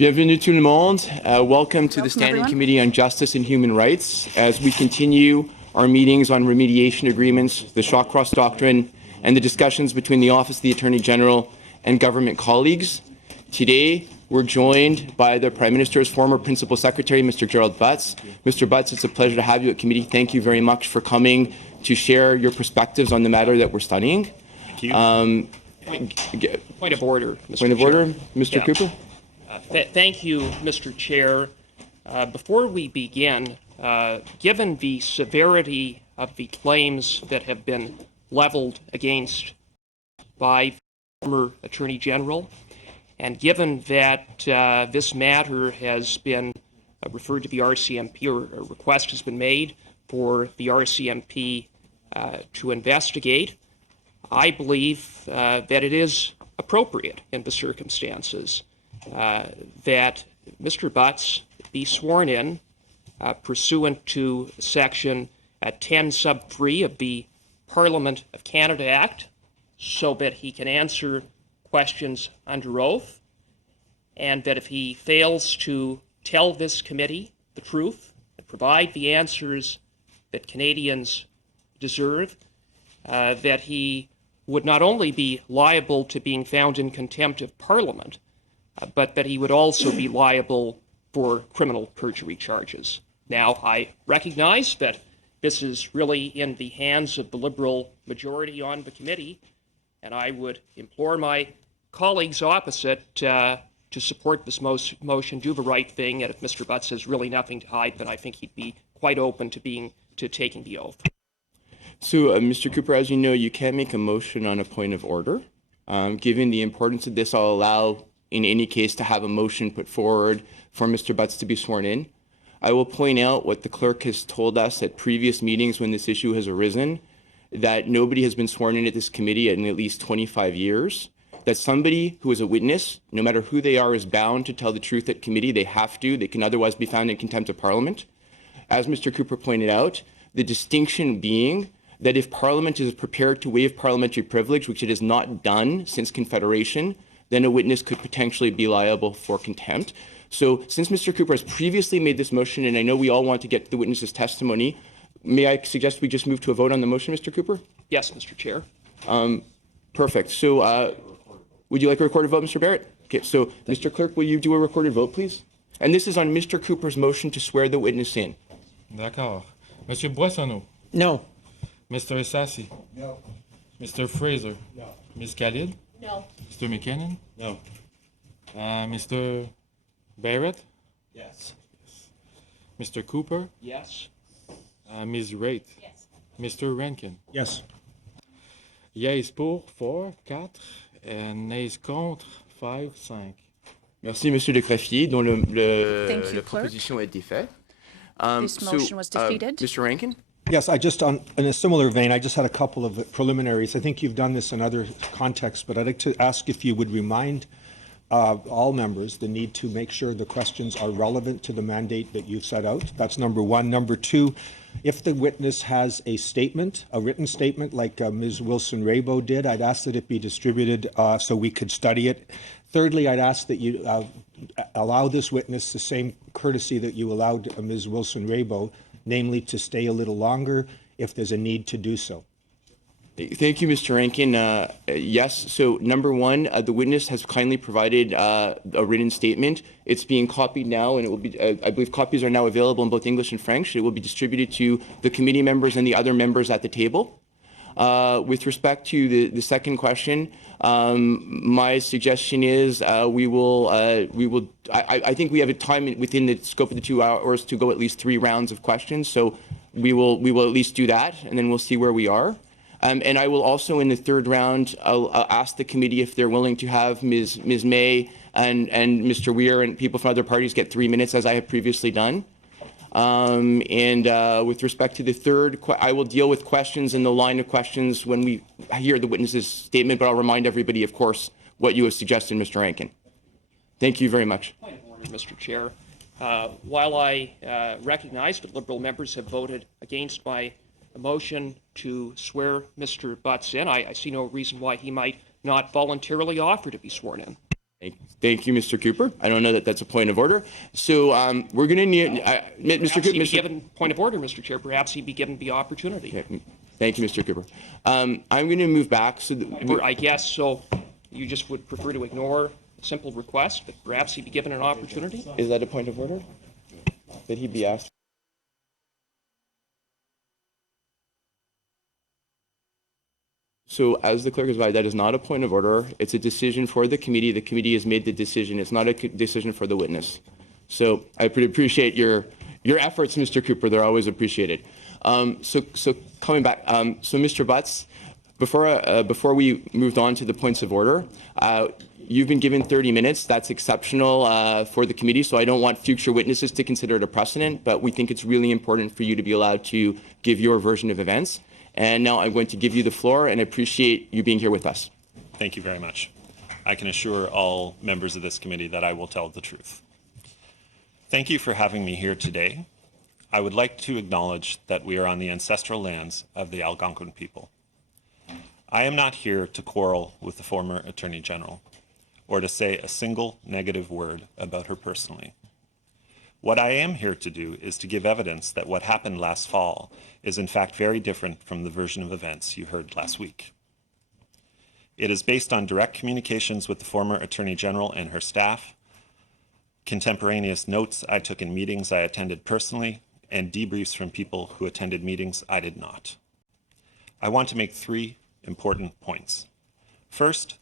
Bienvenue tout le monde. Welcome to the Standing Committee on Justice and Human Rights as we continue our meetings on remediation agreements, the Shawcross Doctrine, and the discussions between the Office of the Attorney General and government colleagues. Today, we're joined by the Prime Minister's former Principal Secretary, Mr. Gerald Butts. Mr. Butts, it's a pleasure to have you at committee. Thank you very much for coming to share your perspectives on the matter that we're studying. Thank you. Point of order, Mr. Point of Chair. order, Mr. Cooper. Thank you, Mr. Chair. Before we begin, given the severity of the claims that have been leveled against by the former Attorney General, and given that this matter has been referred to the RCMP, or a request has been made for the RCMP to investigate, I believe that it is appropriate in the circumstances that Mr. Butts be sworn in pursuant to Section 10 sub 3 of the Parliament of Canada Act, so that he can answer questions under oath, and that if he fails to tell this committee the truth and provide the answers that Canadians deserve, that he would not only be liable to being found in contempt of Parliament, but that he would also be liable for criminal perjury charges. Now, I recognize that this is really in the hands of the Liberal majority on the committee, and I would implore my colleagues opposite to support this motion, do the right thing, and if Mr. Butts has really nothing to hide, then I think he'd be quite open to taking the oath. So, Mr. Cooper, as you know, you can't make a motion on a point of order. Given the importance of this, I'll allow, in any case, to have a motion put forward for Mr. Butts to be sworn in. I will point out what the clerk has told us at previous meetings when this issue has arisen, that nobody has been sworn in at this committee in at least 25 years, that somebody who is a witness, no matter who they are, is bound to tell the truth at committee. They have to. They can otherwise be found in contempt of Parliament. As Mr. Cooper pointed out, the distinction being that if Parliament is prepared to waive parliamentary privilege, which it has not done since Confederation, then a witness could potentially be liable for contempt. So since Mr. Cooper has previously made this motion, and I know we all want to get the witness's testimony, may I suggest we just move to a vote on the motion, Mr. Cooper? Yes, Mr. Chair. Perfect. So would you like a recorded vote, Mr. Barrett? Okay, so Mr. Clerk, will you do a recorded vote, please? And this is on Mr. Cooper's motion to swear the witness in. D'accord. Monsieur Boissonneau? No. Mr. Sassi? No. Mr. Fraser? No. Ms. Khalid? No. Mr. McKinnon? No. Mr. Barrett? Yes. Mr. Cooper? Yes. Ms. Wright? Yes. Mr. Rankin? Yes. Yes pour 4, 4, et nays contre 5, 5. Merci, Monsieur de Craffier, dont Thank you, la Clerk. proposition a été faite. This motion was defeated. Mr. Rankin? Yes, I just, in a similar vein, I just had a couple of preliminaries. I think you've done this in other contexts, but I'd like to ask if you would remind all members the need to make sure the questions are relevant to the mandate that you've set out. That's number one. Number two, if the witness has a statement, a written statement like Ms. Wilson-Raybould did, I'd ask that it be distributed so we could study it. Thirdly, I'd ask that you allow this witness the same courtesy that you allowed Ms. Wilson-Raybould, namely to stay a little longer if there's a need to do so. Thank you, Mr. Rankin. Yes, so number one, the witness has kindly provided a written statement. It's being copied now, and it will be, I believe copies are now available in both English and French. It will be distributed to the committee members and the other members at the table. With respect to the second question, my suggestion is I think we have a time within the scope of the 2 hours to go at least 3 rounds of questions. So we will at least do that, and then we'll see where we are. And I will also, in the third round, I'll ask the committee if they're willing to have Ms. May and Mr. Weir and people from other parties get 3 minutes, as I have previously done. With respect to the third, I will deal with questions in the line of questions when we hear the witness's statement, but I'll remind everybody, of course, what you have suggested, Mr. Rankin. Thank you very much. Point of order, Mr. Chair. While I recognize that Liberal members have voted against my motion to swear Mr. Butts in, I see no reason why he might not voluntarily offer to be sworn in. Thank you, Mr. Cooper. I don't know that that's a point of order. So we're going to need, Mr. Perhaps Cooper. he be given point of order, Mr. Chair. Perhaps he be given the opportunity. Okay. Thank you, Mr. Cooper. I'm going to move back. So Or I guess so. You just would prefer to ignore a simple request, but perhaps he be given an opportunity. is that a point of order? That he be asked? So as the clerk has advised, that is not a point of order. It's a decision for the committee. The committee has made the decision. It's not a decision for the witness. So I appreciate your efforts, Mr. Cooper. They're always appreciated. So coming back, so Mr. Butts, before we moved on to the points of order, you've been given 30 minutes. That's exceptional for the committee, so I don't want future witnesses to consider it a precedent, but we think it's really important for you to be allowed to give your version of events. And now I'm going to give you the floor, and I appreciate you being here with us. Thank you very much. I can assure all members of this committee that I will tell the truth. Thank you for having me here today. I would like to acknowledge that we are on the ancestral lands of the Algonquin people. I am not here to quarrel with the former Attorney General or to say a single negative word about her personally. What I am here to do is to give evidence that what happened last fall is in fact very different from the version of events you heard last week. It is based on direct communications with the former Attorney General and her staff, contemporaneous notes I took in meetings I attended personally, and debriefs from people who attended meetings I did not. I want to make 3 important points. First,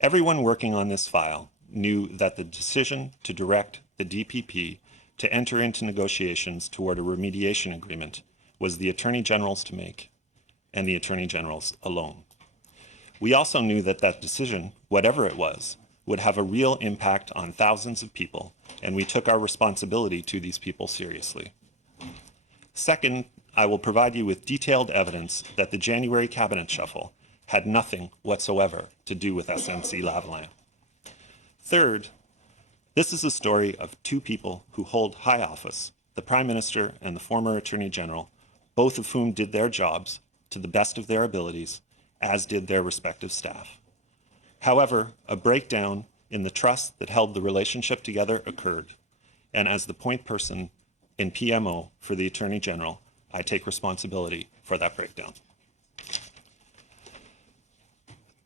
everyone working on this file knew that the decision to direct the DPP to enter into negotiations toward a remediation agreement was the Attorney General's to make, and the Attorney General's alone. We also knew that that decision, whatever it was, would have a real impact on thousands of people, and we took our responsibility to these people seriously. Second, I will provide you with detailed evidence that the January cabinet shuffle had nothing whatsoever to do with SNC-Lavalin. Third, this is a story of 2 people who hold high office, the Prime Minister and the former Attorney General, both of whom did their jobs to the best of their abilities, as did their respective staff. However, a breakdown in the trust that held the relationship together occurred, and as the point person in PMO for the Attorney General, I take responsibility for that breakdown.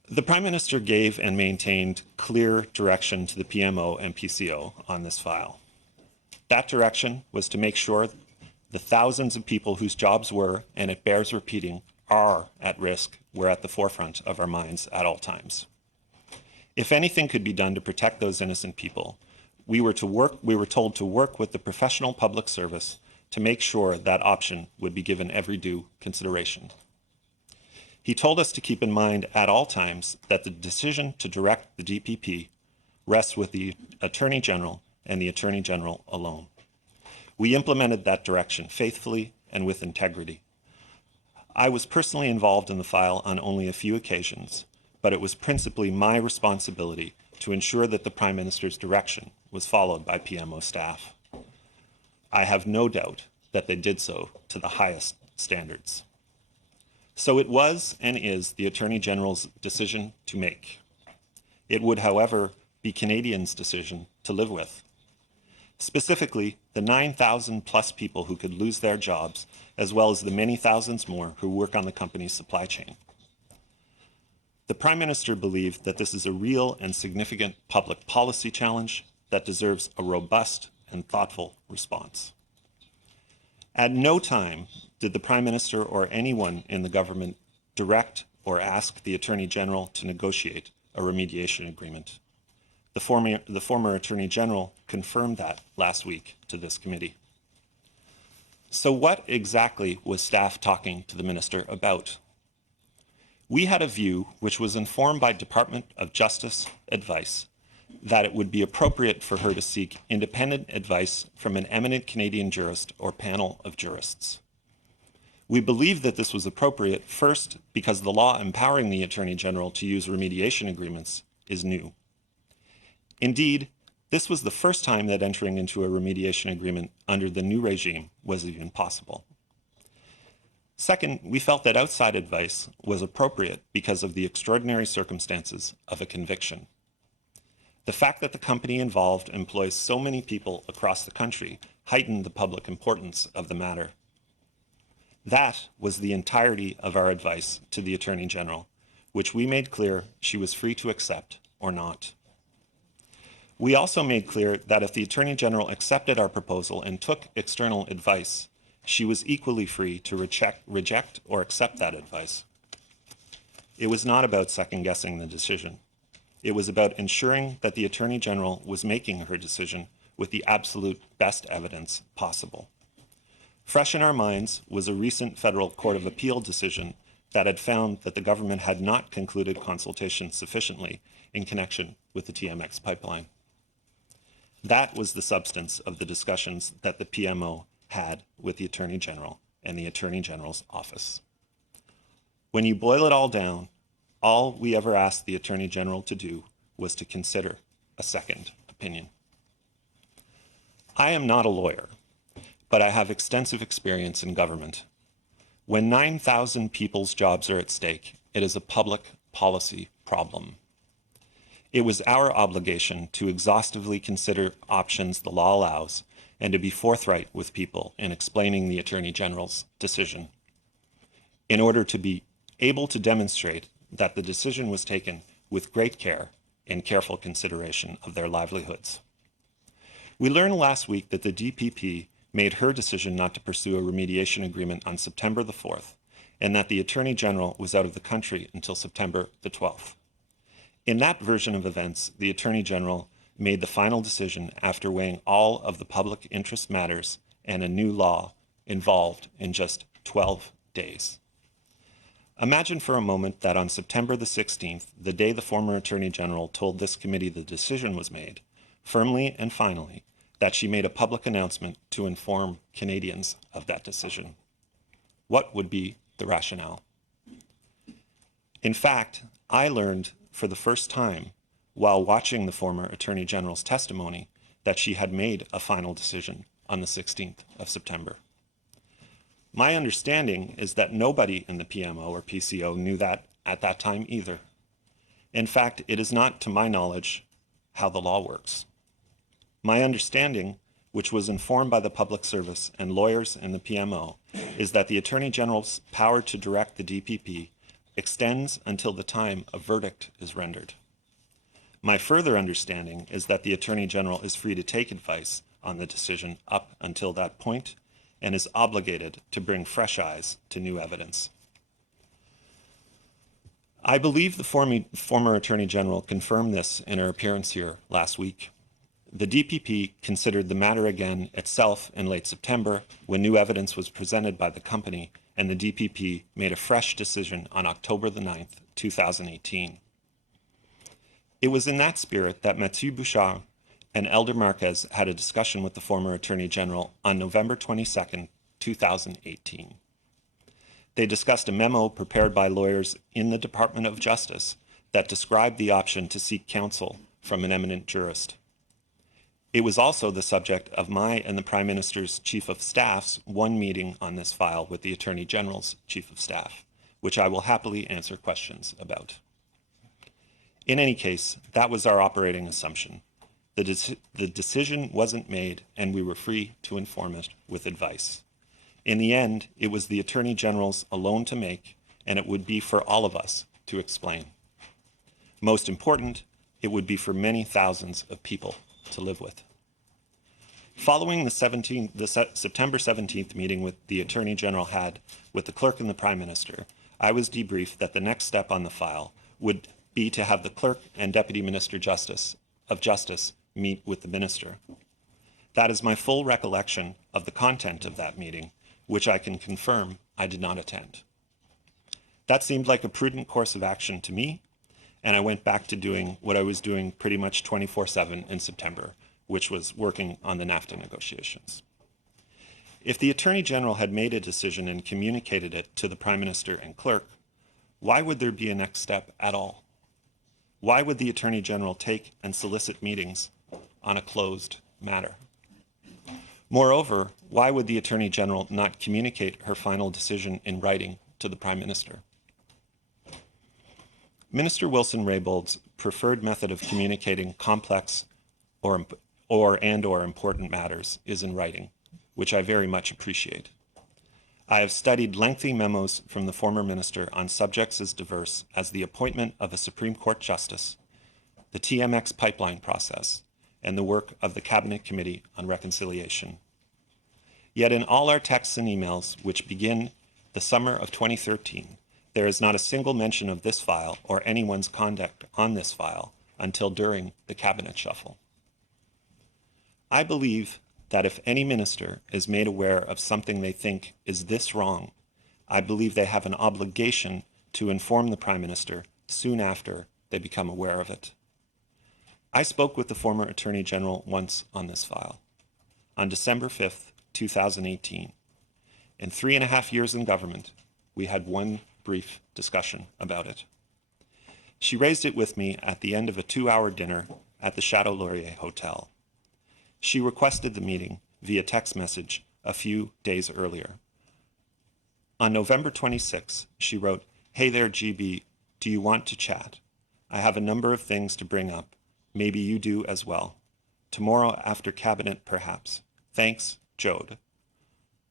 The Prime Minister gave and maintained clear direction to the PMO and PCO on this file. That direction was to make sure the thousands of people whose jobs were, and it bears repeating, are at risk, were at the forefront of our minds at all times. If anything could be done to protect those innocent people, we were told to work with the professional public service to make sure that option would be given every due consideration. He told us to keep in mind at all times that the decision to direct the DPP rests with the Attorney General and the Attorney General alone. We implemented that direction faithfully and with integrity. I was personally involved in the file on only a few occasions, but it was principally my responsibility to ensure that the Prime Minister's direction was followed by PMO staff. I have no doubt that they did so to the highest standards. So it was and is the Attorney General's decision to make. It would, however, be Canadians' decision to live with. Specifically, the 9,000 plus people who could lose their jobs, as well as the many thousands more who work on the company's supply chain. The Prime Minister believed that this is a real and significant public policy challenge that deserves a robust and thoughtful response. At no time did the Prime Minister or anyone in the government direct or ask the Attorney General to negotiate a remediation agreement. The former Attorney General confirmed that last week to this committee. So what exactly was staff talking to the Minister about? We had a view, which was informed by Department of Justice advice, that it would be appropriate for her to seek independent advice from an eminent Canadian jurist or panel of jurists. We believed that this was appropriate, first, because the law empowering the Attorney General to use remediation agreements is new. Indeed, this was the first time that entering into a remediation agreement under the new regime was even possible. Second, we felt that outside advice was appropriate because of the extraordinary circumstances of a conviction. The fact that the company involved employs so many people across the country heightened the public importance of the matter. That was the entirety of our advice to the Attorney General, which we made clear she was free to accept or not. We also made clear that if the Attorney General accepted our proposal and took external advice, she was equally free to reject or accept that advice. It was not about second-guessing the decision. It was about ensuring that the Attorney General was making her decision with the absolute best evidence possible. Fresh in our minds was a recent Federal Court of Appeal decision that had found that the government had not concluded consultation sufficiently in connection with the TMX pipeline. That was the substance of the discussions that the PMO had with the Attorney General and the Attorney General's office. When you boil it all down, all we ever asked the Attorney General to do was to consider a second opinion. I am not a lawyer, but I have extensive experience in government. When 9,000 people's jobs are at stake, it is a public policy problem. It was our obligation to exhaustively consider options the law allows and to be forthright with people in explaining the Attorney General's decision, in order to be able to demonstrate that the decision was taken with great care and careful consideration of their livelihoods. We learned last week that the DPP made her decision not to pursue a remediation agreement on September the 4th, and that the Attorney General was out of the country until September the 12th. In that version of events, the Attorney General made the final decision after weighing all of the public interest matters and a new law involved in just 12 days. Imagine for a moment that on September the 16th, the day the former Attorney General told this committee the decision was made, firmly and finally, that she made a public announcement to inform Canadians of that decision. What would be the rationale? In fact, I learned for the first time while watching the former Attorney General's testimony that she had made a final decision on the 16th of September. My understanding is that nobody in the PMO or PCO knew that at that time either. In fact, it is not, to my knowledge, how the law works. My understanding, which was informed by the public service and lawyers in the PMO, is that the Attorney General's power to direct the DPP extends until the time a verdict is rendered. My further understanding is that the Attorney General is free to take advice on the decision up until that point and is obligated to bring fresh eyes to new evidence. I believe the former Attorney General confirmed this in her appearance here last week. The DPP considered the matter again itself in late September when new evidence was presented by the company, and the DPP made a fresh decision on October the 9th, 2018. It was in that spirit that Mathieu Bouchard and Elder Marquez had a discussion with the former Attorney General on November 22nd, 2018. They discussed a memo prepared by lawyers in the Department of Justice that described the option to seek counsel from an eminent jurist. It was also the subject of my and the Prime Minister's Chief of Staff's one meeting on this file with the Attorney General's Chief of Staff, which I will happily answer questions about. In any case, that was our operating assumption. The decision wasn't made, and we were free to inform it with advice. In the end, it was the Attorney General's alone to make, and it would be for all of us to explain. Most important, it would be for many thousands of people to live with. Following the September 17th meeting with the Attorney General had with the Clerk and the Prime Minister, I was debriefed that the next step on the file would be to have the Clerk and Deputy Minister of Justice meet with the Minister. That is my full recollection of the content of that meeting, which I can confirm I did not attend. That seemed like a prudent course of action to me, and I went back to doing what I was doing pretty much 24/7 in September, which was working on the NAFTA negotiations. If the Attorney General had made a decision and communicated it to the Prime Minister and Clerk, why would there be a next step at all? Why would the Attorney General take and solicit meetings on a closed matter? Moreover, why would the Attorney General not communicate her final decision in writing to the Prime Minister? Minister Wilson-Raybould's preferred method of communicating complex or important matters is in writing, which I very much appreciate. I have studied lengthy memos from the former minister on subjects as diverse as the appointment of a Supreme Court justice, the TMX pipeline process, and the work of the Cabinet Committee on Reconciliation. Yet in all our texts and emails, which begin the summer of 2013, there is not a single mention of this file or anyone's conduct on this file until during the Cabinet shuffle. I believe that if any minister is made aware of something they think is this wrong, I believe they have an obligation to inform the Prime Minister soon after they become aware of it. I spoke with the former Attorney General once on this file, on December 5th, 2018. In 3.5 years in government, we had one brief discussion about it. She raised it with me at the end of a 2-hour dinner at the Chateau Laurier Hotel. She requested the meeting via text message a few days earlier. On November 26, she wrote, "Hey there, GB, do you want to chat? I have a number of things to bring up. Maybe you do as well. Tomorrow after Cabinet, perhaps. Thanks, Jode."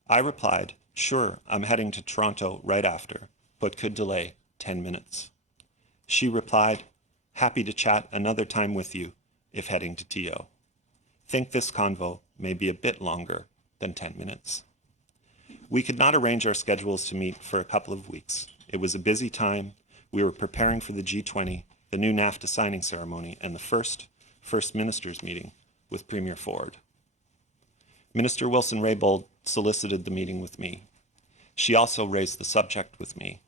I replied, "Sure, I'm heading to Toronto right after, but could delay 10 minutes. She replied, "Happy to chat another time with you if heading to TO. Think this convo may be a bit longer than 10 minutes. We could not arrange our schedules to meet for a couple of weeks. It was a busy time. We were preparing for the G20, the new NAFTA signing ceremony, and the first Ministers meeting with Premier Ford. Minister Wilson-Raybould solicited the meeting with me. She also raised the subject with me.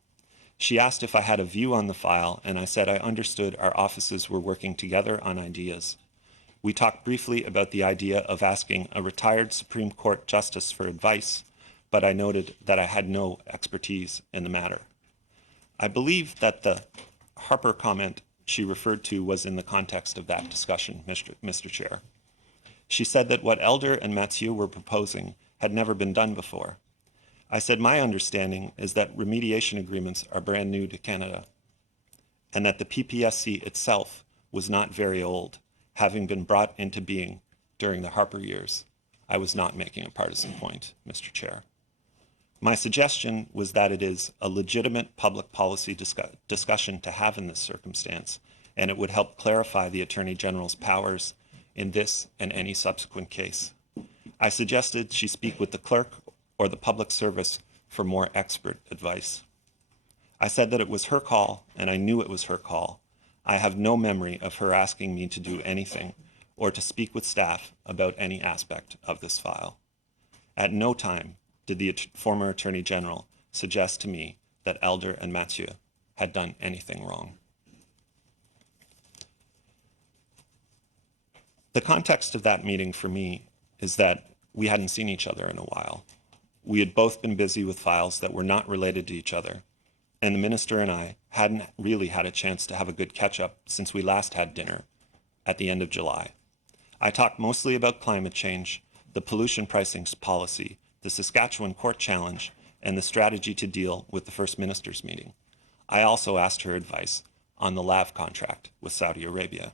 She asked if I had a view on the file, and I said I understood our offices were working together on ideas. We talked briefly about the idea of asking a retired Supreme Court justice for advice, but I noted that I had no expertise in the matter. I believe that the Harper comment she referred to was in the context of that discussion, Mr. Chair. She said that what Elder and Mathieu were proposing had never been done before. I said my understanding is that remediation agreements are brand new to Canada, and that the PPSC itself was not very old, having been brought into being during the Harper years. I was not making a partisan point, Mr. Chair. My suggestion was that it is a legitimate public policy discussion to have in this circumstance, and it would help clarify the Attorney General's powers in this and any subsequent case. I suggested she speak with the clerk or the public service for more expert advice. I said that it was her call, and I knew it was her call. I have no memory of her asking me to do anything or to speak with staff about any aspect of this file. At no time did the former Attorney General suggest to me that Elder and Mathieu had done anything wrong. The context of that meeting for me is that we hadn't seen each other in a while. We had both been busy with files that were not related to each other, and the minister and I hadn't really had a chance to have a good catch-up since we last had dinner at the end of July. I talked mostly about climate change, the pollution pricing policy, the Saskatchewan court challenge, and the strategy to deal with the First Minister's meeting. I also asked her advice on the LAV contract with Saudi Arabia.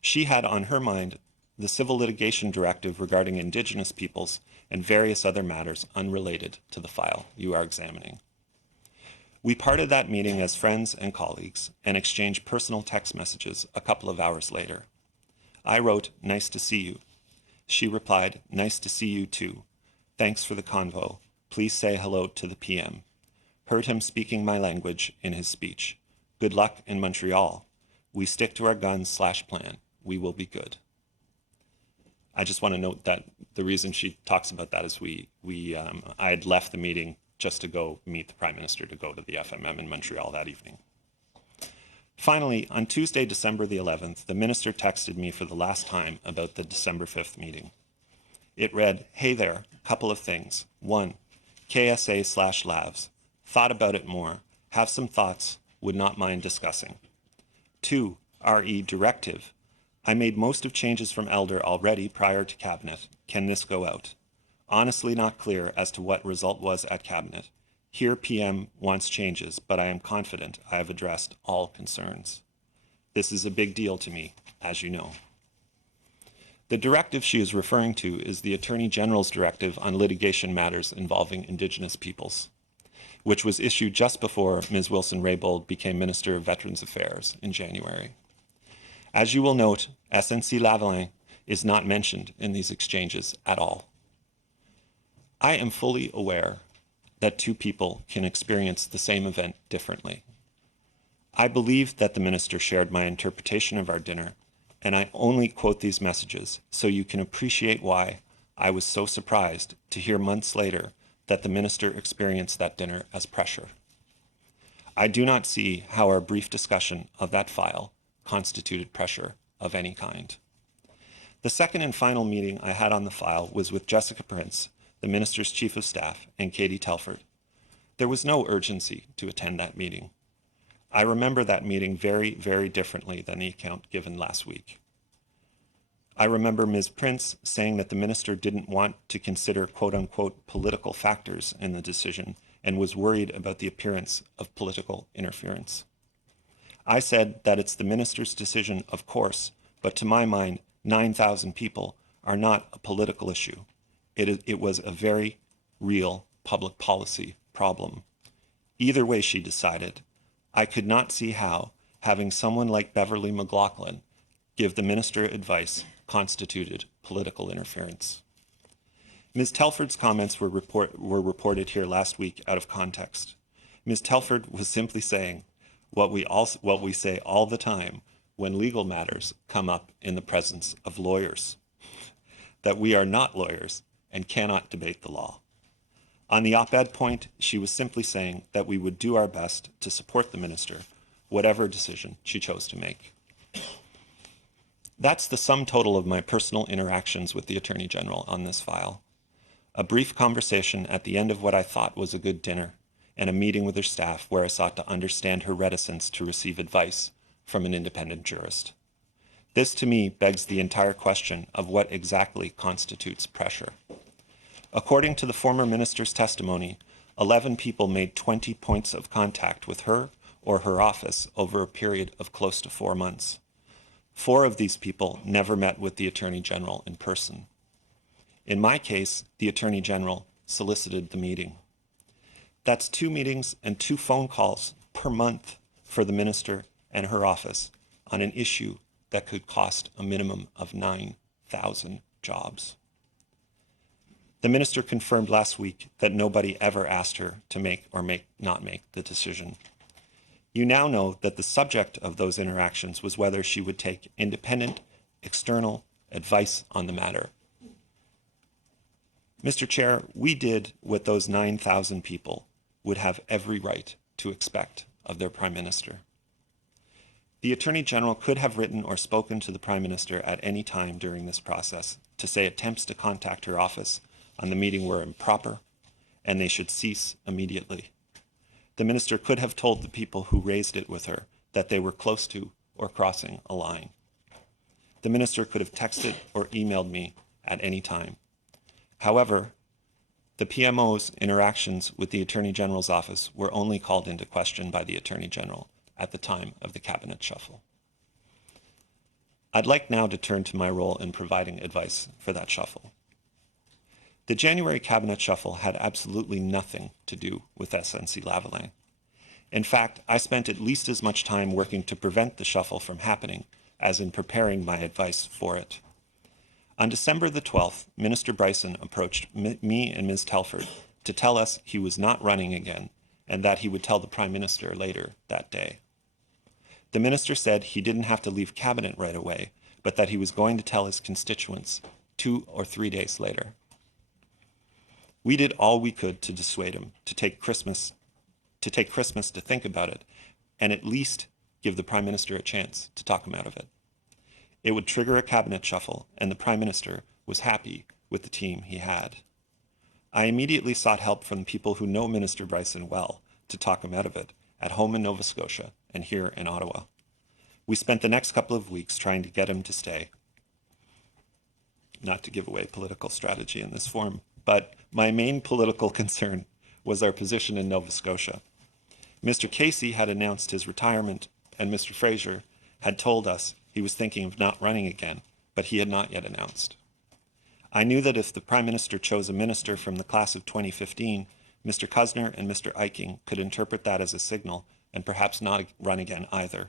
She had on her mind the civil litigation directive regarding Indigenous peoples and various other matters unrelated to the file you are examining. We parted that meeting as friends and colleagues and exchanged personal text messages a couple of hours later. I wrote, "Nice to see you." She replied, "Nice to see you too. Thanks for the convo. Please say hello to the PM. Heard him speaking my language in his speech. Good luck in Montreal. We stick to our guns/plan. We will be good." I just want to note that the reason she talks about that is I had left the meeting just to go meet the Prime Minister to go to the FMM in Montreal that evening. Finally, on Tuesday, December the 11th, the Minister texted me for the last time about the December 5th meeting. It read, "Hey there, couple of things. 1, KSA/LAVs. Thought about it more. Have some thoughts. Would not mind discussing. 2, RE directive. I made most of changes from Elder already prior to Cabinet. Can this go out? Honestly not clear as to what result was at Cabinet. Here PM wants changes, but I am confident I have addressed all concerns. This is a big deal to me, as you know. The directive she is referring to is the Attorney General's directive on litigation matters involving Indigenous peoples, which was issued just before Ms. Wilson-Raybould became Minister of Veterans Affairs in January. As you will note, SNC-Lavalin is not mentioned in these exchanges at all. I am fully aware that two people can experience the same event differently. I believe that the minister shared my interpretation of our dinner, and I only quote these messages so you can appreciate why I was so surprised to hear months later that the minister experienced that dinner as pressure. I do not see how our brief discussion of that file constituted pressure of any kind. The second and final meeting I had on the file was with Jessica Prince, the minister's chief of staff, and Katie Telford. There was no urgency to attend that meeting. I remember that meeting very, very differently than the account given last week. I remember Ms. Prince saying that the minister didn't want to consider quote-unquote political factors in the decision and was worried about the appearance of political interference. I said that it's the minister's decision, of course, but to my mind, 9,000 people are not a political issue. It was a very real public policy problem. Either way, she decided, I could not see how having someone like Beverly McLaughlin give the minister advice constituted political interference. Ms. Telford's comments were reported here last week out of context. Ms. Telford was simply saying what we say all the time when legal matters come up in the presence of lawyers, that we are not lawyers and cannot debate the law. On the op-ed point, she was simply saying that we would do our best to support the minister, whatever decision she chose to make. That's the sum total of my personal interactions with the Attorney General on this file. A brief conversation at the end of what I thought was a good dinner, and a meeting with her staff where I sought to understand her reticence to receive advice from an independent jurist. This, to me, begs the entire question of what exactly constitutes pressure. According to the former minister's testimony, 11 people made 20 points of contact with her or her office over a period of close to 4 months. 4 of these people never met with the Attorney General in person. In my case, the Attorney General solicited the meeting. That's 2 meetings and 2 phone calls per month for the minister and her office on an issue that could cost a minimum of 9,000 jobs. The minister confirmed last week that nobody ever asked her to make or not make the decision. You now know that the subject of those interactions was whether she would take independent, external advice on the matter. Mr. Chair, we did what those 9,000 people would have every right to expect of their Prime Minister. The Attorney General could have written or spoken to the Prime Minister at any time during this process to say attempts to contact her office on the meeting were improper and they should cease immediately. The minister could have told the people who raised it with her that they were close to or crossing a line. The minister could have texted or emailed me at any time. However, the PMO's interactions with the Attorney General's office were only called into question by the Attorney General at the time of the cabinet shuffle. I'd like now to turn to my role in providing advice for that shuffle. The January cabinet shuffle had absolutely nothing to do with SNC-Lavalin. In fact, I spent at least as much time working to prevent the shuffle from happening as in preparing my advice for it. On December the 12th, Minister Bryson approached me and Ms. Telford to tell us he was not running again and that he would tell the Prime Minister later that day. The minister said he didn't have to leave cabinet right away, but that he was going to tell his constituents 2 or 3 days later. We did all we could to dissuade him to take Christmas to think about it and at least give the Prime Minister a chance to talk him out of it. It would trigger a cabinet shuffle, and the Prime Minister was happy with the team he had. I immediately sought help from people who know Minister Bryson well to talk him out of it, at home in Nova Scotia and here in Ottawa. We spent the next couple of weeks trying to get him to stay. Not to give away political strategy in this forum, but my main political concern was our position in Nova Scotia. Mr. Casey had announced his retirement, and Mr. Fraser had told us he was thinking of not running again, but he had not yet announced. I knew that if the Prime Minister chose a minister from the class of 2015, Mr. Cuzner and Mr. Eiking could interpret that as a signal and perhaps not run again either.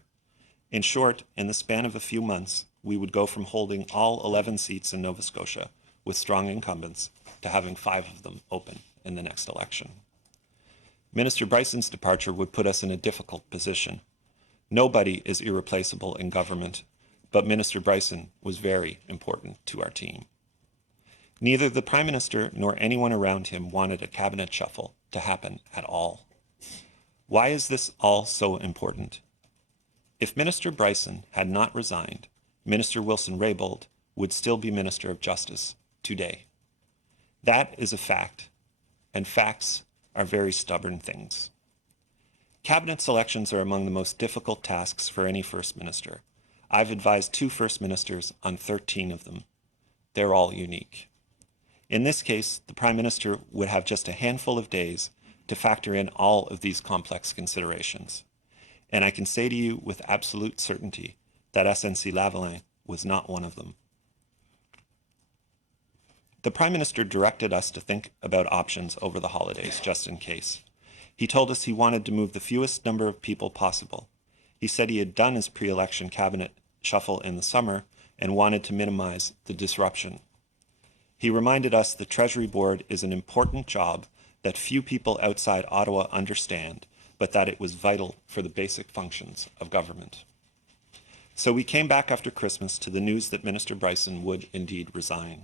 In short, in the span of a few months, we would go from holding all 11 seats in Nova Scotia with strong incumbents to having 5 of them open in the next election. Minister Bryson's departure would put us in a difficult position. Nobody is irreplaceable in government, but Minister Bryson was very important to our team. Neither the Prime Minister nor anyone around him wanted a cabinet shuffle to happen at all. Why is this all so important? If Minister Bryson had not resigned, Minister Wilson-Raybould would still be Minister of Justice today. That is a fact, and facts are very stubborn things. Cabinet selections are among the most difficult tasks for any First Minister. I've advised 2 First Ministers on 13 of them. They're all unique. In this case, the Prime Minister would have just a handful of days to factor in all of these complex considerations. And I can say to you with absolute certainty that SNC-Lavalin was not one of them. The Prime Minister directed us to think about options over the holidays, just in case. He told us he wanted to move the fewest number of people possible. He said he had done his pre-election cabinet shuffle in the summer and wanted to minimize the disruption. He reminded us the Treasury Board is an important job that few people outside Ottawa understand, but that it was vital for the basic functions of government. So we came back after Christmas to the news that Minister Bryson would indeed resign.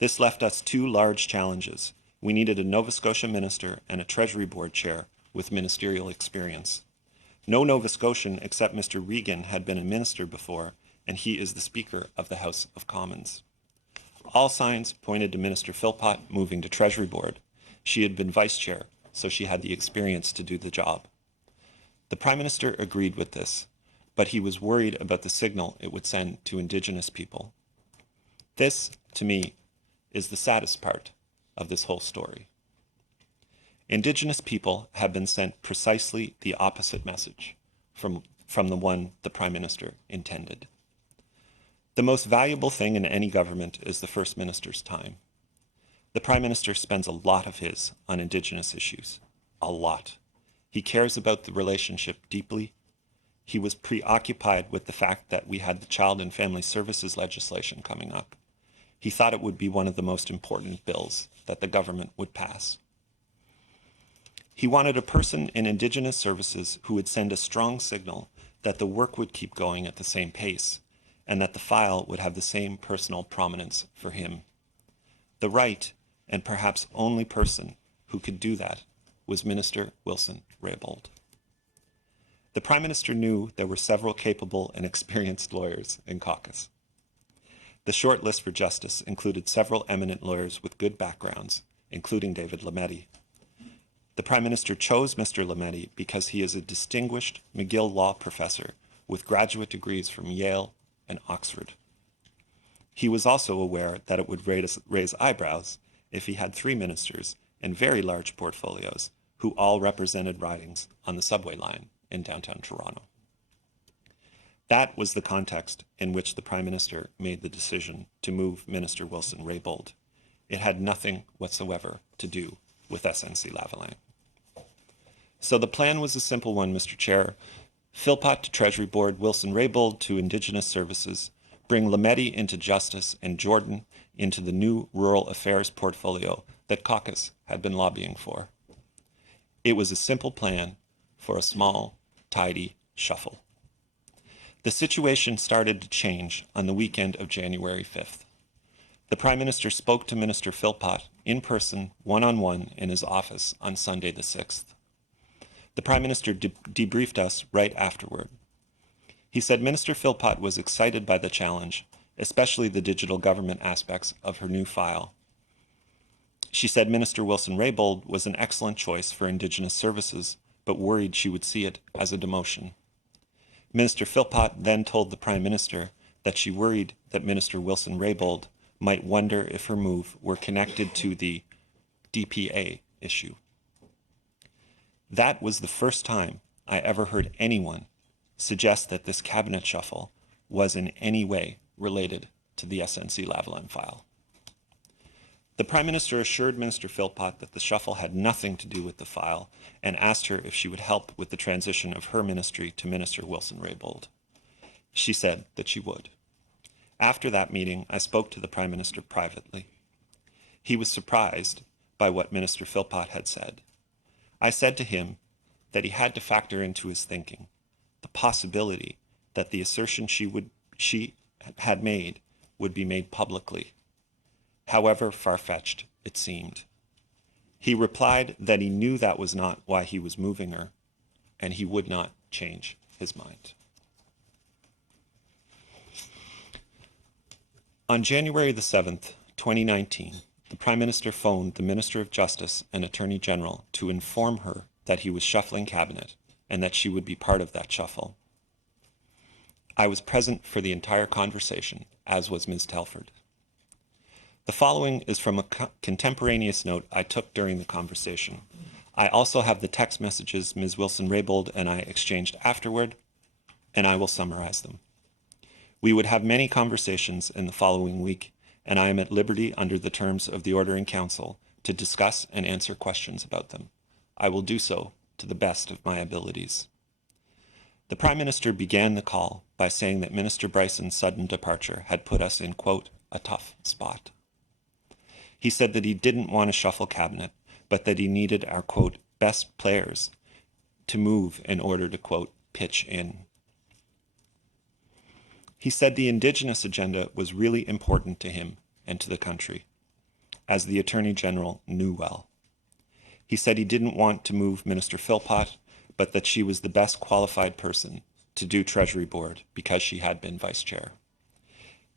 This left us 2 large challenges. We needed a Nova Scotia minister and a Treasury Board chair with ministerial experience. No Nova Scotian except Mr. Regan had been a minister before, and he is the Speaker of the House of Commons. All signs pointed to Minister Philpott moving to Treasury Board. She had been Vice Chair, so she had the experience to do the job. The Prime Minister agreed with this, but he was worried about the signal it would send to Indigenous people. This, to me, is the saddest part of this whole story. Indigenous people have been sent precisely the opposite message from the one the Prime Minister intended. The most valuable thing in any government is the First Minister's time. The Prime Minister spends a lot of his on Indigenous issues. A lot. He cares about the relationship deeply. He was preoccupied with the fact that we had the Child and Family Services legislation coming up. He thought it would be one of the most important bills that the government would pass. He wanted a person in Indigenous services who would send a strong signal that the work would keep going at the same pace and that the file would have the same personal prominence for him. The right, and perhaps only person who could do that, was Minister Wilson-Raybould. The Prime Minister knew there were several capable and experienced lawyers in caucus. The short list for justice included several eminent lawyers with good backgrounds, including David Lametti. The Prime Minister chose Mr. Lametti because he is a distinguished McGill Law professor with graduate degrees from Yale and Oxford. He was also aware that it would raise eyebrows if he had 3 ministers and very large portfolios who all represented ridings on the subway line in downtown Toronto. That was the context in which the Prime Minister made the decision to move Minister Wilson-Raybould. It had nothing whatsoever to do with SNC-Lavalin. So the plan was a simple one, Mr. Chair. Philpott to Treasury Board, Wilson-Raybould to Indigenous Services, bring Lametti into Justice and Jordan into the new Rural Affairs portfolio that caucus had been lobbying for. It was a simple plan for a small, tidy shuffle. The situation started to change on the weekend of January 5th. The Prime Minister spoke to Minister Philpott in person, one-on-one, in his office on Sunday the 6th. The Prime Minister debriefed us right afterward. He said Minister Philpott was excited by the challenge, especially the digital government aspects of her new file. She said Minister Wilson-Raybould was an excellent choice for Indigenous services, but worried she would see it as a demotion. Minister Philpott then told the Prime Minister that she worried that Minister Wilson-Raybould might wonder if her move were connected to the DPA issue. That was the first time I ever heard anyone suggest that this cabinet shuffle was in any way related to the SNC-Lavalin file. The Prime Minister assured Minister Philpott that the shuffle had nothing to do with the file and asked her if she would help with the transition of her ministry to Minister Wilson-Raybould. She said that she would. After that meeting, I spoke to the Prime Minister privately. He was surprised by what Minister Philpott had said. I said to him that he had to factor into his thinking the possibility that the assertion she had made would be made publicly, however far-fetched it seemed. He replied that he knew that was not why he was moving her, and he would not change his mind. On January the 7th, 2019, the Prime Minister phoned the Minister of Justice and Attorney General to inform her that he was shuffling cabinet and that she would be part of that shuffle. I was present for the entire conversation, as was Ms. Telford. The following is from a contemporaneous note I took during the conversation. I also have the text messages Ms. Wilson-Raybould and I exchanged afterward, and I will summarize them. We would have many conversations in the following week, and I am at liberty under the terms of the Order in Council to discuss and answer questions about them. I will do so to the best of my abilities. The Prime Minister began the call by saying that Minister Bryson's sudden departure had put us in, quote, a tough spot. He said that he didn't want to shuffle cabinet, but that he needed our, quote, best players to move in order to, quote, pitch in. He said the Indigenous agenda was really important to him and to the country, as the Attorney General knew well. He said he didn't want to move Minister Philpott, but that she was the best qualified person to do Treasury Board because she had been Vice Chair.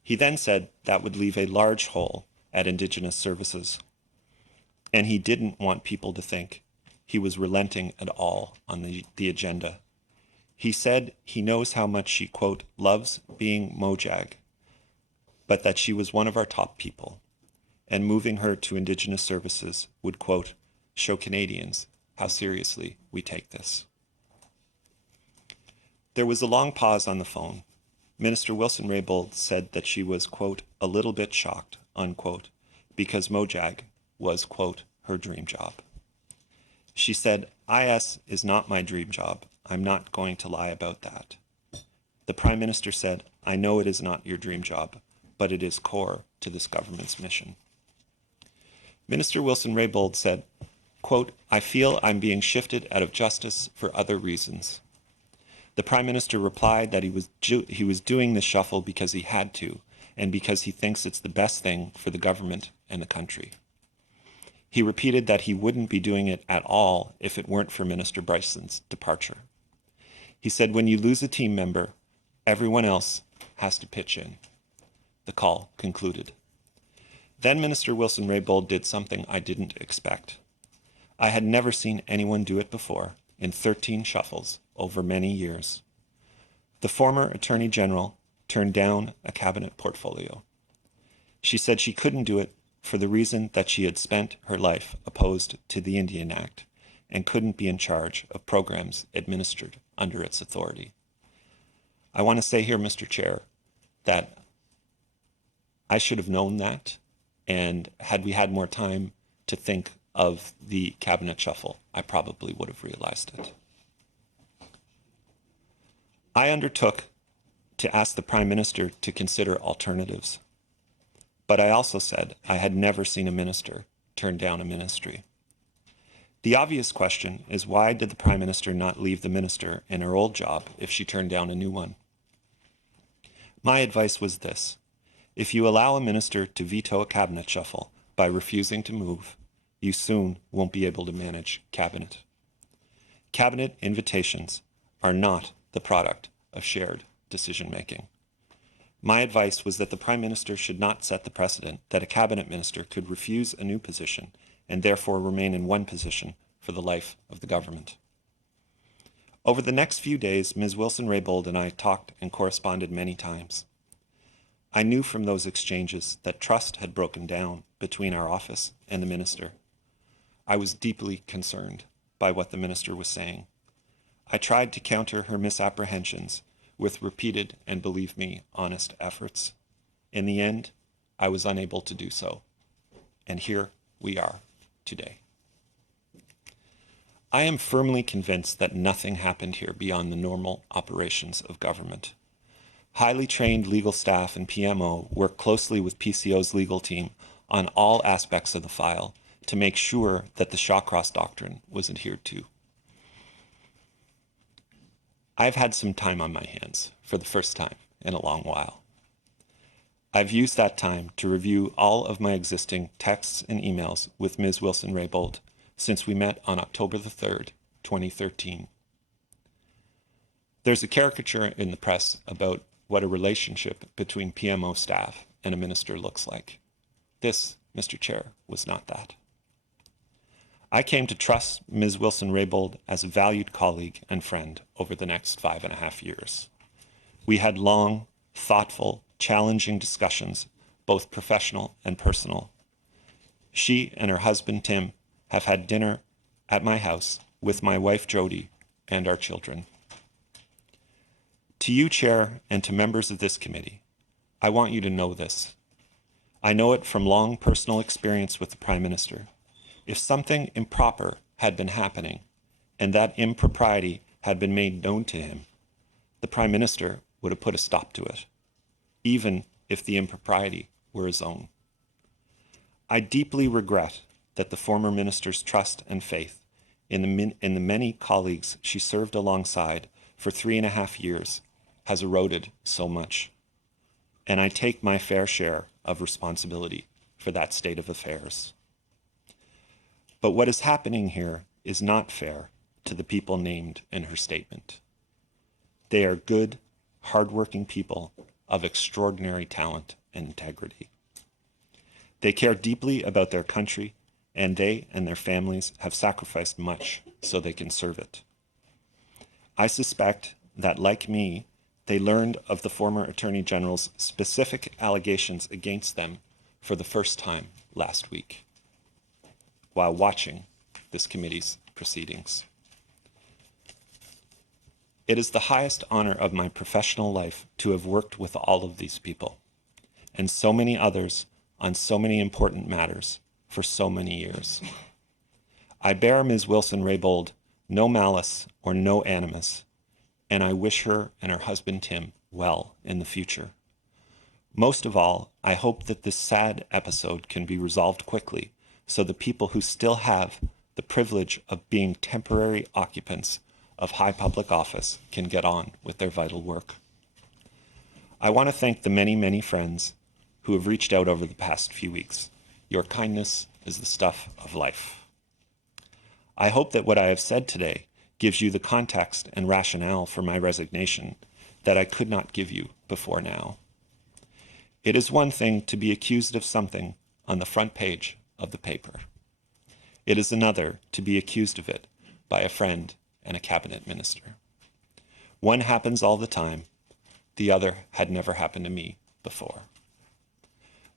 He then said that would leave a large hole at Indigenous Services, and he didn't want people to think he was relenting at all on the agenda. He said he knows how much she, quote, loves being Mojag, but that she was one of our top people, and moving her to Indigenous Services would, quote, show Canadians how seriously we take this. There was a long pause on the phone. Minister Wilson-Raybould said that she was, quote, a little bit shocked, unquote, because Mojag was, quote, her dream job. She said, IS is not my dream job. I'm not going to lie about that. The Prime Minister said, I know it is not your dream job, but it is core to this government's mission. Minister Wilson-Raybould said, quote, I feel I'm being shifted out of justice for other reasons. The Prime Minister replied that he was doing this shuffle because he had to, and because he thinks it's the best thing for the government and the country. He repeated that he wouldn't be doing it at all if it weren't for Minister Bryson's departure. He said, when you lose a team member, everyone else has to pitch in. The call concluded. Then Minister Wilson-Raybould did something I didn't expect. I had never seen anyone do it before in 13 shuffles over many years. The former Attorney General turned down a cabinet portfolio. She said she couldn't do it for the reason that she had spent her life opposed to the Indian Act and couldn't be in charge of programs administered under its authority. I want to say here, Mr. Chair, that I should have known that, and had we had more time to think of the cabinet shuffle, I probably would have realized it. I undertook to ask the Prime Minister to consider alternatives, but I also said I had never seen a minister turn down a ministry. The obvious question is, why did the Prime Minister not leave the minister in her old job if she turned down a new one? My advice was this: if you allow a minister to veto a cabinet shuffle by refusing to move, you soon won't be able to manage cabinet. Cabinet invitations are not the product of shared decision-making. My advice was that the Prime Minister should not set the precedent that a cabinet minister could refuse a new position and therefore remain in one position for the life of the government. Over the next few days, Ms. Wilson-Raybould and I talked and corresponded many times. I knew from those exchanges that trust had broken down between our office and the minister. I was deeply concerned by what the minister was saying. I tried to counter her misapprehensions with repeated and, believe me, honest efforts. In the end, I was unable to do so. And here we are today. I am firmly convinced that nothing happened here beyond the normal operations of government. Highly trained legal staff and PMO work closely with PCO's legal team on all aspects of the file to make sure that the Shawcross Doctrine was adhered to. I've had some time on my hands for the first time in a long while. I've used that time to review all of my existing texts and emails with Ms. Wilson-Raybould since we met on October the 3rd, 2013. There's a caricature in the press about what a relationship between PMO staff and a minister looks like. This, Mr. Chair, was not that. I came to trust Ms. Wilson-Raybould as a valued colleague and friend over the next 5.5 years. We had long, thoughtful, challenging discussions, both professional and personal. She and her husband, Tim, have had dinner at my house with my wife, Jody, and our children. To you, Chair, and to members of this committee, I want you to know this. I know it from long personal experience with the Prime Minister. If something improper had been happening, and that impropriety had been made known to him, the Prime Minister would have put a stop to it, even if the impropriety were his own. I deeply regret that the former minister's trust and faith in the many colleagues she served alongside for 3.5 years has eroded so much. And I take my fair share of responsibility for that state of affairs. But what is happening here is not fair to the people named in her statement. They are good, hardworking people of extraordinary talent and integrity. They care deeply about their country, and they and their families have sacrificed much so they can serve it. I suspect that, like me, they learned of the former Attorney General's specific allegations against them for the first time last week, while watching this committee's proceedings. It is the highest honor of my professional life to have worked with all of these people, and so many others on so many important matters for so many years. I bear Ms. Wilson-Raybould no malice or no animus, and I wish her and her husband Tim well in the future. Most of all, I hope that this sad episode can be resolved quickly so the people who still have the privilege of being temporary occupants of high public office can get on with their vital work. I want to thank the many, many friends who have reached out over the past few weeks. Your kindness is the stuff of life. I hope that what I have said today gives you the context and rationale for my resignation that I could not give you before now. It is one thing to be accused of something on the front page of the paper. It is another to be accused of it by a friend and a cabinet minister. One happens all the time. The other had never happened to me before.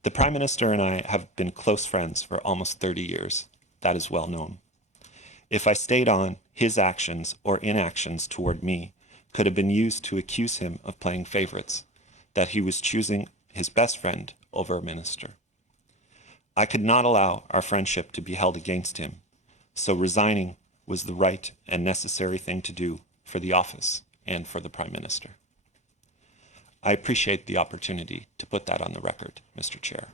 The Prime Minister and I have been close friends for almost 30 years. That is well known. If I stayed on, his actions or inactions toward me could have been used to accuse him of playing favorites, that he was choosing his best friend over a minister. I could not allow our friendship to be held against him, so resigning was the right and necessary thing to do for the office and for the Prime Minister. I appreciate the opportunity to put that on the record, Mr. Chair.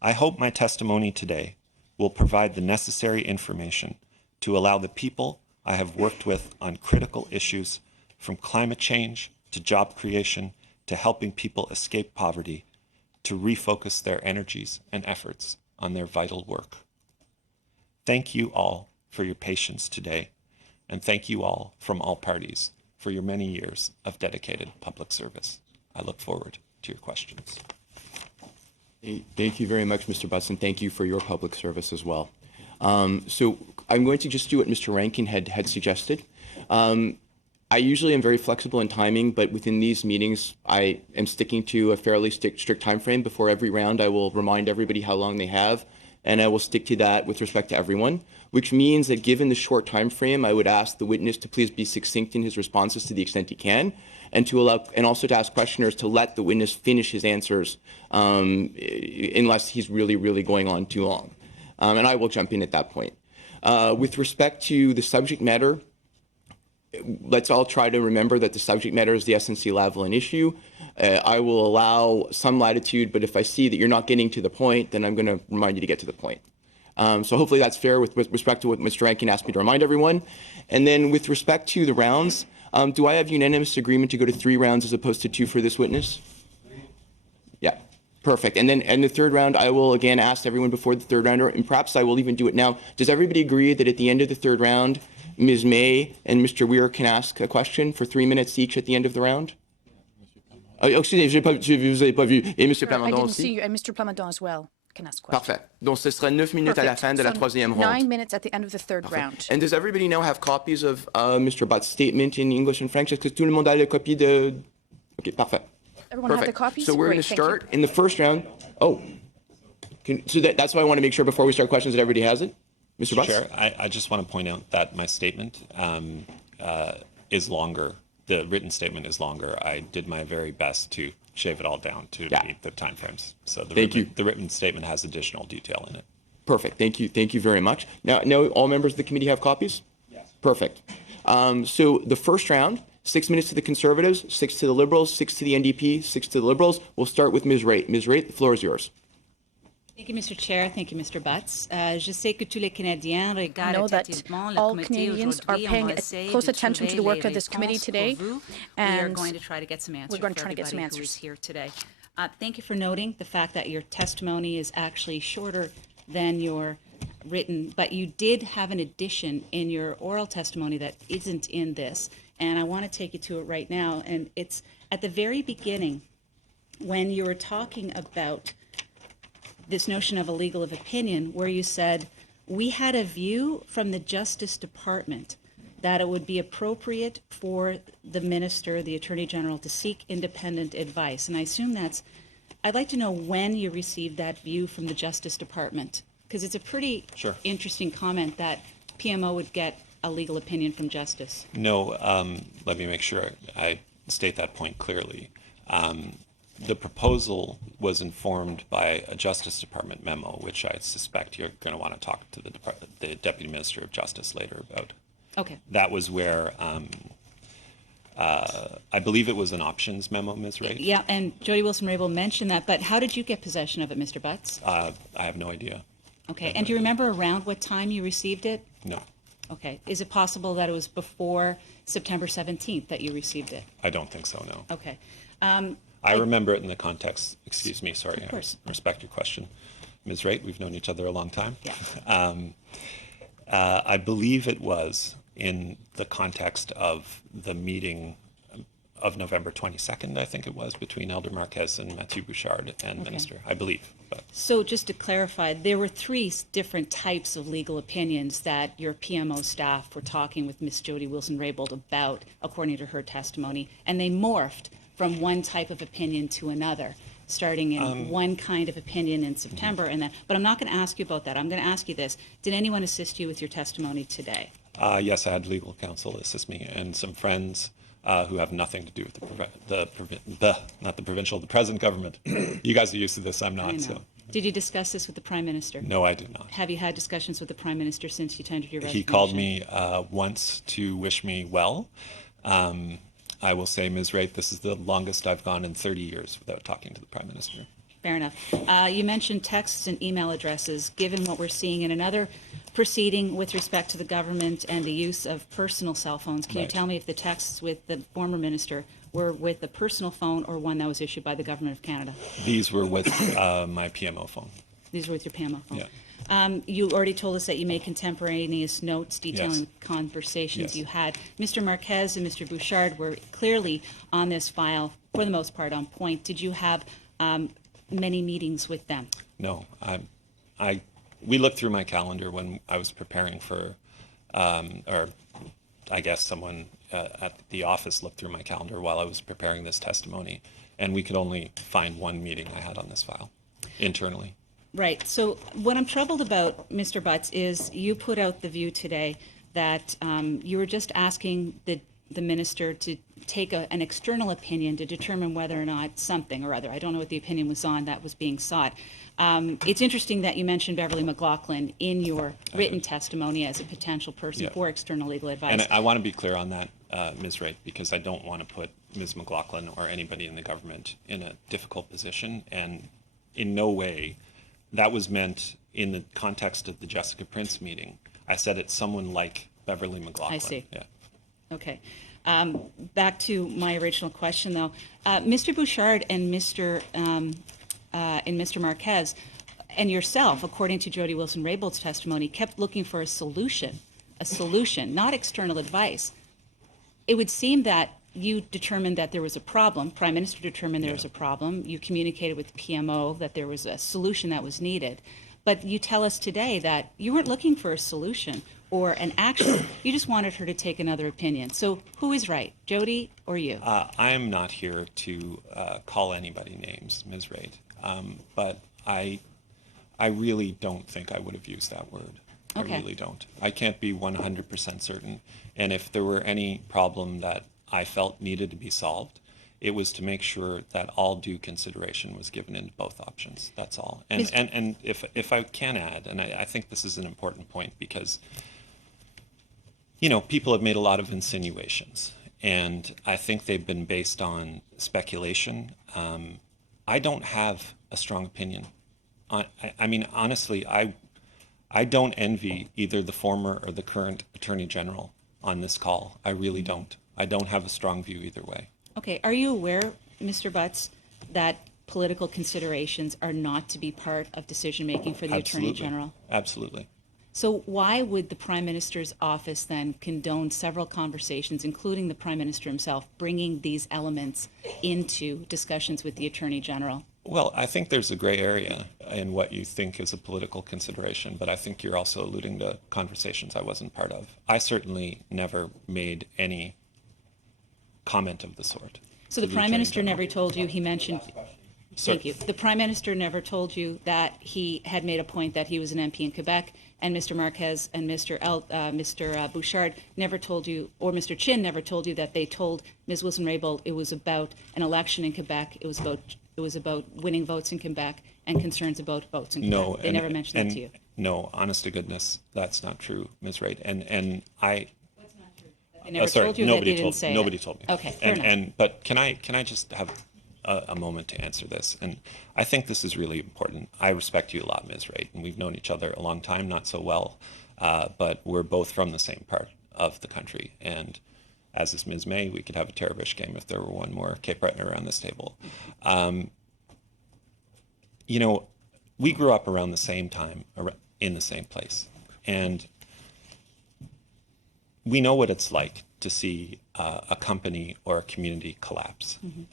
I hope my testimony today will provide the necessary information to allow the people I have worked with on critical issues, from climate change to job creation to helping people escape poverty, to refocus their energies and efforts on their vital work. Thank you all for your patience today, and thank you all from all parties for your many years of dedicated public service. I look forward to your questions. Thank you very much, Mr. Butts, and thank you for your public service as well. So I'm going to just do what Mr. Rankin had suggested. I usually am very flexible in timing, but within these meetings, I am sticking to a fairly strict time frame. Before every round, I will remind everybody how long they have, and I will stick to that with respect to everyone, which means that given the short time frame, I would ask the witness to please be succinct in his responses to the extent he can, and also to ask questioners to let the witness finish his answers unless he's really going on too long. And I will jump in at that point. With respect to the subject matter, let's all try to remember that the subject matter is the SNC-Lavalin issue. I will allow some latitude, but if I see that you're not getting to the point, then I'm going to remind you to get to the point. So hopefully that's fair with respect to what Mr. Rankin asked me to remind everyone. And then with respect to the rounds, do I have unanimous agreement to go to 3 rounds as opposed to 2 for this witness? Yeah, perfect. And then the third round, I will again ask everyone before the third round, and perhaps I will even do it now. Does everybody agree that at the end of the third round, Ms. May and Mr. Weir can ask a question for 3 minutes each at the end of the round? Oh, excusez, vous n'avez pas vu. Et Monsieur I Plamondon didn't aussi? see you, and Mr. Plamondon as well can ask questions. Parfait. Donc, ce sera 9 minutes à la Perfect. fin de la So troisième 9 ronde. minutes at the end of the third round. And does everybody now have copies of Mr. Butts' statement in English and French? Est-ce que tout le monde a la copie de... OK, parfait. Everyone have the Perfect. copies? So we're going Great, to thank you. start in the first round. Oh, so that's why I want to make sure before we start questions that everybody has it. Mr. Butts? Chair, I just want to point out that my statement is longer. The written statement is longer. I did my very best to shave it all down to meet the timeframes. So the written statement has additional detail in it. Perfect. Thank you. Thank you very much. Now, all members of the committee have copies? Yes. Perfect. So the first round, 6 minutes to the Conservatives, 6 to the Liberals, 6 to the NDP, 6 to the Liberals. We'll start with Ms. Raitt. Ms. Raitt, the floor is yours. Thank you, Mr. Chair. Thank you, Mr. Butts. Je sais que tous les Canadiens I regardent know that attentivement le all comité Canadians are aujourd'hui. paying On va essayer close de attention to the trouver work les of this committee réponses today, pour vous. We are and going to try to get some answers we're going to for try to get some everybody who is answers. here today. Thank you for noting the fact that your testimony is actually shorter than your written, but you did have an addition in your oral testimony that isn't in this, and I want to take you to it right now. And it's at the very beginning when you were talking about this notion of a legal of opinion, where you said, we had a view from the Justice Department that it would be appropriate for the minister, the Attorney General, to seek independent advice. And I assume I'd like to know when you received that view from the Justice Department, because it's a pretty interesting comment that PMO would get a legal opinion from Justice. No, let me make sure I state that point clearly. The proposal was informed by a Justice Department memo, which I suspect you're going to want to talk to the Deputy Minister of Justice later about. Okay. That was where I believe it was an options memo, Ms. Raitt. Yeah, and Jody Wilson-Raybould mentioned that, but how did you get possession of it, Mr. Butts? I have no idea. Okay, and do you remember around what time you received it? No, Okay, is it possible that it was before September 17th that you received it? I don't think so, no. Okay. I remember it in the context, excuse me, sorry, Of course. I respect your question. Ms. Raitt, we've known each other a long time. Yeah. I believe it was in the context of the meeting of November 22nd, I think it was, between Elder Marquez and Mathieu Bouchard and Minister, I believe. But So just to clarify, there were 3 different types of legal opinions that your PMO staff were talking with Ms. Jody Wilson-Raybould about, according to her testimony, and they morphed from one type of opinion to another, starting in one kind of opinion in September, and then. But I'm not going to ask you about that. I'm going to ask you this: did anyone assist you with your testimony today? yes, I had legal counsel assist me and some friends who have nothing to do with the present government. You guys are used to this, I'm I not. know. So Did you discuss this with the Prime Minister? no, I did not. Have you had discussions with the Prime Minister since you tendered your resignation? He called me once to wish me well. I will say, Ms. Raitt, this is the longest I've gone in 30 years without talking to the Prime Minister. Fair enough. You mentioned texts and email addresses. Given what we're seeing in another proceeding with respect to the government and the use of personal cell phones, can you Right. tell me if the texts with the former minister were with a personal phone or one that was issued by the Government of Canada? These were with my PMO phone. These were with your PMO phone? Yeah. You already told us that you made contemporaneous notes detailing Yes. conversations Yes. you had. Mr. Marquez and Mr. Bouchard were clearly on this file, for the most part, on point. Did you have many meetings with them? No, we looked through my calendar when I was preparing for, or I guess someone at the office looked through my calendar while I was preparing this testimony, and we could only find one meeting I had on this file internally. Right. So what I'm troubled about, Mr. Butts, is you put out the view today that you were just asking the minister to take an external opinion to determine whether or not something or other, I don't know what the opinion was on, that was being sought. It's interesting that you mentioned Beverly McLaughlin in your written testimony as a potential person for external legal advice. And I want to be clear on that, Ms. Wright, because I don't want to put Ms. McLaughlin or anybody in the government in a difficult position, and in no way that was meant in the context of the Jessica Prince meeting. I said it's someone like Beverly McLaughlin. I see. Yeah. Okay. Back to my original question, though. Mr. Bouchard and Mr. Marquez and yourself, according to Jody Wilson-Raybould's testimony, kept looking for a solution, not external advice. It would seem that you determined that there was a problem. Prime Minister determined there was a problem. You communicated with the PMO that there was a solution that was needed. But you tell us today that you weren't looking for a solution or an action. You just wanted her to take another opinion. So who is right, Jody or you? I'm not here to call anybody names, Ms. Wright. But I really don't think I would have used that word. Okay. I really don't. I can't be 100% certain. And if there were any problem that I felt needed to be solved, it was to make sure that all due consideration was given in both options. That's all. And if I can add, and I think this is an important point, because people have made a lot of insinuations, and I think they've been based on speculation. I don't have a strong opinion. I mean, honestly, I don't envy either the former or the current Attorney General on this call. I really don't. I don't have a strong view either way. Okay. Are you aware, Mr. Butts, that political considerations are not to be part of decision-making for the Attorney General? Absolutely. So why would the Prime Minister's office then condone several conversations, including the Prime Minister himself, bringing these elements into discussions with the Attorney General? Well, I think there's a gray area in what you think is a political consideration, but I think you're also alluding to conversations I wasn't part of. I certainly never made any comment of the sort. So the Prime Minister never told you, he mentioned... Thank you. The Prime Minister never told you that he had made a point that he was an MP in Quebec, and Mr. Marquez and Mr. Bouchard never told you, or Mr. Chin never told you that they told Ms. Wilson-Raybould it was about an election in Quebec, it was about winning votes in Quebec and concerns about votes in Quebec. No, they never mentioned that to you. No, honest to goodness, that's not true, Ms. Wright. And I... They never told you that they didn't say Nobody told me. Okay, fair enough. But can I just have a moment to answer this? And I think this is really important. I respect you a lot, Ms. Wright, and we've known each other a long time, not so well, but we're both from the same part of the country. And as is Ms. May, we could have a Terrabush game if there were one more Cape Breton around this table. We grew up around the same time, in the same place. And we know what it's like to see a company or a community collapse. Mm-hmm.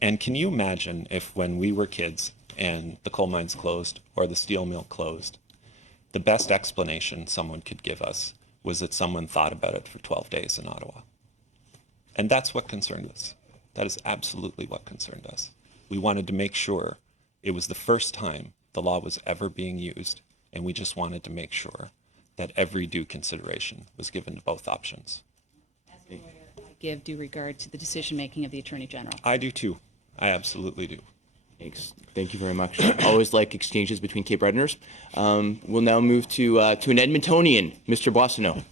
And can you imagine if when we were kids and the coal mines closed or the steel mill closed, the best explanation someone could give us was that someone thought about it for 12 days in Ottawa. And that's what concerned us. That is absolutely what concerned us. We wanted to make sure it was the first time the law was ever being used, and we just wanted to make sure that every due consideration was given to both options. As a lawyer, I give due regard to the decision-making of the Attorney General. I do too. I absolutely do. Thanks. Thank you very much. Always like exchanges between Cape Bretoners. We'll now move to an Edmontonian, Mr. Boissonneau.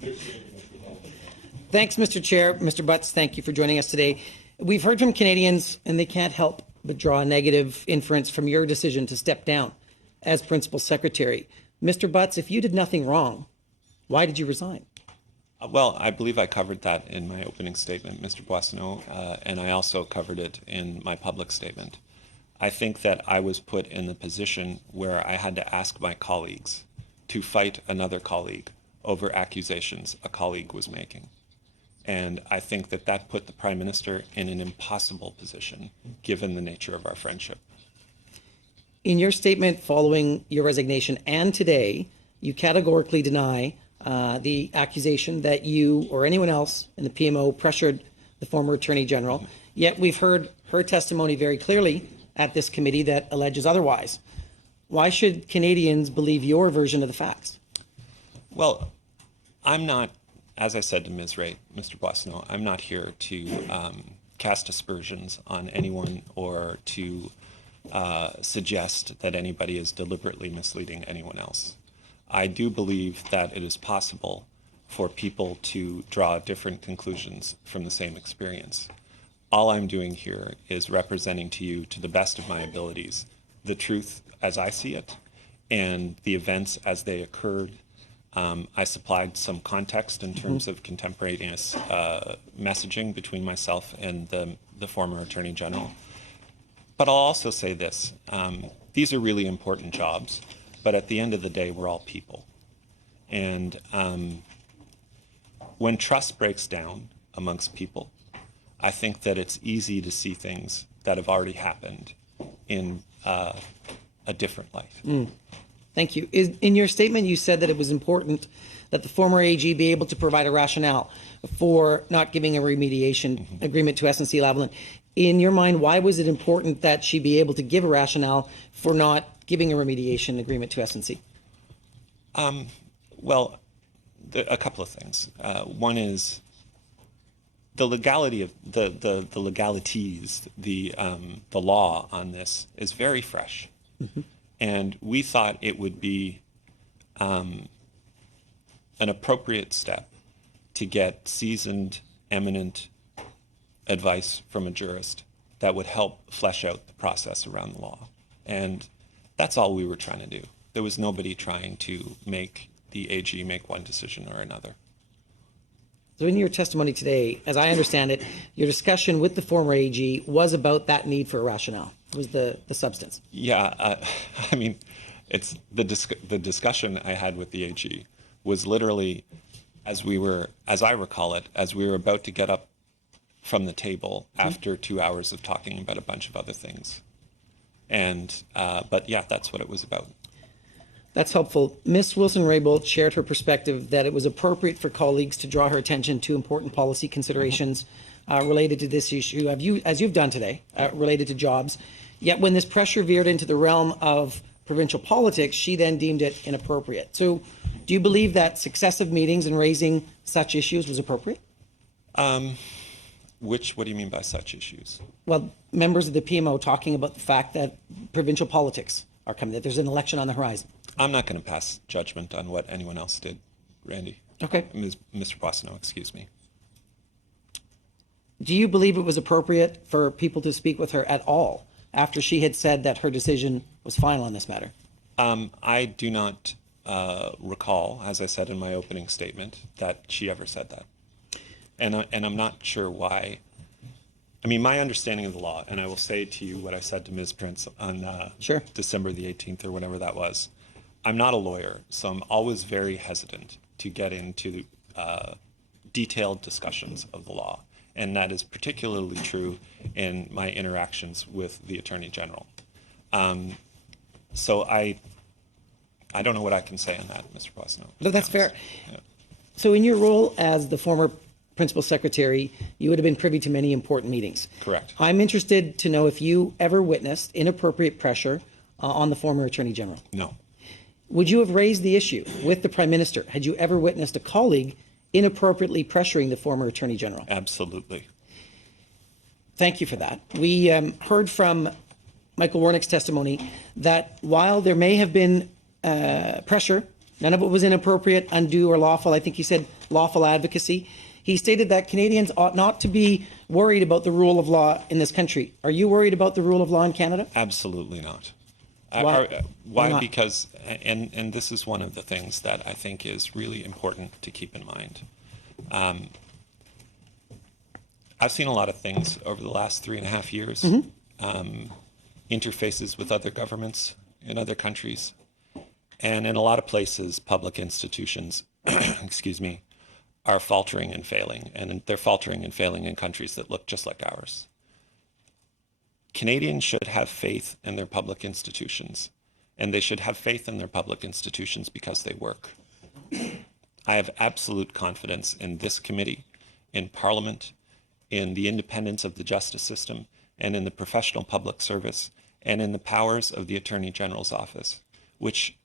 Thanks, Mr. Chair. Mr. Butts, thank you for joining us today. We've heard from Canadians, and they can't help but draw a negative inference from your decision to step down as Principal Secretary. Mr. Butts, if you did nothing wrong, why did you resign? Well, I believe I covered that in my opening statement, Mr. Boissonneau, and I also covered it in my public statement. I think that I was put in the position where I had to ask my colleagues to fight another colleague over accusations a colleague was making. And I think that that put the Prime Minister in an impossible position, given the nature of our friendship. In your statement following your resignation and today, you categorically deny the accusation that you or anyone else in the PMO pressured the former Attorney General. Yet we've heard her testimony very clearly at this committee that alleges otherwise. Why should Canadians believe your version of the facts? Well, I'm not, as I said to Ms. Wright, Mr. Boissonneau, I'm not here to cast aspersions on anyone or to suggest that anybody is deliberately misleading anyone else. I do believe that it is possible for people to draw different conclusions from the same experience. All I'm doing here is representing to you, to the best of my abilities, the truth as I see it and the events as they occurred. I supplied some context in terms of contemporaneous messaging between myself and the former Attorney General. But I'll also say this, these are really important jobs, but at the end of the day, we're all people. And when trust breaks down amongst people, I think that it's easy to see things that have already happened in a different light. Thank you. In your statement, you said that it was important that the former AG be able to provide a rationale for not giving a remediation agreement to SNC-Lavalin. In your mind, why was it important that she be able to give a rationale for not giving a remediation agreement to SNC? Well, a couple of things. One is the legality of the legalities, the law on this is very fresh. And we thought it would be an appropriate step to get seasoned, eminent advice from a jurist that would help flesh out the process around the law. And that's all we were trying to do. There was nobody trying to make the AG make one decision or another. So in your testimony today, as I understand it, your discussion with the former AG was about that need for a rationale, was the substance. Yeah, I mean, it's the discussion I had with the AG was literally, as I recall it, as we were about to get up from the table after 2 hours of talking about a bunch of other things. And, but yeah, that's what it was about. That's helpful. Ms. Wilson-Raybould shared her perspective that it was appropriate for colleagues to draw her attention to important policy considerations related to this issue, as you've done today, related to jobs. Yet when this pressure veered into the realm of provincial politics, she then deemed it inappropriate. So do you believe that successive meetings and raising such issues was appropriate? What do you mean by such issues? Well, members of the PMO talking about the fact that provincial politics are coming, that there's an election on the horizon. I'm not going to pass judgment on what anyone else did, Randy. Okay. Mr. Boissonneau, excuse me. Do you believe it was appropriate for people to speak with her at all after she had said that her decision was final on this matter? I do not recall, as I said in my opening statement, that she ever said that. And I'm not sure why. I mean, my understanding of the law, and I will say to you what I said to Ms. Prince on Sure. December the 18th or whatever that was. I'm not a lawyer, so I'm always very hesitant to get into detailed discussions of the law. And that is particularly true in my interactions with the Attorney General. So I don't know what I can say on that, Mr. Boissonneau. No, that's fair. Yeah. So in your role as the former principal secretary, you would have been privy to many important meetings. Correct. I'm interested to know if you ever witnessed inappropriate pressure on the former Attorney General. No. Would you have raised the issue with the Prime Minister had you ever witnessed a colleague inappropriately pressuring the former Attorney General? Absolutely. Thank you for that. We heard from Michael Warnick's testimony that while there may have been pressure, none of it was inappropriate, undue, or lawful. I think he said lawful advocacy. He stated that Canadians ought not to be worried about the rule of law in this country. Are you worried about the rule of law in Canada? Absolutely not. Why? Why not? Because, and this is one of the things that I think is really important to keep in mind. I've seen a lot of things over the last 3.5 years, interfaces with other governments in other countries, and in a lot of places, public institutions, excuse me, are faltering and failing, and they're faltering and failing in countries that look just like ours. Canadians should have faith in their public institutions, and they should have faith in their public institutions because they work. I have absolute confidence in this committee, in Parliament, in the independence of the justice system, and in the professional public service, and in the powers of the Attorney General's office, which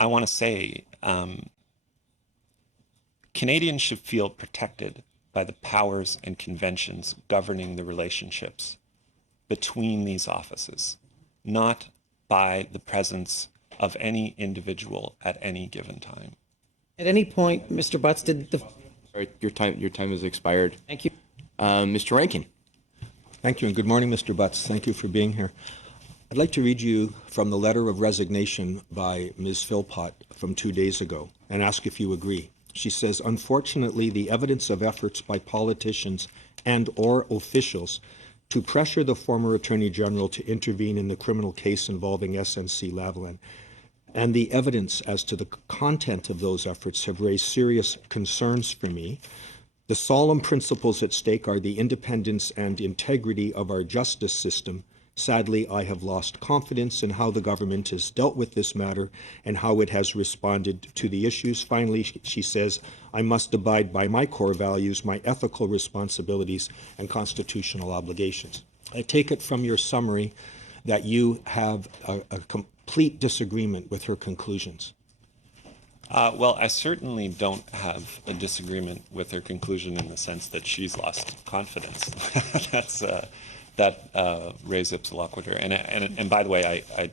I want to say, Canadians should feel protected by the powers and conventions governing the relationships between these offices, not by the presence of any individual at any given time. At any point, Mr. Butts, did the... Sorry, your time has expired. Thank you. Mr. Rankin. Thank you, and good morning, Mr. Butts. Thank you for being here. I'd like to read you from the letter of resignation by Ms. Philpott from 2 days ago and ask if you agree. She says, unfortunately, the evidence of efforts by politicians and or officials to pressure the former Attorney General to intervene in the criminal case involving SNC-Lavalin and the evidence as to the content of those efforts have raised serious concerns for me. The solemn principles at stake are the independence and integrity of our justice system. Sadly, I have lost confidence in how the government has dealt with this matter and how it has responded to the issues. Finally, she says, I must abide by my core values, my ethical responsibilities, and constitutional obligations. I take it from your summary that you have a complete disagreement with her conclusions. Well, I certainly don't have a disagreement with her conclusion in the sense that she's lost confidence. That res ipsa loquitur. And by the way, I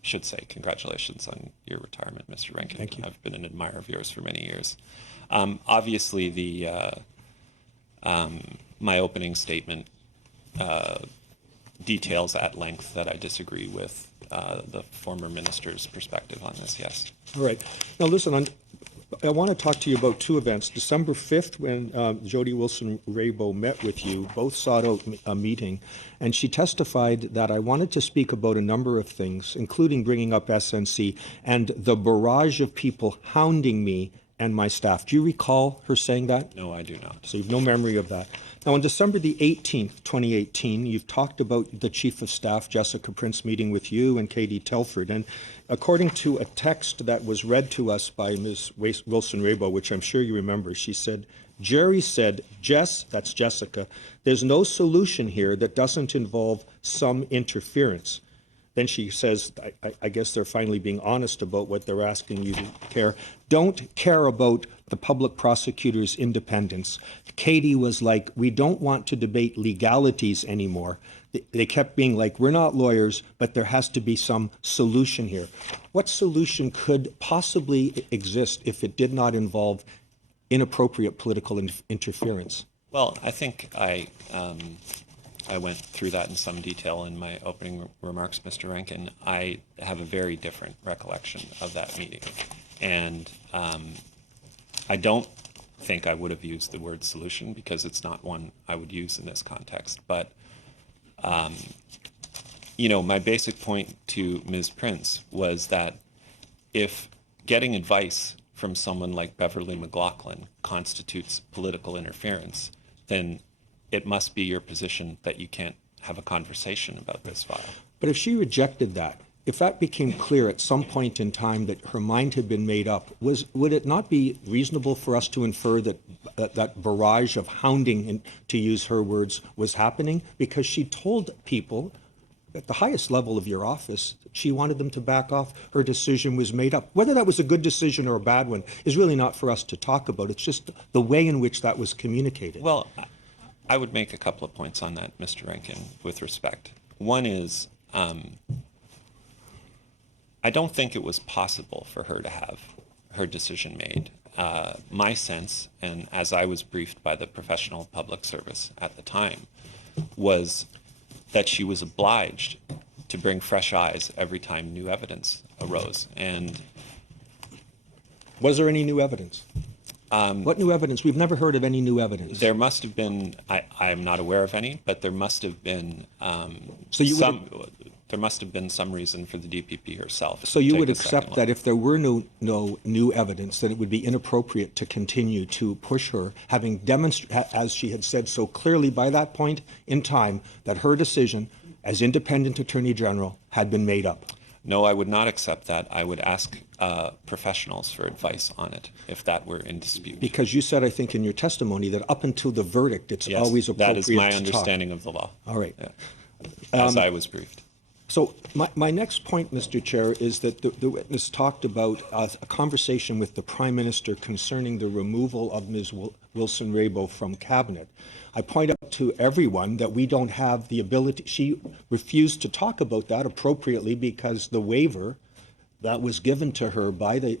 should say congratulations on your retirement, Mr. Rankin. Thank you. I've been an admirer of yours for many years. Obviously, my opening statement details at length that I disagree with the former minister's perspective on this, yes. All right. Now, listen, I want to talk to you about two events. December 5th, when Jody Wilson-Raybould met with you, both sought out a meeting, and she testified that I wanted to speak about a number of things, including bringing up SNC and the barrage of people hounding me and my staff. Do you recall her saying that? No, I do not. So you've no memory of that. Now, on December the 18th, 2018, you've talked about the Chief of Staff, Jessica Prince, meeting with you and Katie Telford. And according to a text that was read to us by Ms. Wilson-Raybould, which I'm sure you remember, she said, Jerry said, Jess, that's Jessica, there's no solution here that doesn't involve some interference. Then she says, I guess they're finally being honest about what they're asking you to care. Don't care about the public prosecutor's independence. Katie was like, we don't want to debate legalities anymore. They kept being like, we're not lawyers, but there has to be some solution here. What solution could possibly exist if it did not involve inappropriate political interference? Well, I think I went through that in some detail in my opening remarks, Mr. Rankin. I have a very different recollection of that meeting. And I don't think I would have used the word solution because it's not one I would use in this context. But, my basic point to Ms. Prince was that if getting advice from someone like Beverly McLaughlin constitutes political interference, then it must be your position that you can't have a conversation about this file. But if she rejected that, if that became clear at some point in time that her mind had been made up, would it not be reasonable for us to infer that that barrage of hounding, to use her words, was happening? Because she told people at the highest level of your office she wanted them to back off. Her decision was made up. Whether that was a good decision or a bad one is really not for us to talk about. It's just the way in which that was communicated. Well, I would make a couple of points on that, Mr. Rankin, with respect. One is, I don't think it was possible for her to have her decision made. My sense, and as I was briefed by the professional public service at the time, was that she was obliged to bring fresh eyes every time new evidence arose. And was there any new evidence? What new evidence? We've never heard of any new evidence. There must have been, I'm not aware of any, but there must have been there must have been some reason for the DPP herself. So you would accept that if there were no new evidence, that it would be inappropriate to continue to push her, having demonstrated, as she had said so clearly by that point in time, that her decision as independent Attorney General had been made up? No, I would not accept that. I would ask professionals for advice on it if that were in dispute. Because you said, I think, in your testimony that up until the verdict, it's yes, always appropriate that is my to understanding talk. of the law. All right. Yeah. as I was briefed. So my next point, Mr. Chair, is that the witness talked about a conversation with the Prime Minister concerning the removal of Ms. Wilson-Raybould from Cabinet. I point out to everyone that we don't have the ability. She refused to talk about that appropriately because the waiver that was given to her by the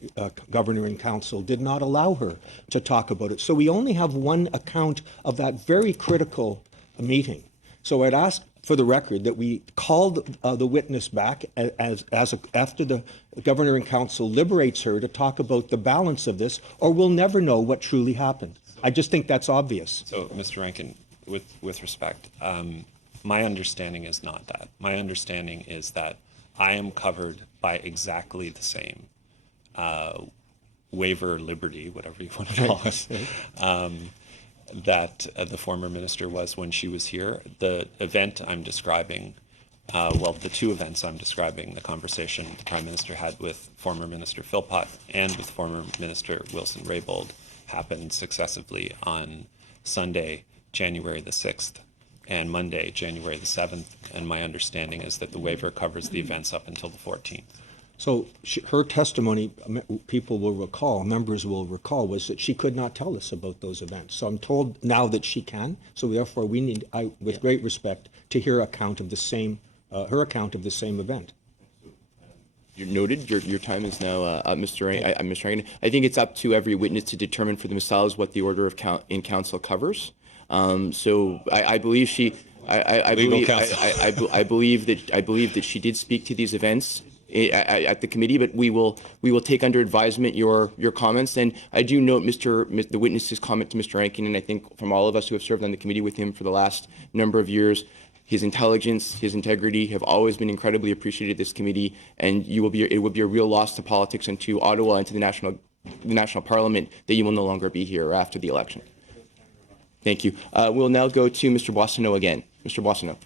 Governor and Council did not allow her to talk about it. So we only have one account of that very critical meeting. So I'd ask for the record that we called the witness back after the Governor and Council liberates her to talk about the balance of this, or we'll never know what truly happened. I just think that's obvious. So, Mr. Rankin, with respect, my understanding is not that. My understanding is that I am covered by exactly the same waiver liberty, whatever you want to call it, that the former minister was when she was here. The event I'm describing, the two events I'm describing, the conversation the Prime Minister had with former Minister Philpott and with former Minister Wilson-Raybould happened successively on Sunday, January the 6th, and Monday, January the 7th, and my understanding is that the waiver covers the events up until the 14th. So her testimony, people will recall, members will recall, was that she could not tell us about those events. So I'm told now that she can. So therefore, we need, with great respect, to hear her account of the same event. You're noted. Your time is now up, Mr. Rankin. I think it's up to every witness to determine for themselves what the order of in council covers. So I believe she. I believe that she did speak to these events at the committee, but we will take under advisement your comments. And I do note the witness's comment to Mr. Rankin, and I think from all of us who have served on the committee with him for the last number of years, his intelligence, his integrity have always been incredibly appreciated at this committee, and it will be a real loss to politics and to Ottawa and to the national parliament that you will no longer be here after the election. Thank you. We'll now go to Mr. Boissonneau again. Mr. Boissonneau.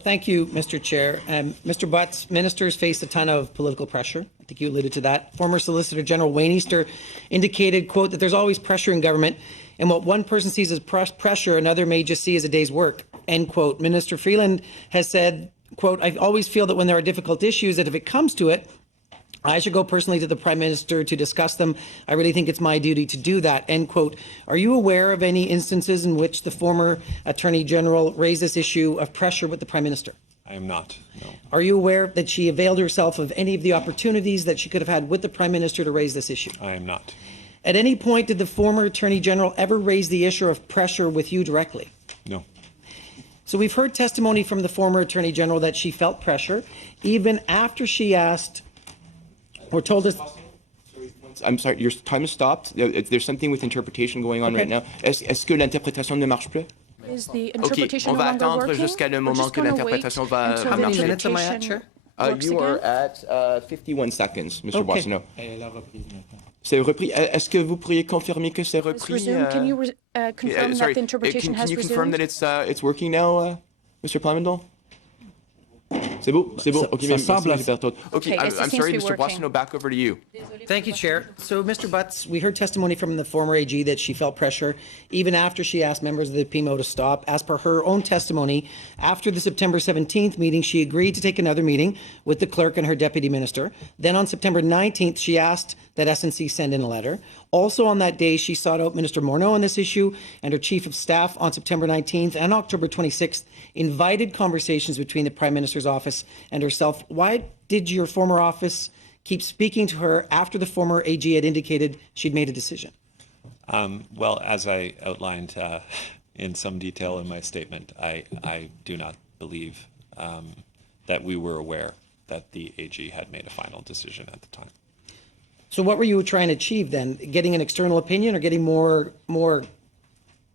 Thank you, Mr. Chair. Mr. Butts, ministers face a ton of political pressure. I think you alluded to that. Former Solicitor General Wayne Easter indicated, quote, that there's always pressure in government, and what one person sees as pressure, another may just see as a day's work, end quote. Minister Freeland has said, quote, I always feel that when there are difficult issues, that if it comes to it, I should go personally to the Prime Minister to discuss them. I really think it's my duty to do that, end quote. Are you aware of any instances in which the former Attorney General raised this issue of pressure with the Prime Minister? I am not, no. Are you aware that she availed herself of any of the opportunities that she could have had with the Prime Minister to raise this issue? I am not. At any point, did the former Attorney General ever raise the issue of pressure with you directly? No. So we've heard testimony from the former Attorney General that she felt pressure even after she asked or told us. I'm sorry, your time has stopped. There's something with interpretation going on right now. Est-ce que l'interprétation ne marche plus? Is the Okay, interpretation on no va longer attendre working? jusqu'à le We're moment just que gonna l'interprétation wait va. until How the many minutes am I at, interpretation Chair? works You are again? at 51 seconds, Mr. Okay. Boissonneau. Elle a repris maintenant. C'est repris. Est-ce que vous pourriez confirmer que c'est It's repris? resumed. Can you confirm that the interpretation has Can you resumed? confirm that it's working now, Mr. Plamondon? C'est beau, c'est beau. Okay, ça semble- merci, Mr. Okay, Okay, yes, it I'm seems sorry, to be Mr. working. Boissonneau, back over to you. Thank you, Chair. So, Mr. Butts, we heard testimony from the former AG that she felt pressure even after she asked members of the PMO to stop. As per her own testimony, after the September 17th meeting, she agreed to take another meeting with the clerk and her deputy minister. Then on September 19th, she asked that SNC send in a letter. Also on that day, she sought out Minister Morneau on this issue, and her chief of staff on September 19th and October 26th invited conversations between the Prime Minister's office and herself. Why did your former office keep speaking to her after the former AG had indicated she'd made a decision? Well, as I outlined in some detail in my statement, I do not believe that we were aware that the AG had made a final decision at the time. So what were you trying to achieve then? Getting an external opinion or getting more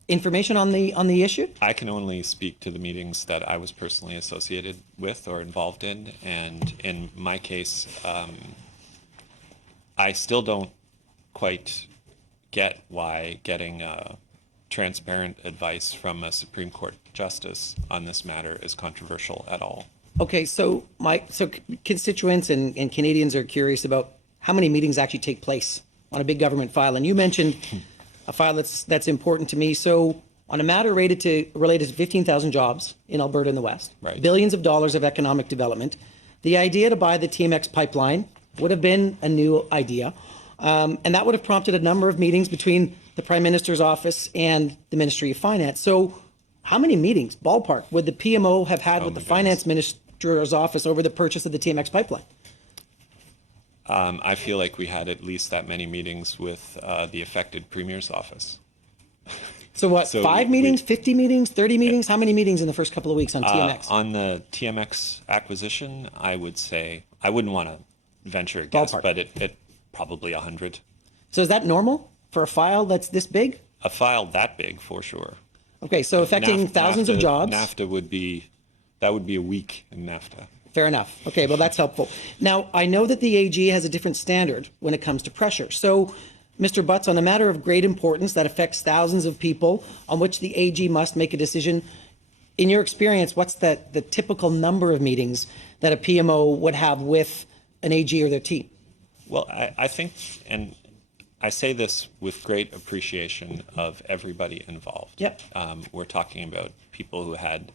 information on the issue? I can only speak to the meetings that I was personally associated with or involved in, and in my case, I still don't quite get why getting transparent advice from a Supreme Court justice on this matter is controversial at all. Okay, so constituents and Canadians are curious about how many meetings actually take place on a big government file, and you mentioned a file that's important to me. So on a matter related to 15,000 jobs in Alberta and the West, Right. billions of dollars of economic development. The idea to buy the TMX pipeline would have been a new idea, and that would have prompted a number of meetings between the Prime Minister's office and the Ministry of Finance. So how many meetings, ballpark, would the PMO have had with the Finance Minister's office over the purchase of the TMX pipeline? I feel like we had at least that many meetings with the affected Premier's office. So what, So 5 meetings, 50 meetings, 30 meetings? How many meetings in the first couple of weeks on TMX? On the TMX acquisition, I would say, I wouldn't want to venture a guess, Ballpark. but it probably 100. So is that normal for a file that's this big? A file that big, for sure. Okay, so affecting thousands of jobs. NAFTA would be a week in NAFTA. Fair enough. Okay, well, that's helpful. Now, I know that the AG has a different standard when it comes to pressure. So, Mr. Butts, on a matter of great importance that affects thousands of people, on which the AG must make a decision, in your experience, what's the typical number of meetings that a PMO would have with an AG or their team? Well, I think, and I say this with great appreciation of everybody involved. Yep. We're talking about people who had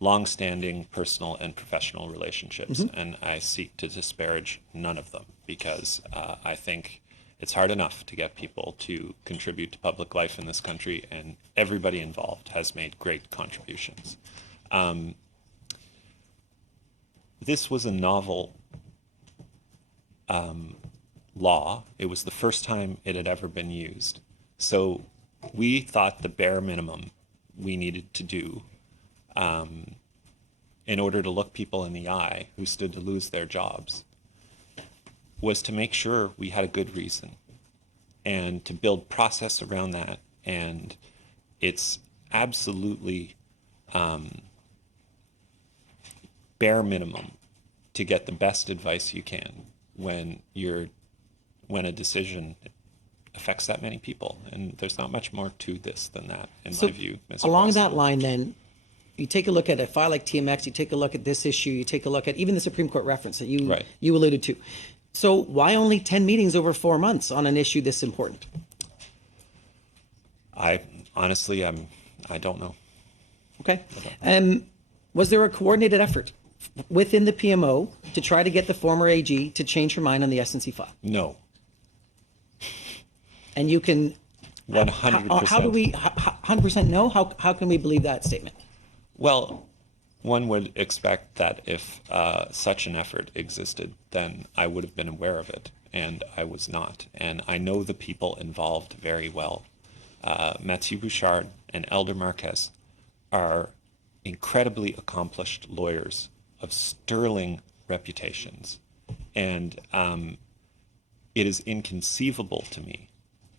long-standing personal and professional relationships, and I seek to disparage none of them because I think it's hard enough to get people to contribute to public life in this country, and everybody involved has made great contributions. This was a novel law. It was the first time it had ever been used. So we thought the bare minimum we needed to do in order to look people in the eye who stood to lose their jobs was to make sure we had a good reason and to build process around that. And it's absolutely bare minimum to get the best advice you can when a decision affects that many people. And there's not much more to this than that, in my view, Mr. Along President. that line, then, you take a look at a file like TMX, you take a look at this issue, you take a look at even the Supreme Court reference that you alluded to. So why only 10 meetings over 4 months on an issue this important? I don't know. Okay. Was there a coordinated effort within the PMO to try to get the former AG to change her mind on the SNC file? No. And you can 100%. How do we 100% no? How can we believe that statement? Well, one would expect that if such an effort existed, then I would have been aware of it, and I was not. And I know the people involved very well. Mathieu Bouchard and Elder Marquez are incredibly accomplished lawyers of sterling reputations. And it is inconceivable to me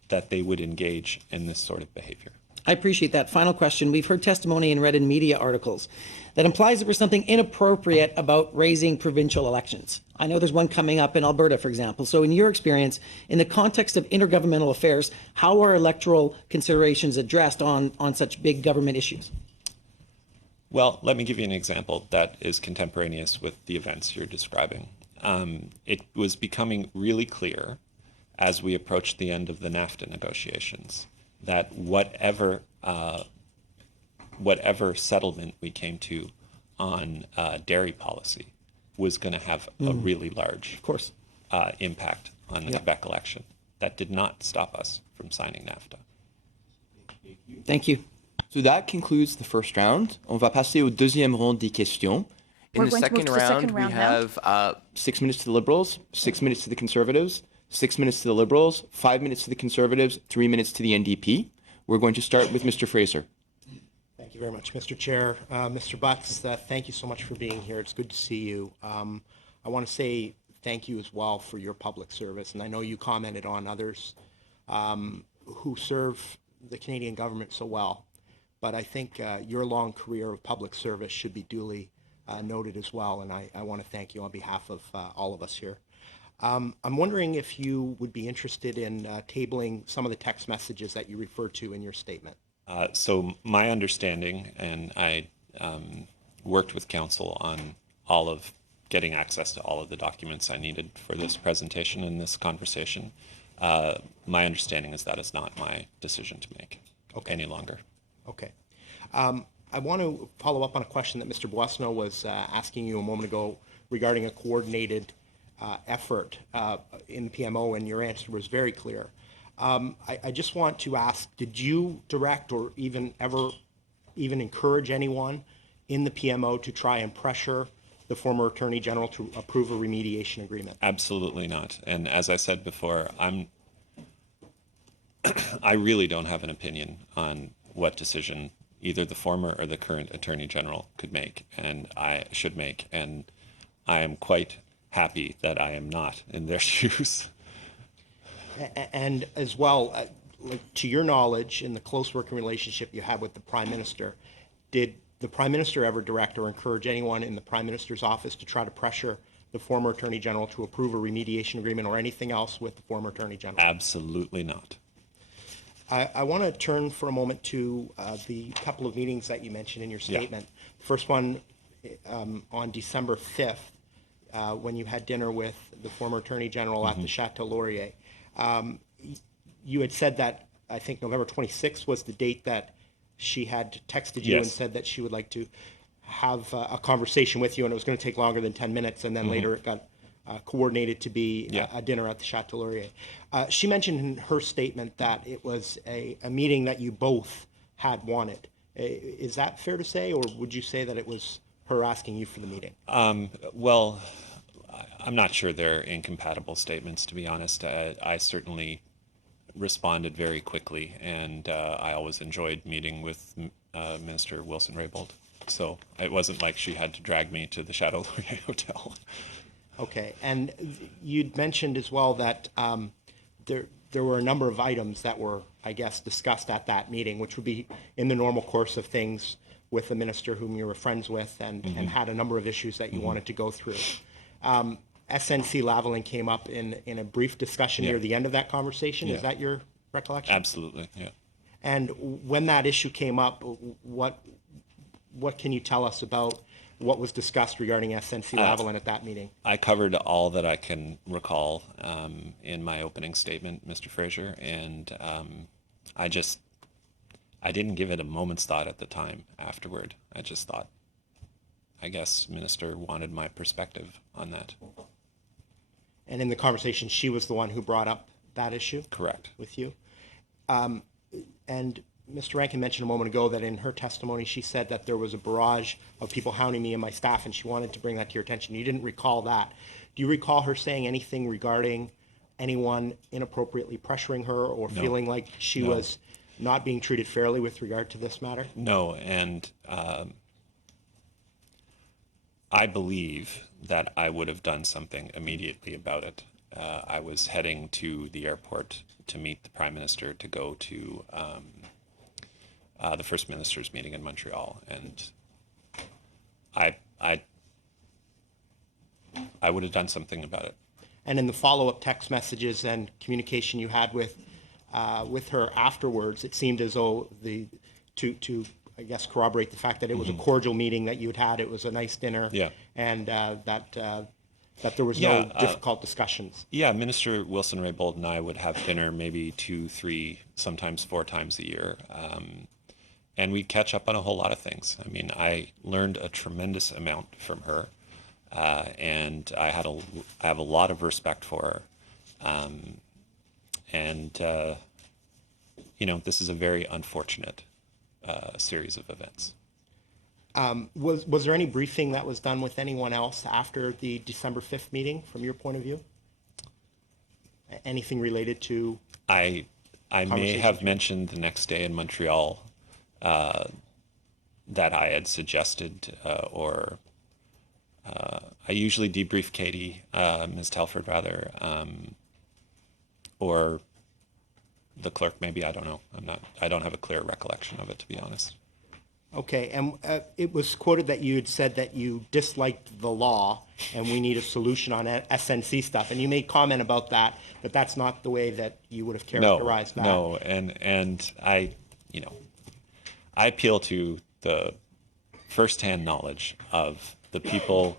that they would engage in this sort of behavior. I appreciate that. Final question. We've heard testimony and read in media articles that implies there was something inappropriate about raising provincial elections. I know there's one coming up in Alberta, for example. So in your experience, in the context of intergovernmental affairs, how are electoral considerations addressed on such big government issues? Well, let me give you an example that is contemporaneous with the events you're describing. It was becoming really clear as we approached the end of the NAFTA negotiations that whatever settlement we came to on dairy policy was going to have a really large impact on the Quebec election. That did not stop us from signing NAFTA. Thank you. So that concludes the first round. On va passer au deuxième round des questions. In We're the going to move second to the round, second we round now. have 6 minutes to the Liberals, 6 minutes to the Conservatives, 6 minutes to the Liberals, 5 minutes to the Conservatives, 3 minutes to the NDP. We're going to start with Mr. Fraser. Thank you very much, Mr. Chair. Mr. Butts, thank you so much for being here. It's good to see you. I want to say thank you as well for your public service. And I know you commented on others who serve the Canadian government so well. But I think your long career of public service should be duly noted as well. And I want to thank you on behalf of all of us here. I'm wondering if you would be interested in tabling some of the text messages that you referred to in your statement. So my understanding, and I worked with counsel on all of getting access to all of the documents I needed for this presentation and this conversation. My understanding is that is not my decision to make any longer. Okay. I want to follow up on a question that Mr. Boissonneau was asking you a moment ago regarding a coordinated effort in PMO, and your answer was very clear. I just want to ask, did you direct or even encourage anyone in the PMO to try and pressure the former Attorney General to approve a remediation agreement? Absolutely not. And as I said before, I really don't have an opinion on what decision either the former or the current Attorney General could make, and I should make, and I am quite happy that I am not in their shoes. And as well, to your knowledge, in the close working relationship you have with the Prime Minister, did the Prime Minister ever direct or encourage anyone in the Prime Minister's office to try to pressure the former Attorney General to approve a remediation agreement or anything else with the former Attorney General? Absolutely not. I want to turn for a moment to the couple of meetings that you mentioned in your statement. The first one on December 5th, when you had dinner with the former Attorney General at the Chateau Laurier. You had said that, I think November 26th was the date that she had texted you and said that she would like to have a conversation with you, and it was going to take longer than 10 minutes, and then later it got coordinated to be a dinner at the Chateau Laurier. She mentioned in her statement that it was a meeting that you both had wanted. Is that fair to say, or would you say that it was her asking you for the meeting? Well, I'm not sure they're incompatible statements, to be honest. I certainly responded very quickly, and I always enjoyed meeting with Minister Wilson-Raybould. So it wasn't like she had to drag me to the Chateau Laurier Hotel. Okay, and you'd mentioned as well that there were a number of items that were, I guess, discussed at that meeting, which would be in the normal course of things with the minister whom you were friends with, and had a number of issues that you wanted to go through. SNC-Lavalin came up in a brief discussion near the end of that conversation. Is that your recollection? Absolutely, yeah. And when that issue came up, what can you tell us about what was discussed regarding SNC-Lavalin at that meeting? I covered all that I can recall in my opening statement, Mr. Fraser, and I didn't give it a moment's thought at the time afterward. I just thought, I guess Minister wanted my perspective on that. And in the conversation, she was the one who brought up that issue? Correct. With you? And Mr. Rankin mentioned a moment ago that in her testimony, she said that there was a barrage of people hounding me and my staff, and she wanted to bring that to your attention. You didn't recall that. Do you recall her saying anything regarding anyone inappropriately pressuring her or feeling like she was not being treated fairly with regard to this matter? No, and I believe that I would have done something immediately about it. I was heading to the airport to meet the Prime Minister to go to the First Minister's meeting in Montreal, and I would have done something about it. And in the follow-up text messages and communication you had with her afterwards, it seemed as though to I guess corroborate the fact that it was a cordial meeting that you had. It was a nice dinner, and that there was no difficult discussions. Yeah, Minister Wilson-Raybould and I would have dinner maybe 2, 3, sometimes 4 times a year. And we'd catch up on a whole lot of things. I mean, I learned a tremendous amount from her, and I have a lot of respect for her. This is a very unfortunate series of events. Was there any briefing that was done with anyone else after the December 5th meeting, from your point of view? Anything related to? I may have mentioned the next day in Montreal that I had suggested, or I usually debrief Katie, Ms. Telford rather, or the clerk maybe. I don't know. I don't have a clear recollection of it, to be honest. Okay, and it was quoted that you had said that you disliked the law and we need a solution on SNC stuff, and you made comment about that, but that's not the way that you would have characterized that. No, and I appeal to the firsthand knowledge of the people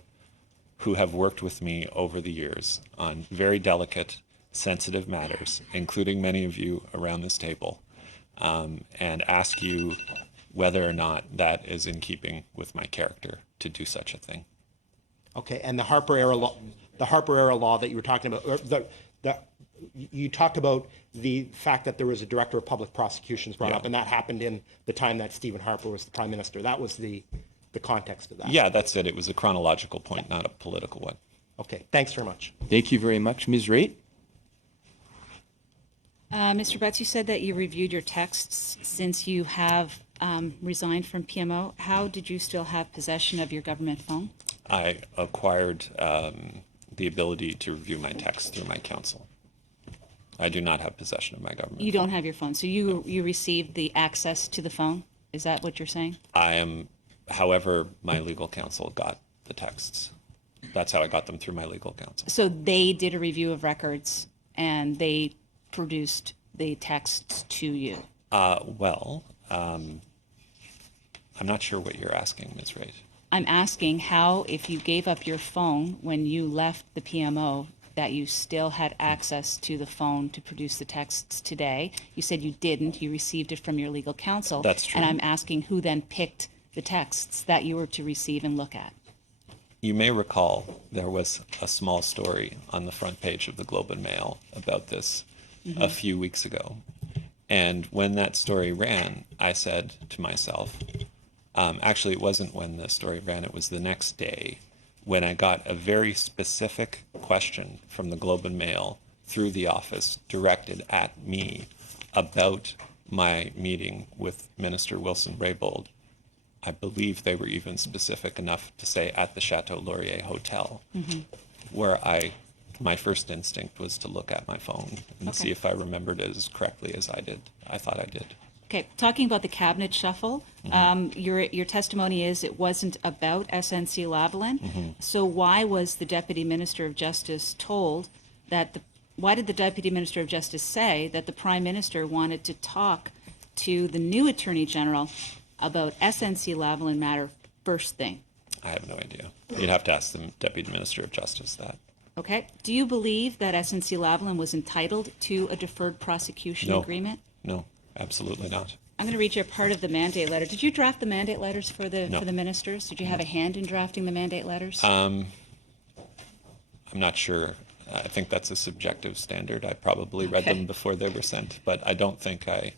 who have worked with me over the years on very delicate, sensitive matters, including many of you around this table, and ask you whether or not that is in keeping with my character to do such a thing. Okay, and the Harper era law that you were talking about, or you talked about the fact that there was a director of public prosecutions brought up, and that happened in the time that Stephen Harper was the Prime Minister. That was the context of that. Yeah, that's it. It was a chronological point, not a political one. Okay, thanks very much. Thank you very much. Ms. Raitt? Mr. Butts, you said that you reviewed your texts since you have resigned from PMO. How did you still have possession of your government phone? I acquired the ability to review my texts through my counsel. I do not have possession of my government You don't have your phone, so you received the access to the phone? Is that what you're saying? However, my legal counsel got the texts. That's how I got them through my legal counsel. So they did a review of records and they produced the texts to you? I'm not sure what you're asking, Ms. Raitt. I'm asking how, if you gave up your phone when you left the PMO, that you still had access to the phone to produce the texts today. You said you didn't. You received it from your legal counsel. That's true. And I'm asking who then picked the texts that you were to receive and look at. You may recall there was a small story on the front page of the Globe and Mail about this a few weeks ago. And when that story ran, I said to myself, actually, it wasn't when the story ran, it was the next day when I got a very specific question from the Globe and Mail through the office directed at me about my meeting with Minister Wilson-Raybould. I believe they were even specific enough to say at the Chateau Laurier Hotel, where my first instinct was to look at my phone and see if I remembered it as correctly as I thought I did. Okay, talking about the cabinet shuffle, your testimony is it wasn't about SNC-Lavalin. So why was the Deputy Minister of Justice told that why did the Deputy Minister of Justice say that the Prime Minister wanted to talk to the new Attorney General about SNC-Lavalin matter first thing? I have no idea. You'd have to ask the Deputy Minister of Justice that. Okay. Do you believe that SNC-Lavalin was entitled to a deferred prosecution agreement? No, absolutely not. I'm going to read you a part of the mandate letter. Did you draft the mandate letters for the ministers? Did you have a hand in drafting the mandate letters? I'm not sure. I think that's a subjective standard. I probably read them before they were sent, but I don't think I...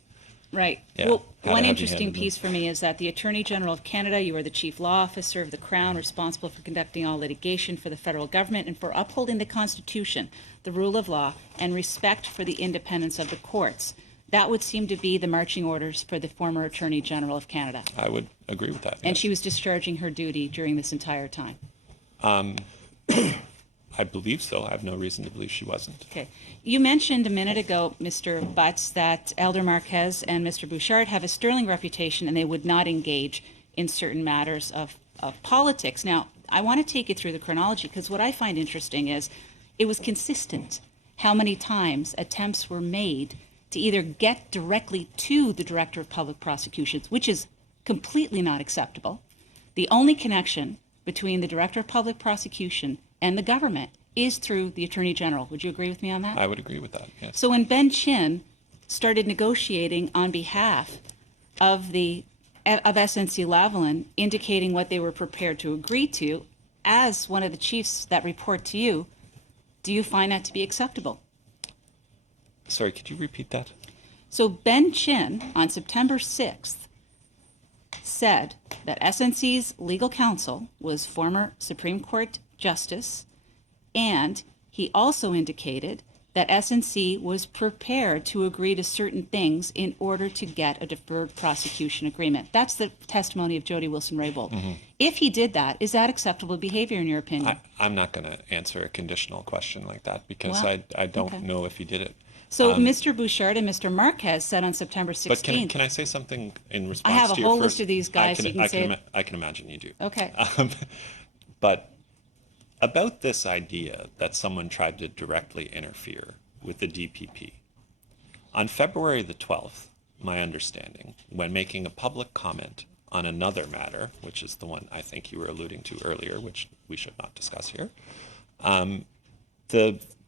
Right. Yeah. Well, one Have interesting you handed piece for me is that the Attorney General of Canada, you are the Chief Law Officer of the Crown, responsible for conducting all litigation for the federal government and for upholding the Constitution, the rule of law, and respect for the independence of the courts. That would seem to be the marching orders for the former Attorney General of Canada. I would agree with that. And she was discharging her duty during this entire time. I believe so. I have no reason to believe she wasn't. Okay. You mentioned a minute ago, Mr. Butts, that Elder Marquez and Mr. Bouchard have a sterling reputation and they would not engage in certain matters of politics. Now, I want to take you through the chronology because what I find interesting is it was consistent how many times attempts were made to either get directly to the Director of Public Prosecutions, which is completely not acceptable. The only connection between the Director of Public Prosecution and the government is through the Attorney General. Would you agree with me on that? I would agree with that, yes. So when Ben Chin started negotiating on behalf of SNC-Lavalin, indicating what they were prepared to agree to, as one of the chiefs that report to you, do you find that to be acceptable? Sorry, could you repeat that? So Ben Chin, on September 6th, said that SNC's legal counsel was former Supreme Court Justice, and he also indicated that SNC was prepared to agree to certain things in order to get a deferred prosecution agreement. That's the testimony of Jody Wilson-Raybould. If he did that, is that acceptable behavior in your opinion? I'm not going to answer a conditional question like that because Wow. I don't know if he did it. So Mr. Bouchard and Mr. Marquez said on September 16th. But can I say something in response I have to a your whole first? list of these guys. So you can say I can imagine you do. Okay. But about this idea that someone tried to directly interfere with the DPP, on February the 12th, my understanding, when making a public comment on another matter, which is the one I think you were alluding to earlier, which we should not discuss here,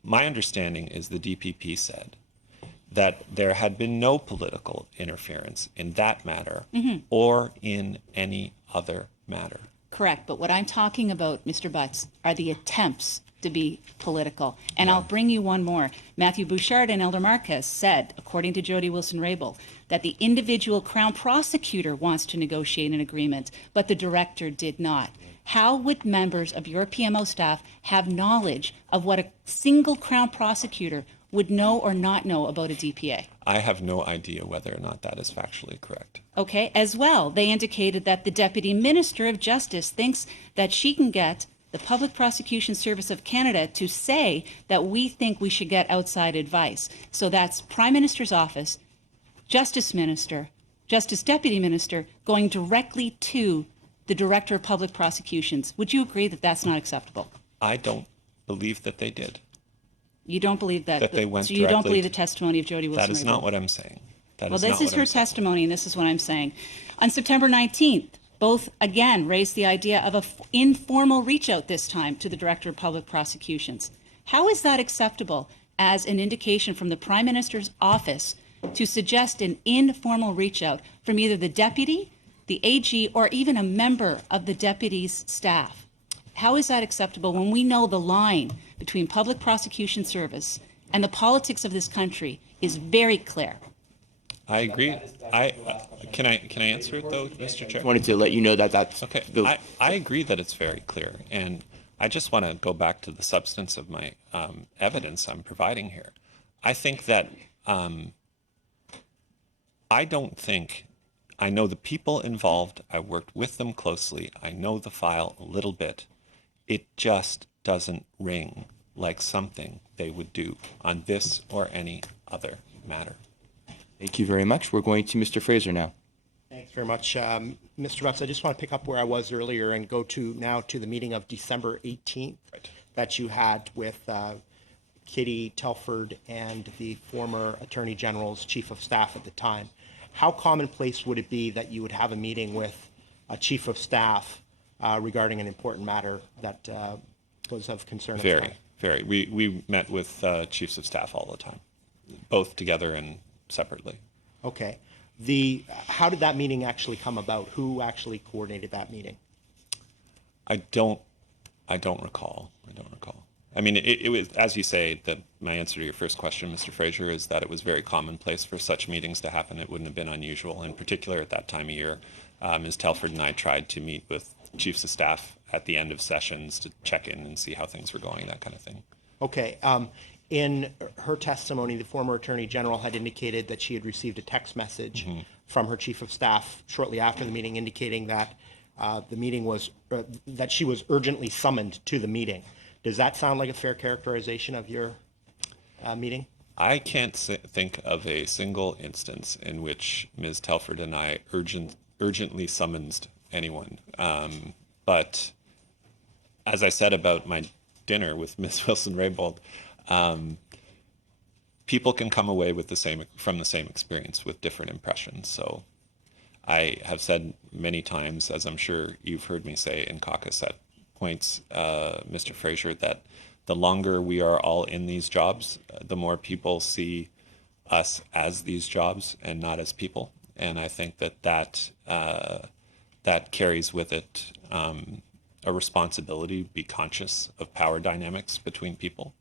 my understanding is the DPP said that there had been no political interference in that matter or in any other matter. Correct, but what I'm talking about, Mr. Butts, are the attempts to be political. And I'll bring you one more. Matthew Bouchard and Elder Marquez said, according to Jody Wilson-Raybould, that the individual Crown prosecutor wants to negotiate an agreement, but the director did not. How would members of your PMO staff have knowledge of what a single Crown prosecutor would know or not know about a DPA? I have no idea whether or not that is factually correct. Okay, as well, they indicated that the Deputy Minister of Justice thinks that she can get the Public Prosecution Service of Canada to say that we think we should get outside advice. So that's Prime Minister's office, Justice Minister, Justice Deputy Minister going directly to the Director of Public Prosecutions. Would you agree that that's not acceptable? I don't believe that they did. You don't believe that? That they went so you don't directly believe the testimony of Jody Wilson-Raybould? That is not what I'm saying. Well, this is her testimony, and this is what I'm saying. On September 19th, both again raised the idea of an informal reach out this time to the Director of Public Prosecutions. How is that acceptable as an indication from the Prime Minister's office to suggest an informal reach out from either the Deputy, the AG, or even a member of the Deputy's staff? How is that acceptable when we know the line between Public Prosecution Service and the politics of this country is very clear? I agree. Can I answer it though, Mr. Chair? I wanted to let you know that that's Okay. I agree that it's very clear, and I just want to go back to the substance of my evidence I'm providing here. I think that I don't think I know the people involved. I worked with them closely. I know the file a little bit. It just doesn't ring like something they would do on this or any other matter. Thank you very much. We're going to Mr. Fraser now. Thanks very much. Mr. Butts, I just want to pick up where I was earlier and go to now to the meeting of December 18th that you had with Kitty Telford and the former Attorney General's Chief of Staff at the time. How commonplace would it be that you would have a meeting with a Chief of Staff regarding an important matter that was of concern at the time? Very. We met with Chiefs of Staff all the time, both together and separately. Okay. How did that meeting actually come about? Who actually coordinated that meeting? I don't recall. I mean, it was, as you say, that my answer to your first question, Mr. Fraser, is that it was very commonplace for such meetings to happen. It wouldn't have been unusual, in particular at that time of year. Ms. Telford and I tried to meet with Chiefs of Staff at the end of sessions to check in and see how things were going, that kind of thing. Okay. In her testimony, the former Attorney General had indicated that she had received a text message from her Chief of Staff shortly after the meeting indicating that the meeting was, that she was urgently summoned to the meeting. Does that sound like a fair characterization of your meeting? I can't think of a single instance in which Ms. Telford and I urgently summoned anyone. But as I said about my dinner with Ms. Wilson-Raybould, people can come away with from the same experience with different impressions. So I have said many times, as I'm sure you've heard me say in caucus at points, Mr. Fraser, that the longer we are all in these jobs, the more people see us as these jobs and not as people. And I think that carries with it a responsibility to be conscious of power dynamics between people.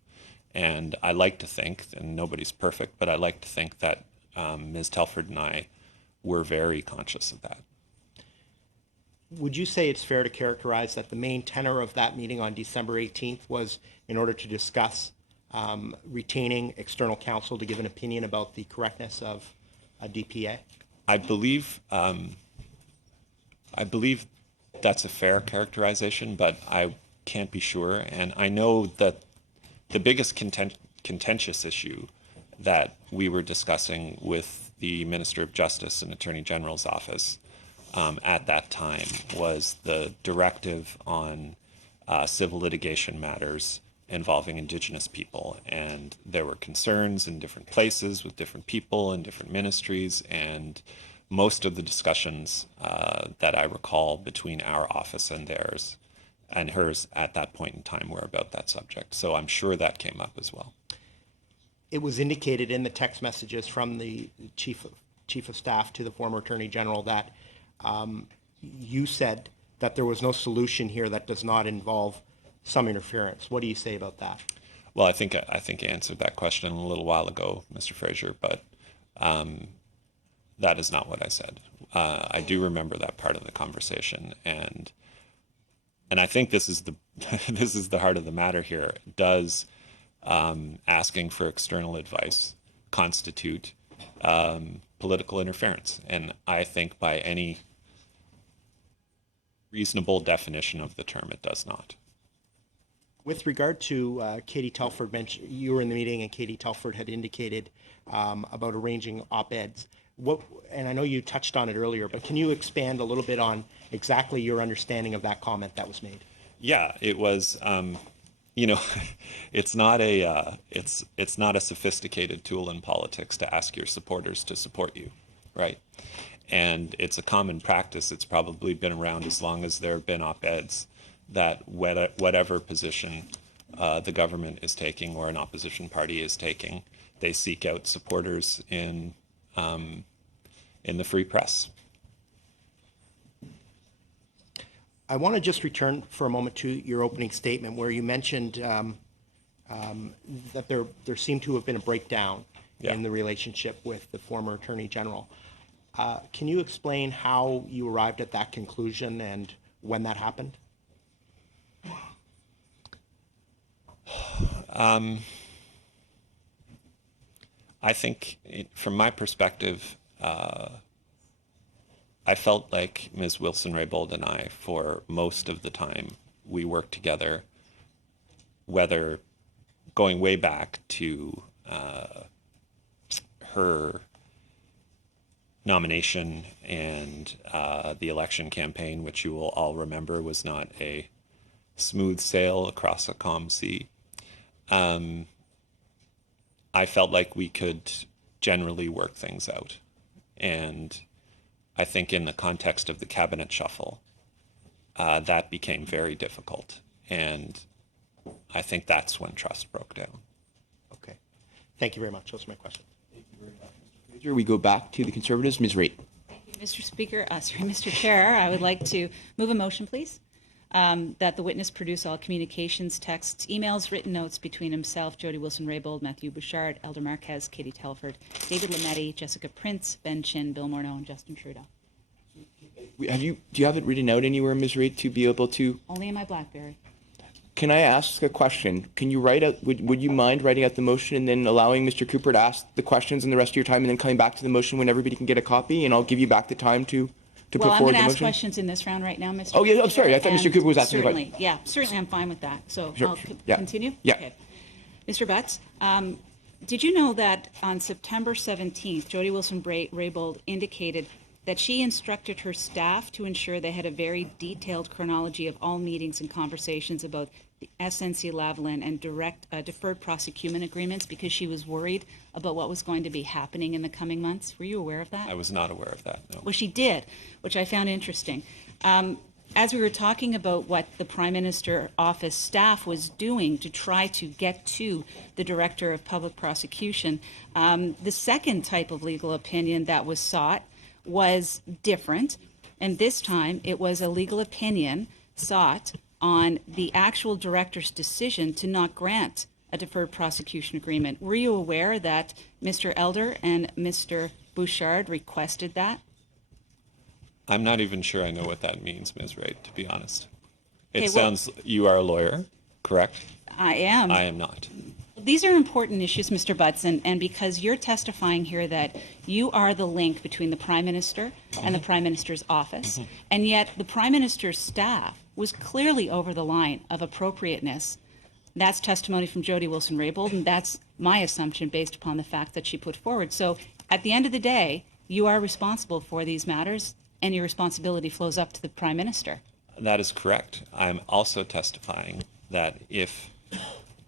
And I like to think, and nobody's perfect, but I like to think that Ms. Telford and I were very conscious of that. Would you say it's fair to characterize that the main tenor of that meeting on December 18th was in order to discuss retaining external counsel to give an opinion about the correctness of a DPA? I believe that's a fair characterization, but I can't be sure. And I know that the biggest contentious issue that we were discussing with the Minister of Justice and Attorney General's office at that time was the directive on civil litigation matters involving Indigenous people. And there were concerns in different places with different people and different ministries, and most of the discussions that I recall between our office and theirs and hers at that point in time were about that subject. So I'm sure that came up as well. it was indicated in the text messages from the chief of staff to the former Attorney General that you said that there was no solution here that does not involve some interference. What do you say about that? Well, I think I answered that question a little while ago, Mr. Fraser, but that is not what I said. I do remember that part of the conversation, and I think this is the this is the heart of the matter here. Does asking for external advice constitute political interference? And I think by any reasonable definition of the term, it does not. With regard to Katie Telford, you were in the meeting and Katie Telford had indicated about arranging op-eds. And I know you touched on it earlier, but can you expand a little bit on exactly your understanding of that comment that was made? Yeah, it was, it's not a sophisticated tool in politics to ask your supporters to support you, right? And it's a common practice. It's probably been around as long as there have been op-eds, that whatever position the government is taking or an opposition party is taking, they seek out supporters in the free press. I want to just return for a moment to your opening statement where you mentioned that there seemed to have been a breakdown in the relationship with the former Attorney General. Can you explain how you arrived at that conclusion and when that happened? I think, from my perspective, I felt like Ms. Wilson-Raybould and I, for most of the time, we worked together, whether going way back to her nomination and the election campaign, which you will all remember was not a smooth sail across a calm sea. I felt like we could generally work things out. And I think in the context of the cabinet shuffle, that became very difficult. And I think that's when trust broke down. Okay. Thank you very much. Those are my questions. Thank you very much, Mr. Fraser. We go back to the Conservatives. Ms. Raitt. Mr. Chair, I would like to move a motion, please, that the witness produce all communications, texts, emails, written notes between himself, Jody Wilson-Raybould, Matthew Bouchard, Elder Marquez, Katie Telford, David Lametti, Jessica Prince, Ben Chin, Bill Morneau, and Justin Trudeau. Do you have it written out anywhere, Ms. Raitt, to be able to? Only in my BlackBerry. Can I ask a question? Can you write out, would you mind writing out the motion and then allowing Mr. Cooper to ask the questions in the rest of your time and then coming back to the motion when everybody can get a copy, and I'll give you back the time to put forward the motion? Well, I'm going to ask questions in this round right now, Mr. Oh, yeah, I'm sorry. I thought Mr. Cooper was asking certainly, about. Yeah, certainly I'm fine with that. So Sure. I'll Yeah. continue? Yeah. Okay. Mr. Butts, did you know that on September 17th, Jody Wilson-Raybould indicated that she instructed her staff to ensure they had a very detailed chronology of all meetings and conversations about the SNC-Lavalin and deferred prosecution agreements because she was worried about what was going to be happening in the coming months? Were you aware of that? I was not aware of that, no. Well, she did, which I found interesting. As we were talking about what the Prime Minister office staff was doing to try to get to the Director of Public Prosecution, the second type of legal opinion that was sought was different, and this time it was a legal opinion sought on the actual director's decision to not grant a deferred prosecution agreement. Were you aware that Mr. Elder and Mr. Bouchard requested that? I'm not even sure I know what that means, Ms. Raitt, to be honest. It Okay, well- sounds, you are a lawyer, correct? I am. I am not. These are important issues, Mr. Butts, and because you're testifying here that you are the link between the Prime Minister and the Prime Minister's office, and yet the Prime Minister's staff was clearly over the line of appropriateness. That's testimony from Jody Wilson-Raybould, and that's my assumption based upon the fact that she put forward. So at the end of the day, you are responsible for these matters, and your responsibility flows up to the Prime Minister. That is correct. I'm also testifying that if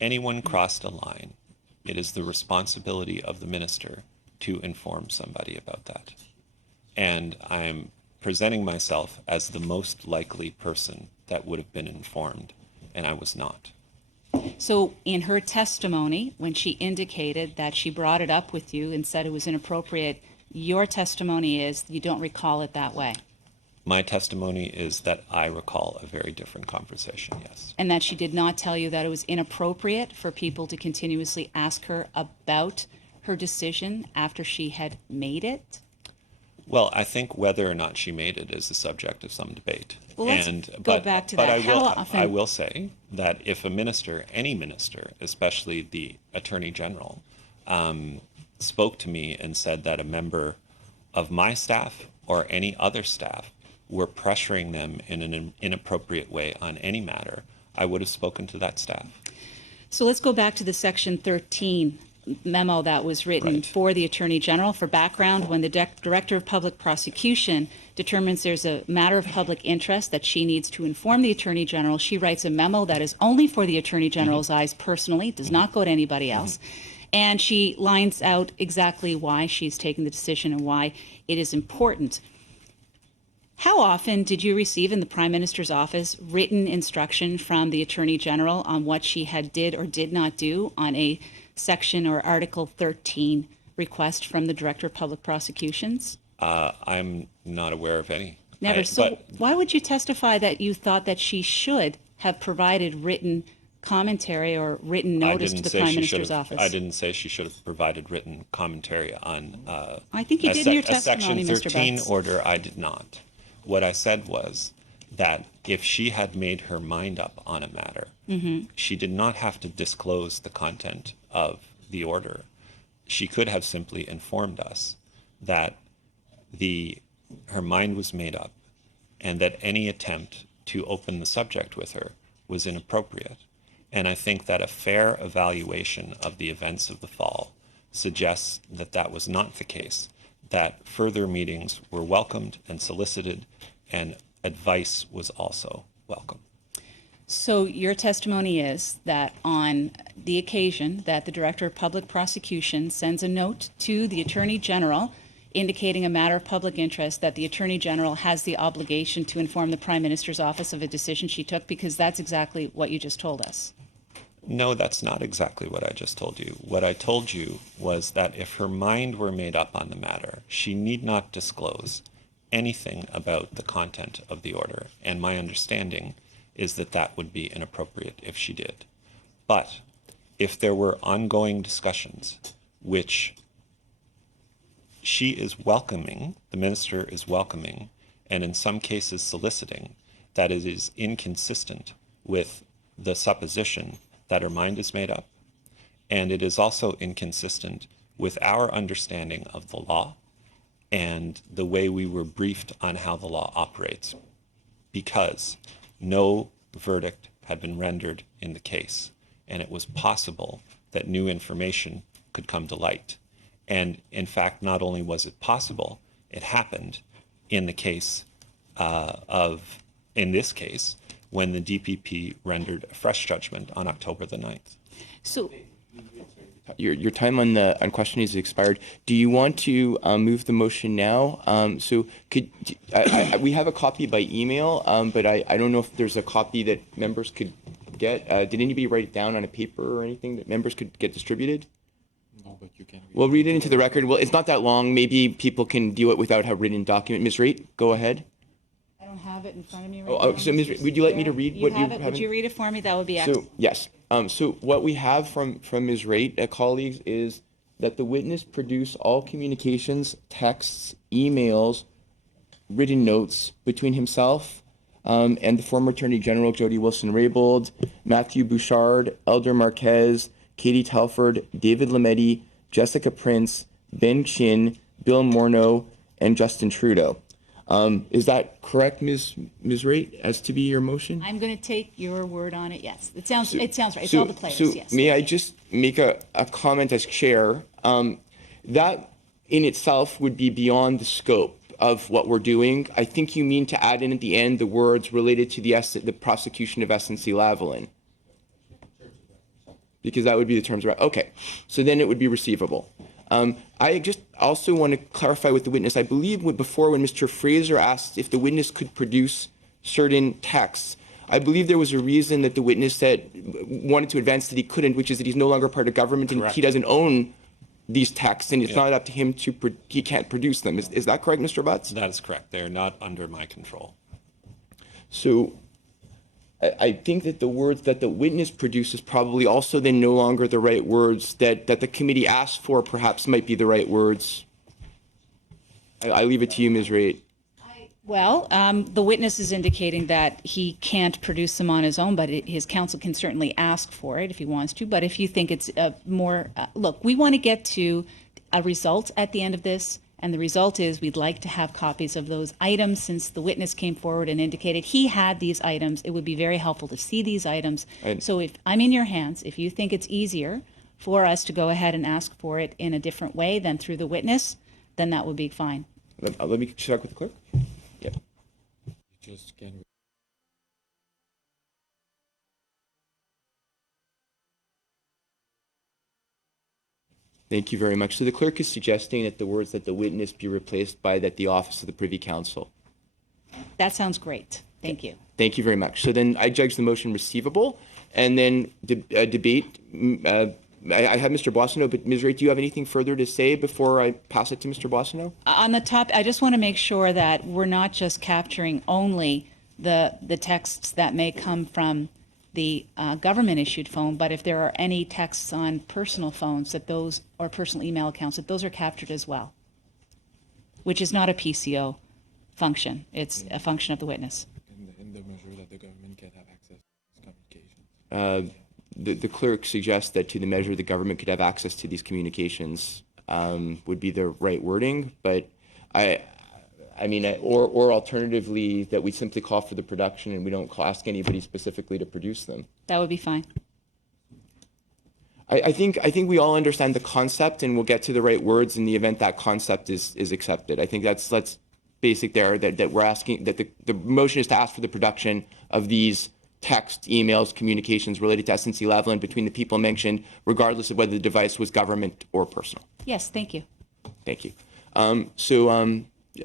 anyone crossed a line, it is the responsibility of the minister to inform somebody about that. And I'm presenting myself as the most likely person that would have been informed, and I was not. So in her testimony, when she indicated that she brought it up with you and said it was inappropriate, your testimony is you don't recall it that way. My testimony is that I recall a very different conversation, yes. And that she did not tell you that it was inappropriate for people to continuously ask her about her decision after she had made it? Well, I think whether or not she made it is the subject of some debate. Well, let's go back to that. How often? I will say that if a minister, any minister, especially the Attorney General, spoke to me and said that a member of my staff or any other staff were pressuring them in an inappropriate way on any matter, I would have spoken to that staff. So let's go back to the Section 13 memo that was written for the Attorney General. For background, when the Director of Public Prosecution determines there's a matter of public interest that she needs to inform the Attorney General, she writes a memo that is only for the Attorney General's eyes personally, does not go to anybody else. And she lines out exactly why she's taking the decision and why it is important. How often did you receive in the Prime Minister's office written instruction from the Attorney General on what she had did or did not do on a Section or Article 13 request from the Director of Public Prosecutions? I'm not aware of any. Never. Why would you testify that you thought that she should have provided written commentary or written notice to the Prime Minister's office? I didn't say she should have provided written commentary on I think you did in your testimony, a Section Mr. 13 Butts. order. I did not. What I said was that if she had made her mind up on a matter, she did not have to disclose the content of the order. She could have simply informed us that her mind was made up and that any attempt to open the subject with her was inappropriate. And I think that a fair evaluation of the events of the fall suggests that that was not the case, that further meetings were welcomed and solicited, and advice was also welcome. So your testimony is that on the occasion that the Director of Public Prosecution sends a note to the Attorney General indicating a matter of public interest, that the Attorney General has the obligation to inform the Prime Minister's office of a decision she took, because that's exactly what you just told us. No, that's not exactly what I just told you. What I told you was that if her mind were made up on the matter, she need not disclose anything about the content of the order. And my understanding is that that would be inappropriate if she did. But if there were ongoing discussions, which she is welcoming, the minister is welcoming, and in some cases soliciting, that it is inconsistent with the supposition that her mind is made up, and it is also inconsistent with our understanding of the law and the way we were briefed on how the law operates, because no verdict had been rendered in the case, and it was possible that new information could come to light. And in fact, not only was it possible, it happened in the case in this case, when the DPP rendered a fresh judgment on October the 9th. So Your time on questioning is expired. Do you want to move the motion now? So we have a copy by email, but I don't know if there's a copy that members could get. Did anybody write it down on a paper or anything that members could get distributed? No, but you can. We'll read it into the record. Well, it's not that long. Maybe people can do it without a written document. Ms. Raitt, go ahead. I don't have it in front of me right Oh, now. so Ms. Raitt, would you like me to read what you have? Would you read it for me? That would be So, excellent. yes. So what we have from Ms. Raitt, colleagues, is that the witness produce all communications, texts, emails, written notes between himself and the former Attorney General Jody Wilson-Raybould, Matthew Bouchard, Elder Marquez, Katie Telford, David Lametti, Jessica Prince, Ben Chin, Bill Morneau, and Justin Trudeau. Is that correct, Ms. Raitt, as to be your motion? I'm going to take your word on it. Yes, it sounds right. It's all the players. So Yes. may I just make a comment as chair? That in itself would be beyond the scope of what we're doing. I think you mean to add in at the end the words related to the prosecution of SNC-Lavalin. Because that would be the terms of okay. So then it would be receivable. I just also want to clarify with the witness. I believe before when Mr. Fraser asked if the witness could produce certain texts, I believe there was a reason that the witness said wanted to advance that he couldn't, which is that he's no longer part of government and Correct. he doesn't own these texts, and it's not up to him to he can't produce them. Is that correct, Mr. Butts? That is correct. They are not under my control. So I think that the words that the witness produces probably also then no longer the right words that the committee asked for perhaps might be the right words. I leave it to you, Ms. Raitt. Well, the witness is indicating that he can't produce them on his own, but his counsel can certainly ask for it if he wants to. But if you think it's more, look, we want to get to a result at the end of this, and the result is we'd like to have copies of those items since the witness came forward and indicated he had these items. It would be very helpful to see these items. So if I'm in your hands, if you think it's easier for us to go ahead and ask for it in a different way than through the witness, then that would be fine. Let me check with the clerk. Yep. Just can Thank you very much. So the clerk is suggesting that the words that the witness be replaced by that the office of the Privy Council. That sounds great. Thank you. Thank you very much. So then I judge the motion receivable, and then debate. I have Mr. Boissonneau, but Ms. Raitt, do you have anything further to say before I pass it to Mr. Boissonneau? On the top, I just want to make sure that we're not just capturing only the texts that may come from the government-issued phone, but if there are any texts on personal phones that those, or personal email accounts, that those are captured as well, which is not a PCO function. It's a function of the witness. in the measure that the government can have access to these communications. The clerk suggests that to the measure the government could have access to these communications would be the right wording, but I mean, or alternatively, that we simply call for the production and we don't ask anybody specifically to produce them. That would be fine. I think we all understand the concept, and we'll get to the right words in the event that concept is accepted. I think that's basic there. That we're asking that the motion is to ask for the production of these text, emails, communications related to SNC-Lavalin between the people mentioned, regardless of whether the device was government or personal. Yes, thank you. Thank you.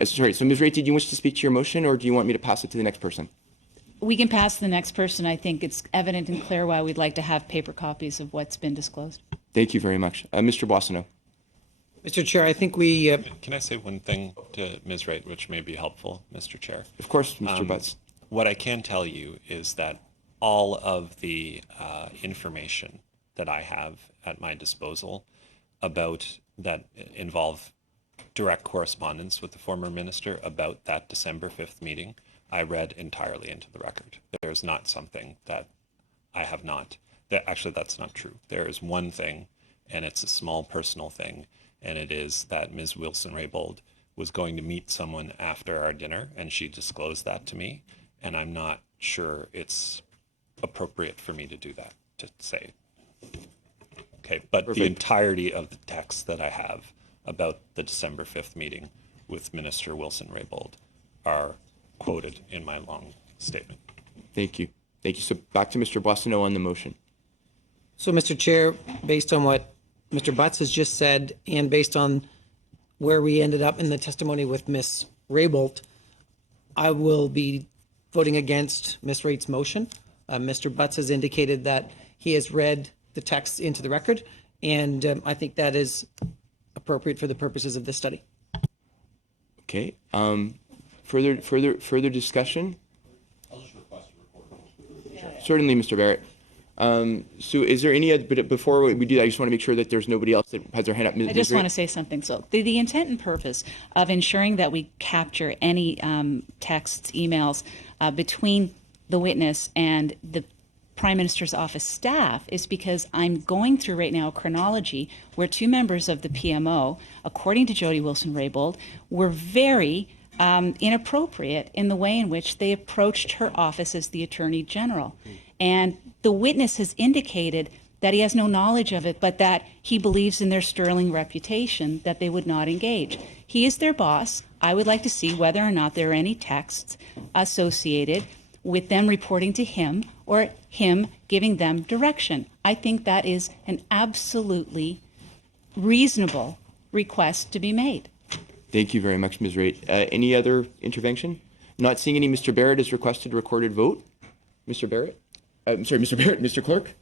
Sorry, so Ms. Raitt, did you wish to speak to your motion, or do you want me to pass it to the next person? We can pass to the next person. I think it's evident and clear why we'd like to have paper copies of what's been disclosed. Thank you very much. Mr. Boissonneau. Mr. Chair, I think we... Can I say one thing to Ms. Raitt, which may be helpful, Mr. Chair? Of course, Mr. Butts. What I can tell you is that all of the information that I have at my disposal about that involve direct correspondence with the former minister about that December 5th meeting, I read entirely into the record. There is not something that I have not. Actually, that's not true. There is one thing, and it's a small personal thing, and it is that Ms. Wilson-Raybould was going to meet someone after our dinner, and she disclosed that to me, and I'm not sure it's appropriate for me to do that, to say. Okay, but Perfect. The entirety of the text that I have about the December 5th meeting with Minister Wilson-Raybould are quoted in my long statement. Thank you. Thank you. So back to Mr. Boissonneau on the motion. So, Mr. Chair, based on what Mr. Butts has just said, and based on where we ended up in the testimony with Ms. Raybould, I will be voting against Ms. Raitt's motion. Mr. Butts has indicated that he has read the text into the record, and I think that is appropriate for the purposes of this study. Okay. Further discussion? I'll just request a report. Certainly, Mr. Barrett. So is there any other, but before we do that, I just want to make sure that there's nobody else that has their hand up. I just want to say something. So the intent and purpose of ensuring that we capture any texts, emails between the witness and the Prime Minister's office staff is because I'm going through right now a chronology where two members of the PMO, according to Jody Wilson-Raybould, were very inappropriate in the way in which they approached her office as the Attorney General. And the witness has indicated that he has no knowledge of it, but that he believes in their sterling reputation, that they would not engage. He is their boss. I would like to see whether or not there are any texts associated with them reporting to him or him giving them direction. I think that is an absolutely reasonable request to be made. Thank you very much, Ms. Raitt. Any other intervention? Not seeing any. Mr. Barrett has requested a recorded vote. Mr. Barrett? I'm sorry, Mr. Barrett, Mr. Clerk?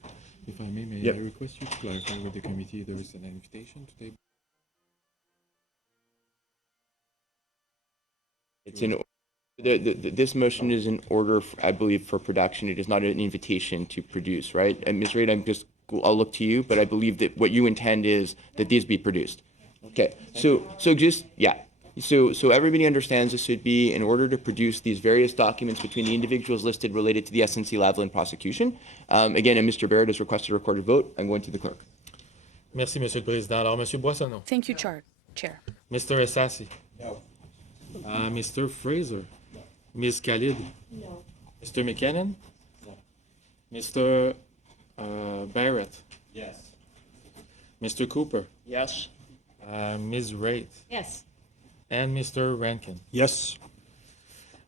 If I may Yep. I request you to clarify with the committee there is an invitation today? It's in, this motion is in order, I believe, for production. It is not an invitation to produce, right? And Ms. Reid, I'll look to you, but I believe that what you intend is that these be produced. Okay, so just, yeah. So everybody understands this would be in order to produce these various documents between the individuals listed related to the SNC-Lavalin prosecution. Again, and Mr. Barrett has requested a recorded vote. I'm going to the clerk. Merci, Monsieur le Président. Alors, Monsieur Boissonneau. Thank you, Chair. Mr. Essasi. No. Mr. Fraser. Ms. Khalid. No. Mr. McKinnon. Mr. Barrett. Yes. Mr. Cooper. Yes. Ms. Raitt. Yes. And Mr. Rankin. Yes.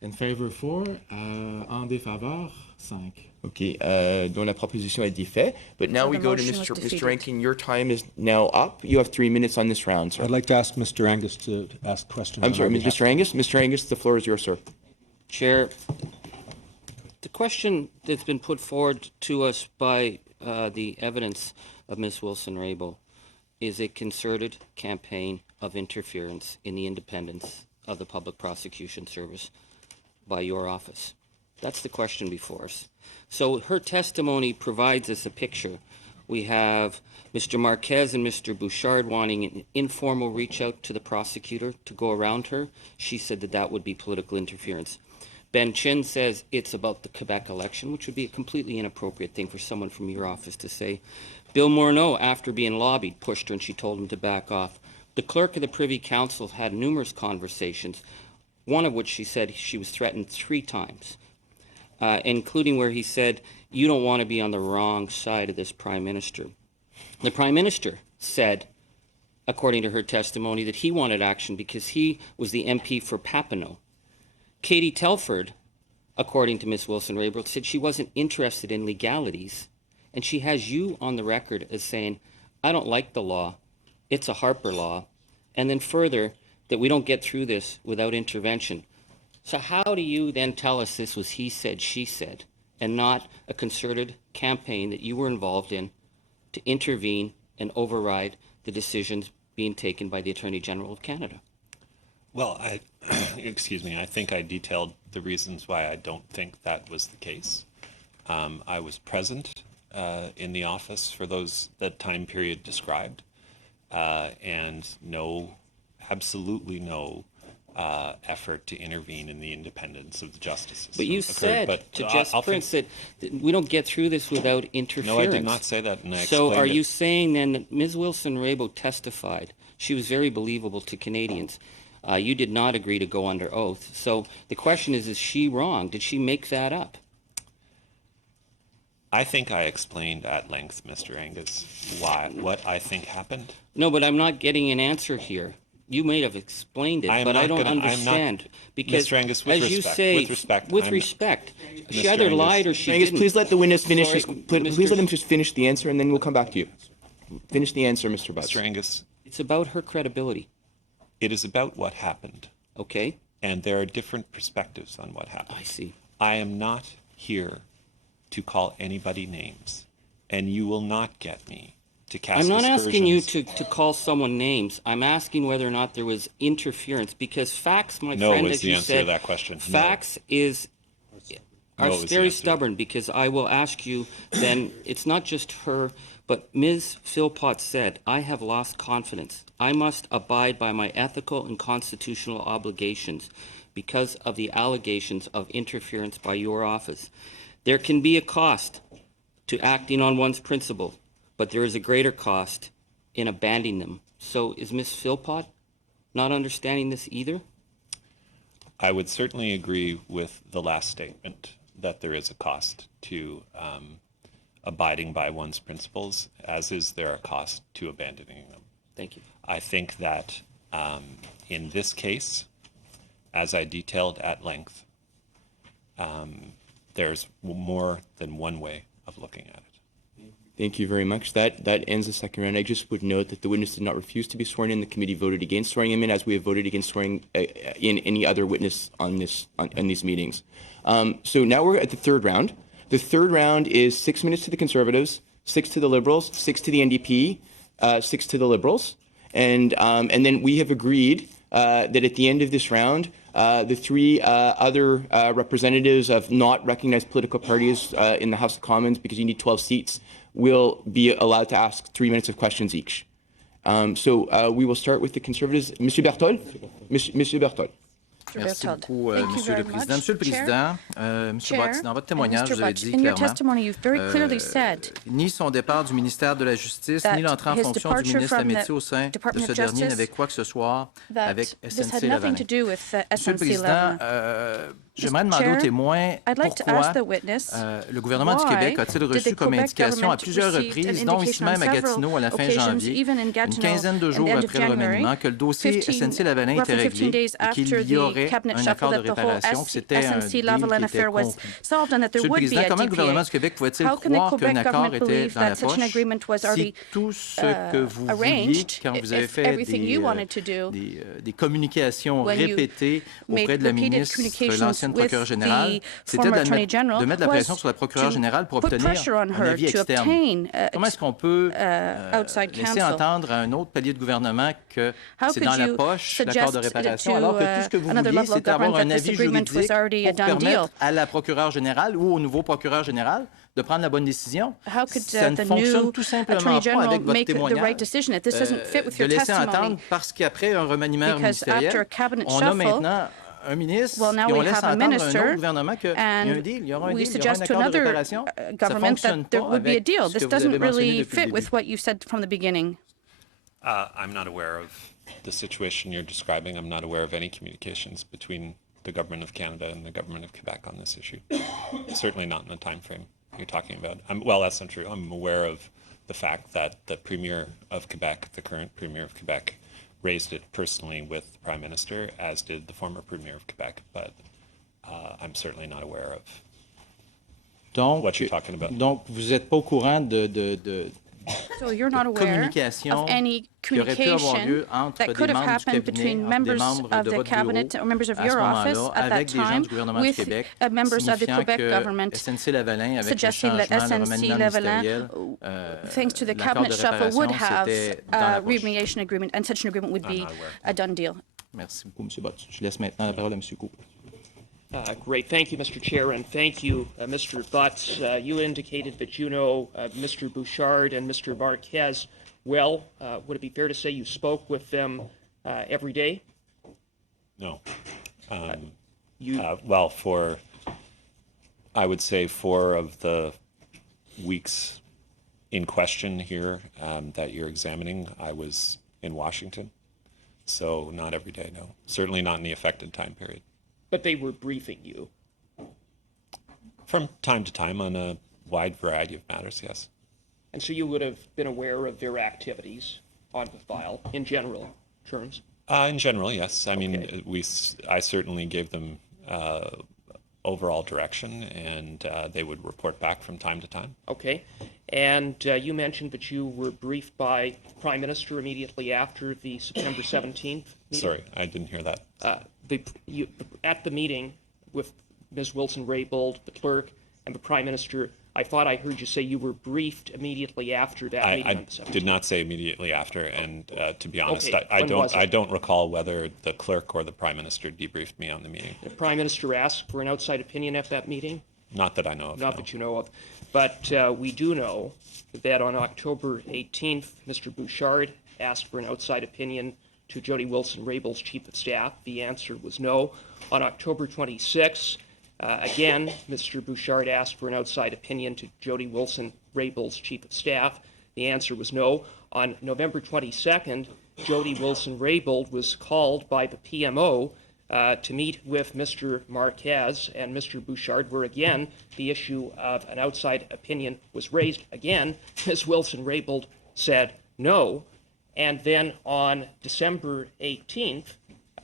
In favor 4, en défaveur 5. Okay, dont la proposition a été faite. But now So we the go to motion was Mr. defeated. Rankin. Your time is now up. You have 3 minutes on this round, sir. I'd like to ask Mr. Angus to ask questions. I'm on sorry, our behalf. Mr. Angus. Mr. Angus, the floor is yours, sir. Chair, the question that's been put forward to us by the evidence of Ms. Wilson-Raybould is a concerted campaign of interference in the independence of the Public Prosecution Service by your office. That's the question before us. So her testimony provides us a picture. We have Mr. Marquez and Mr. Bouchard wanting an informal reach out to the prosecutor to go around her. She said that that would be political interference. Ben Chin says it's about the Quebec election, which would be a completely inappropriate thing for someone from your office to say. Bill Morneau, after being lobbied, pushed her and she told him to back off. The clerk of the Privy Council had numerous conversations, one of which she said she was threatened 3 times, including where he said, you don't want to be on the wrong side of this Prime Minister. The Prime Minister said, according to her testimony, that he wanted action because he was the MP for Papineau. Katie Telford, according to Ms. Wilson-Raybould, said she wasn't interested in legalities, and she has you on the record as saying, I don't like the law, it's a Harper law, and then further, that we don't get through this without intervention. So how do you then tell us this was he said, she said, and not a concerted campaign that you were involved in to intervene and override the decisions being taken by the Attorney General of Canada? Well, excuse me, I think I detailed the reasons why I don't think that was the case. I was present in the office for that time period described, and absolutely no effort to intervene in the independence of the justice system. But you said to Jess Prince that we don't get through this without interference. No, I did not say that, and I So explained are you it. saying then that Ms. Wilson-Raybould testified? She was very believable to Canadians. You did not agree to go under oath. So the question is she wrong? Did she make that up? I think I explained at length, Mr. Angus, what I think happened. No, but I'm not getting an answer here. You may have explained it, but I don't understand. Because, Mr. Angus, as you say, with respect, she either lied or she Angus, didn't. please let the witness finish. Sorry, Please let him just finish the answer, and then we'll come back to you. Finish the answer, Mr. Butts. Mr. Angus, It's about her credibility, it is about what happened, okay? and there are different perspectives on what happened. I see. I am not here to call anybody names, and you will not get me to cast I'm not asking you aspersions. to call someone names. I'm asking whether or not there was interference, because facts, my No friend, is as the you answer said, to that question. No. facts are No is the very answer. stubborn, because I will ask you then, it's not just her, but Ms. Philpott said, I have lost confidence. I must abide by my ethical and constitutional obligations because of the allegations of interference by your office. There can be a cost to acting on one's principle, but there is a greater cost in abandoning them. So is Ms. Philpott not understanding this either? I would certainly agree with the last statement that there is a cost to abiding by one's principles, as is there a cost to abandoning them. Thank you. I think that in this case, as I detailed at length, there's more than one way of looking at it. Thank you very much. That ends the second round. I just would note that the witness did not refuse to be sworn in. The committee voted against swearing him in, as we have voted against swearing in any other witness on these meetings. So now we're at the third round. The third round is 6 minutes to the Conservatives, 6 to the Liberals, 6 to the NDP, 6 to the Liberals. And then we have agreed that at the end of this round, the three other representatives of not recognized political parties in the House of Commons, because you need 12 seats, will be allowed to ask 3 minutes of questions each. So we will start with the Conservatives. Monsieur Berthold? Monsieur Berthold. Merci beaucoup, Monsieur le Président. Monsieur le Président, Monsieur Butts, dans votre témoignage, vous avez dit clairement ni son départ du ministère de la Justice, ni l'entrée en fonction du ministre Lametti au sein de ce dernier n'avait quoi que ce soit avec SNC-Lavalin. Monsieur le Président, j'aimerais demander aux témoins pourquoi le gouvernement du Québec a-t-il reçu comme indication à plusieurs reprises, dont ici même à Gatineau à la fin janvier, une quinzaine de jours après le remaniement, que le dossier SNC-Lavalin était réglé et qu'il y aurait un accord de réparation, que c'était un deal qui était conclu. Monsieur le Président, comment le gouvernement du Québec pouvait-il croire qu'un accord était dans la poche si tout ce que vous vouliez, quand vous avez fait des communications répétées auprès de la ministre, l'ancienne procureure générale, c'était de mettre la pression sur la procureure générale pour obtenir un avis externe. Comment est-ce qu'on peut laisser entendre à un autre palier de gouvernement que c'est dans la poche l'accord de réparation, alors que tout ce que vous vouliez, c'est avoir un avis juridique pour permettre à la procureure générale ou au nouveau procureur général de prendre la bonne décision? Ça ne fonctionne tout simplement pas avec votre témoignage. De laisser entendre parce qu'après un remaniement ministériel, on a maintenant un ministre et on laisse entendre un autre gouvernement qu'il y a un deal, il y aura un deal, il y aura un accord de réparation. Ça ne fonctionne pas avec ce que vous avez mentionné depuis le début. I'm not aware of the situation you're describing. I'm not aware of any communications between the Government of Canada and the Government of Quebec on this issue. Certainly not in the time frame you're talking about. Well, that's not true. I'm aware of the fact that the Premier of Quebec, the current Premier of Quebec, raised it personally with the Prime Minister, as did the former Premier of Quebec, but I'm certainly not aware of what you're talking about. Donc, vous n'êtes pas au courant So you're not aware of any communication that could have happened between members of the cabinet or members of your office at that time with members of the Quebec government suggesting that SNC-Lavalin, thanks to the cabinet shuffle, would have a remediation agreement, and such an agreement would be a done deal. Merci beaucoup, M. Butts. Je laisse maintenant la parole à M. Cooper. Great. Thank you, Mr. Chair, and thank you, Mr. Butts. You indicated that you know Mr. Bouchard and Mr. Marquez well. Would it be fair to say you spoke with them every day? No. Well, I would say 4 of the weeks in question here that you're examining, I was in Washington. So not every day, no. Certainly not in the affected time period. But they were briefing you? From time to time on a wide variety of matters, yes. And so you would have been aware of their activities on the file in general terms? In general, yes. I mean, Okay. I certainly gave them overall direction, and they would report back from time to time. Okay. And you mentioned that you were briefed by Prime Minister immediately after the September 17th meeting? Sorry, I didn't hear that. At the meeting with Ms. Wilson-Raybould, the clerk, and the Prime Minister, I thought I heard you say you were briefed immediately after that meeting on the 17th. I did not say immediately after, and to be honest, Okay, I don't recall whether the clerk or the Prime Minister debriefed me on the meeting. The Prime Minister asked for an outside opinion at that meeting? Not that I know of. Not that you know of. But we do know that on October 18th, Mr. Bouchard asked for an outside opinion to Jody Wilson-Raybould's Chief of Staff. The answer was no. On October 26th, again, Mr. Bouchard asked for an outside opinion to Jody Wilson-Raybould's Chief of Staff. The answer was no. On November 22nd, Jody Wilson-Raybould was called by the PMO to meet with Mr. Marquez and Mr. Bouchard, where again the issue of an outside opinion was raised. Again, Ms. Wilson-Raybould said no. And then on December 18th,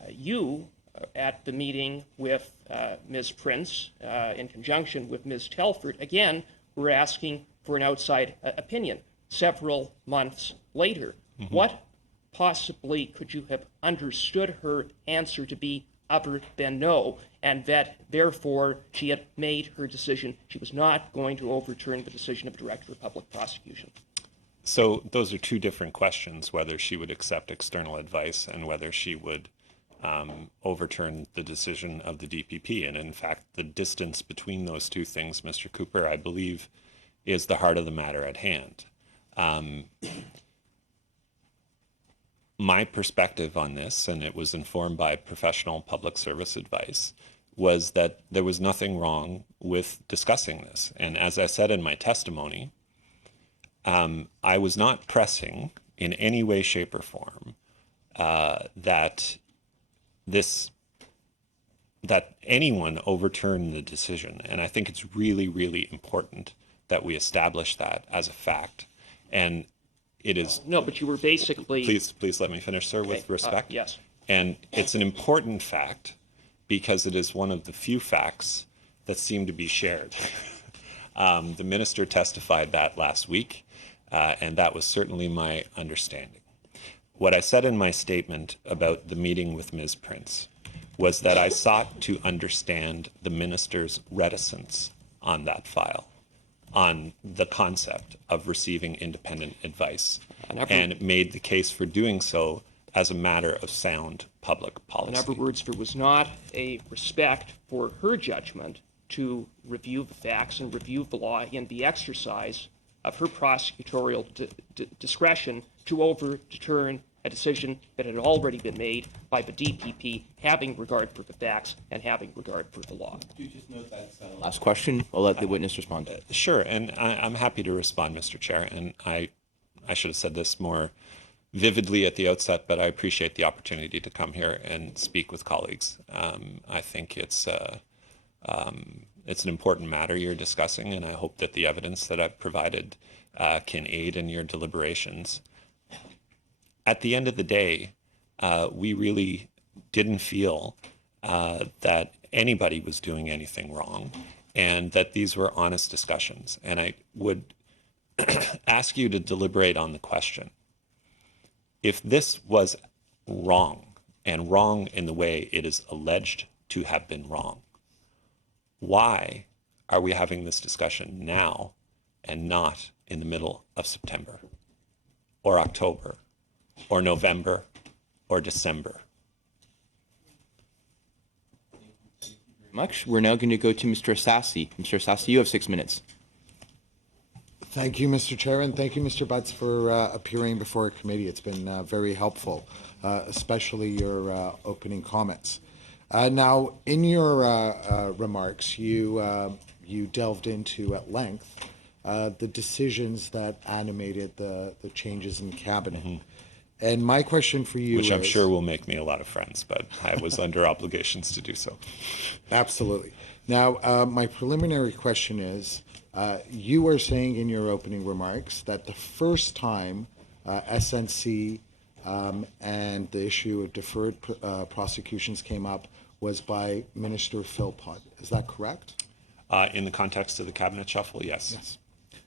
you, at the meeting with Ms. Prince, in conjunction with Ms. Telford, again, were asking for an outside opinion several months later. Mm-hmm. What possibly could you have understood her answer to be other than no, and that therefore she had made her decision. She was not going to overturn the decision of Director of Public Prosecution. So those are two different questions, whether she would accept external advice and whether she would overturn the decision of the DPP. And in fact, the distance between those two things, Mr. Cooper, I believe, is the heart of the matter at hand. My perspective on this, and it was informed by professional public service advice, was that there was nothing wrong with discussing this. And as I said in my testimony, I was not pressing in any way, shape, or form that anyone overturn the decision. And I think it's really, really important that we establish that as a fact. And it is... No, but you were basically... Please let me finish, sir, with respect. Yes. And it's an important fact because it is one of the few facts that seem to be shared. The minister testified that last week, and that was certainly my understanding. What I said in my statement about the meeting with Ms. Prince was that I sought to understand the minister's reticence on that file, on the concept of receiving independent advice, and made the case for doing so as a matter of sound public policy. In other words, there was not a respect for her judgment to review the facts and review the law in the exercise of her prosecutorial discretion to overturn a decision that had already been made by the DPP, having regard for the facts and having regard for the law. Could you just note that last question? I'll let the witness respond. Sure, and I'm happy to respond, Mr. Chair. And I should have said this more vividly at the outset, but I appreciate the opportunity to come here and speak with colleagues. I think it's an important matter you're discussing, and I hope that the evidence that I've provided can aid in your deliberations. At the end of the day, we really didn't feel that anybody was doing anything wrong and that these were honest discussions. And I would ask you to deliberate on the question. If this was wrong, and wrong in the way it is alleged to have been wrong, why are we having this discussion now and not in the middle of September or October or November or December? Much. We're now going to go to Mr. Sassi. Mr. Sassi, you have 6 minutes. Thank you, Mr. Chair, and thank you, Mr. Butts, for appearing before a committee. It's been very helpful, especially your opening comments. Now, in your remarks, you delved into at length the decisions that animated the changes in cabinet. Mm-hmm. And my question for you Which I'm sure will make me a lot of friends, but I was under obligations to do so. Absolutely. Now, my preliminary question is, you were saying in your opening remarks that the first time SNC and the issue of deferred prosecutions came up was by Minister Philpott. Is that correct? In the context of the cabinet shuffle, yes. Yes.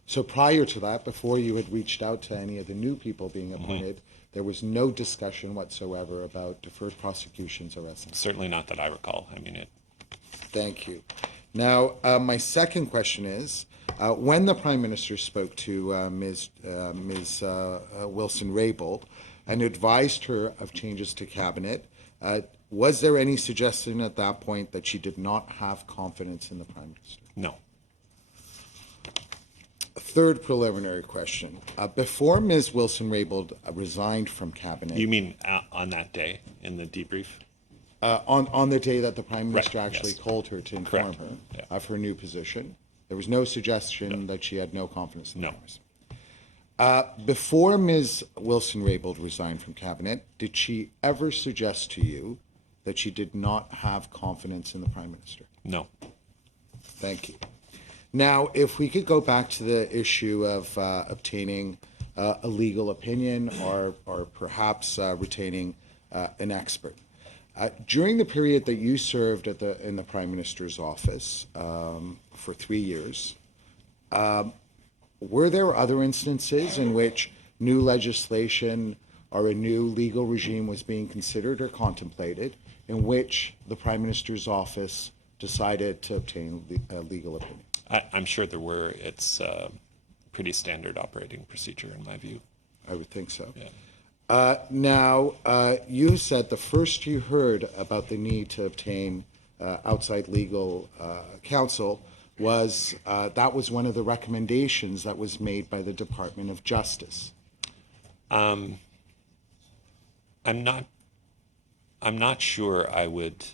So prior to that, before you had reached out to any of the new people being appointed, there was no discussion whatsoever about deferred prosecutions or SNC? Certainly not that I recall. I mean it. Thank you. Now, my second question is, when the Prime Minister spoke to Ms. Wilson-Raybould and advised her of changes to Cabinet, was there any suggestion at that point that she did not have confidence in the Prime Minister? No. A third preliminary question. Before Ms. Wilson-Raybould resigned from Cabinet... You mean on that day in the debrief? On the day that the Prime Minister Right, actually yes. called her to inform her of her new position, there was no suggestion that she had no confidence in the Prime Minister. Before Ms. Wilson-Raybould resigned from Cabinet, did she ever suggest to you that she did not have confidence in the Prime Minister? No. Thank you. Now, if we could go back to the issue of obtaining a legal opinion or perhaps retaining an expert. During the period that you served in the Prime Minister's office for 3 years, were there other instances in which new legislation or a new legal regime was being considered or contemplated in which the Prime Minister's office decided to obtain a legal opinion? I'm sure there were. It's pretty standard operating procedure in my view. I would think so. Yeah. Now, you said the first you heard about the need to obtain outside legal counsel was that was one of the recommendations that was made by the Department of Justice. I'm not sure I would.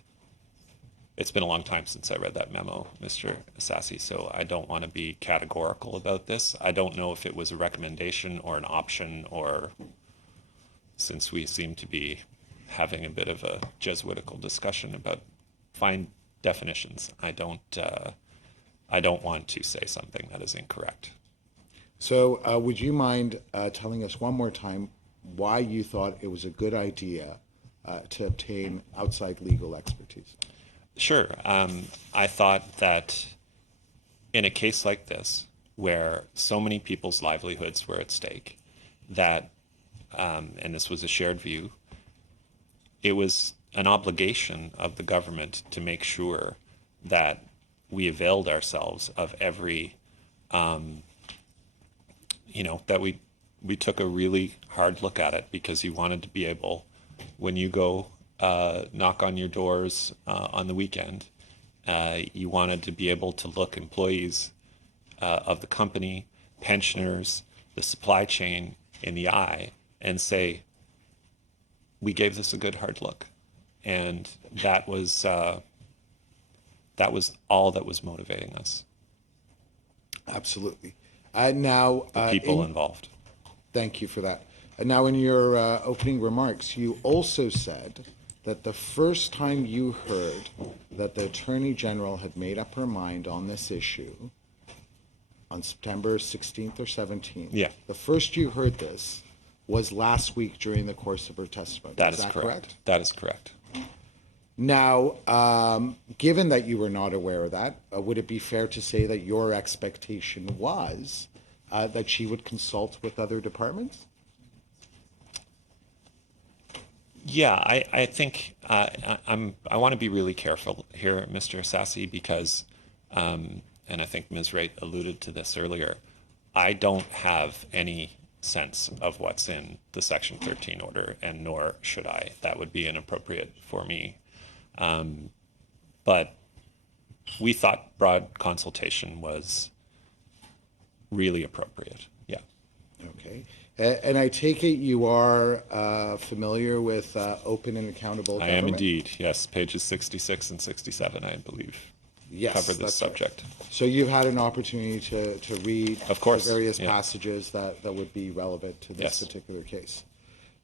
It's been a long time since I read that memo, Mr. Assassi, so I don't want to be categorical about this. I don't know if it was a recommendation or an option, or since we seem to be having a bit of a Jesuitical discussion about fine definitions, I don't want to say something that is incorrect. So would you mind telling us one more time why you thought it was a good idea to obtain outside legal expertise? Sure. I thought that in a case like this, where so many people's livelihoods were at stake, that, and this was a shared view, it was an obligation of the government to make sure that we availed ourselves of every, that we took a really hard look at it, because you wanted to be able, when you go knock on your doors on the weekend, you wanted to be able to look employees of the company, pensioners, the supply chain in the eye and say, we gave this a good hard look. And that was all that was motivating us. Absolutely. Now, the people involved. Thank you for that. And now, in your opening remarks, you also said that the first time you heard that the Attorney General had made up her mind on this issue on September 16th or 17th. Yeah. The first you heard this was last week during the course of her testimony. That is correct. That is correct. Now, given that you were not aware of that, would it be fair to say that your expectation was that she would consult with other departments? Yeah, I think I want to be really careful here, Mr. Assassi, because, and I think Ms. Wright alluded to this earlier, I don't have any sense of what's in the Section 13 order, and nor should I. That would be inappropriate for me. But we thought broad consultation was really appropriate. Yeah. Okay. And I take it you are familiar with open and accountable government? I am indeed, yes. Pages 66 and 67, I believe, cover this subject. Right. So you've had an opportunity to read of course, the various passages that would be relevant to this particular case.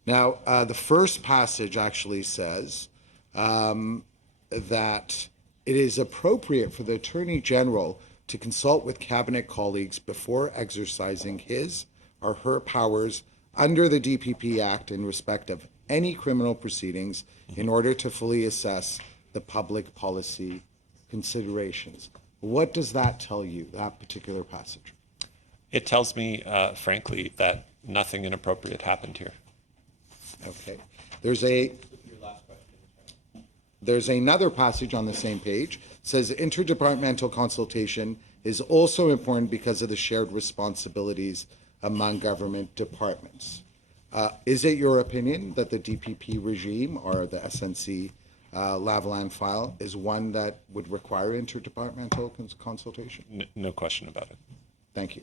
Now, the first passage actually says that it is appropriate for the Attorney General to consult with Cabinet colleagues before exercising his or her powers under the DPP Act in respect of any criminal proceedings in order to fully assess the public policy considerations. What does that tell you, that particular passage? It tells me, frankly, that nothing inappropriate happened here. Okay. There's another passage on the same page. It says interdepartmental consultation is also important because of the shared responsibilities among government departments. Is it your opinion that the DPP regime or the SNC-Lavalin file is one that would require interdepartmental consultation? No question about it. Thank you.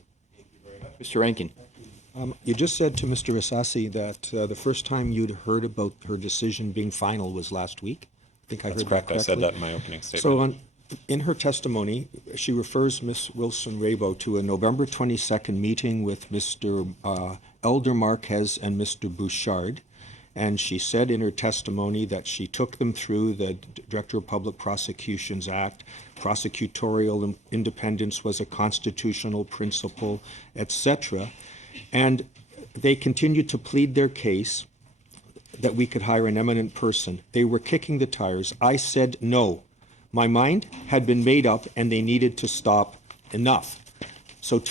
Mr. Rankin. You just said to Mr. Assassi that the first time you'd heard about her decision being final was last week. I think I heard that correctly. I said that in my opening statement. So in her testimony, she refers Ms. Wilson-Raybould to a November 22nd meeting with Mr. Elder Marquez and Mr. Bouchard, and she said in her testimony that she took them through the Director of Public Prosecutions Act, prosecutorial independence was a constitutional principle, etc., and they continued to plead their case that we could hire an eminent person. They were kicking the tires. I said no. My mind had been made up and they needed to stop. Enough. So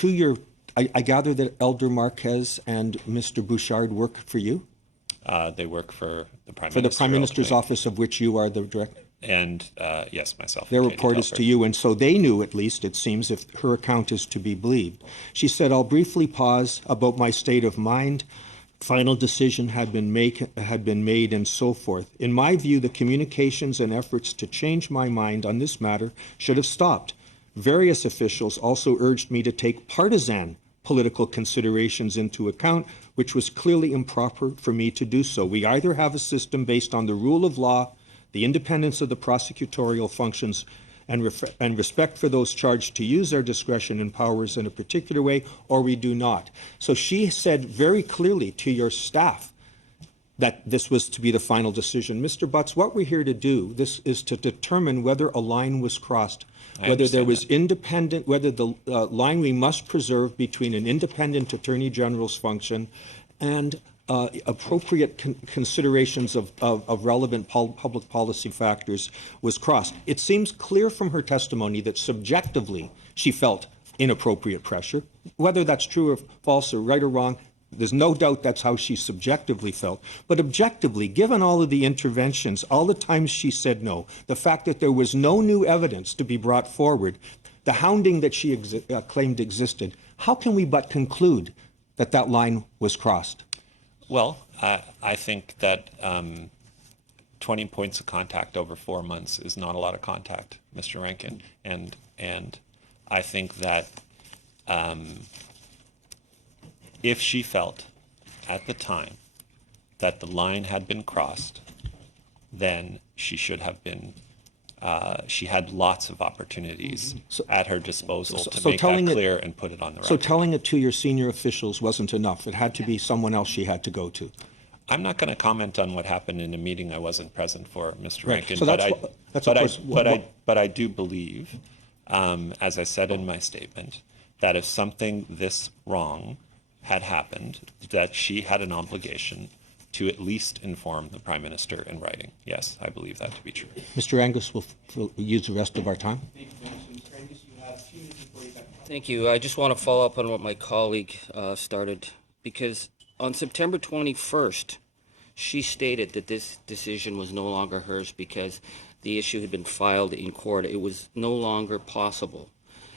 I gather that Elder Marquez and Mr. Bouchard work for you? They work for the Prime For Minister. the Prime Minister's ultimately. office, of which you are the director? And yes, myself. Their and Katie report is Telford. to you, and so they knew, at least, it seems, if her account is to be believed. She said, I'll briefly pause about my state of mind. Final decision had been made, and so forth. In my view, the communications and efforts to change my mind on this matter should have stopped. Various officials also urged me to take partisan political considerations into account, which was clearly improper for me to do so. We either have a system based on the rule of law, the independence of the prosecutorial functions, and respect for those charged to use their discretion and powers in a particular way, or we do not. So she said very clearly to your staff that this was to be the final decision. Mr. Butts, what we're here to do, this is to determine whether a line was crossed, whether there was independent, whether the line we must preserve between an independent Attorney General's function and appropriate considerations of relevant public policy factors was crossed. It seems clear from her testimony that subjectively she felt inappropriate pressure. Whether that's true or false or right or wrong, there's no doubt that's how she subjectively felt. But objectively, given all of the interventions, all the times she said no, the fact that there was no new evidence to be brought forward, the hounding that she claimed existed, how can we but conclude that that line was crossed? Well, I think that 20 points of contact over 4 months is not a lot of contact, Mr. Rankin. And I think that if she felt at the time that the line had been crossed, then she should have been, she had lots of opportunities at her disposal to make that clear and put it on the record. So telling it to your senior officials wasn't enough. It had to be someone else she had to go to. I'm not going to comment on what happened in a meeting I wasn't present for, Mr. Right. Rankin. So But I do believe, as I said in my statement, that if something this wrong had happened, that she had an obligation to at least inform the Prime Minister in writing. Yes, I believe that to be true. Mr. Angus will use the rest of our time. Thank you. I just want to follow up on what my colleague started, because on September 21st, she stated that this decision was no longer hers because the issue had been filed in court. It was no longer possible.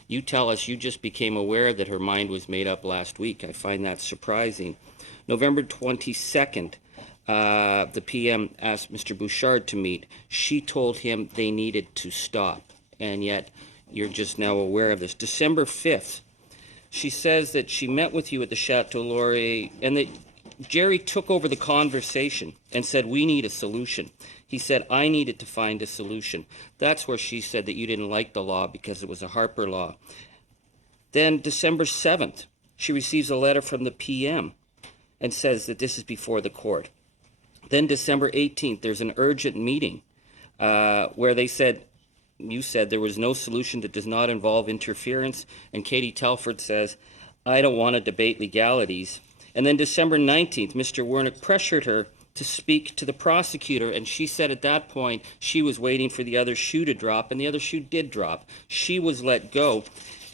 You tell us you just became aware that her mind was made up last week. I find that surprising. November 22nd, the PM asked Mr. Bouchard to meet. She told him they needed to stop, and yet you're just now aware of this. December 5th, she says that she met with you at the Chateau Laurier and that Jerry took over the conversation and said, we need a solution. He said, I needed to find a solution. That's where she said that you didn't like the law because it was a Harper law. Then December 7th, she receives a letter from the PM and says that this is before the court. Then December 18th, there's an urgent meeting where they said, you said there was no solution that does not involve interference. And Katie Telford says, I don't want to debate legalities. And then December 19th, Mr. Wernick pressured her to speak to the prosecutor, and she said at that point she was waiting for the other shoe to drop, and the other shoe did drop. She was let go,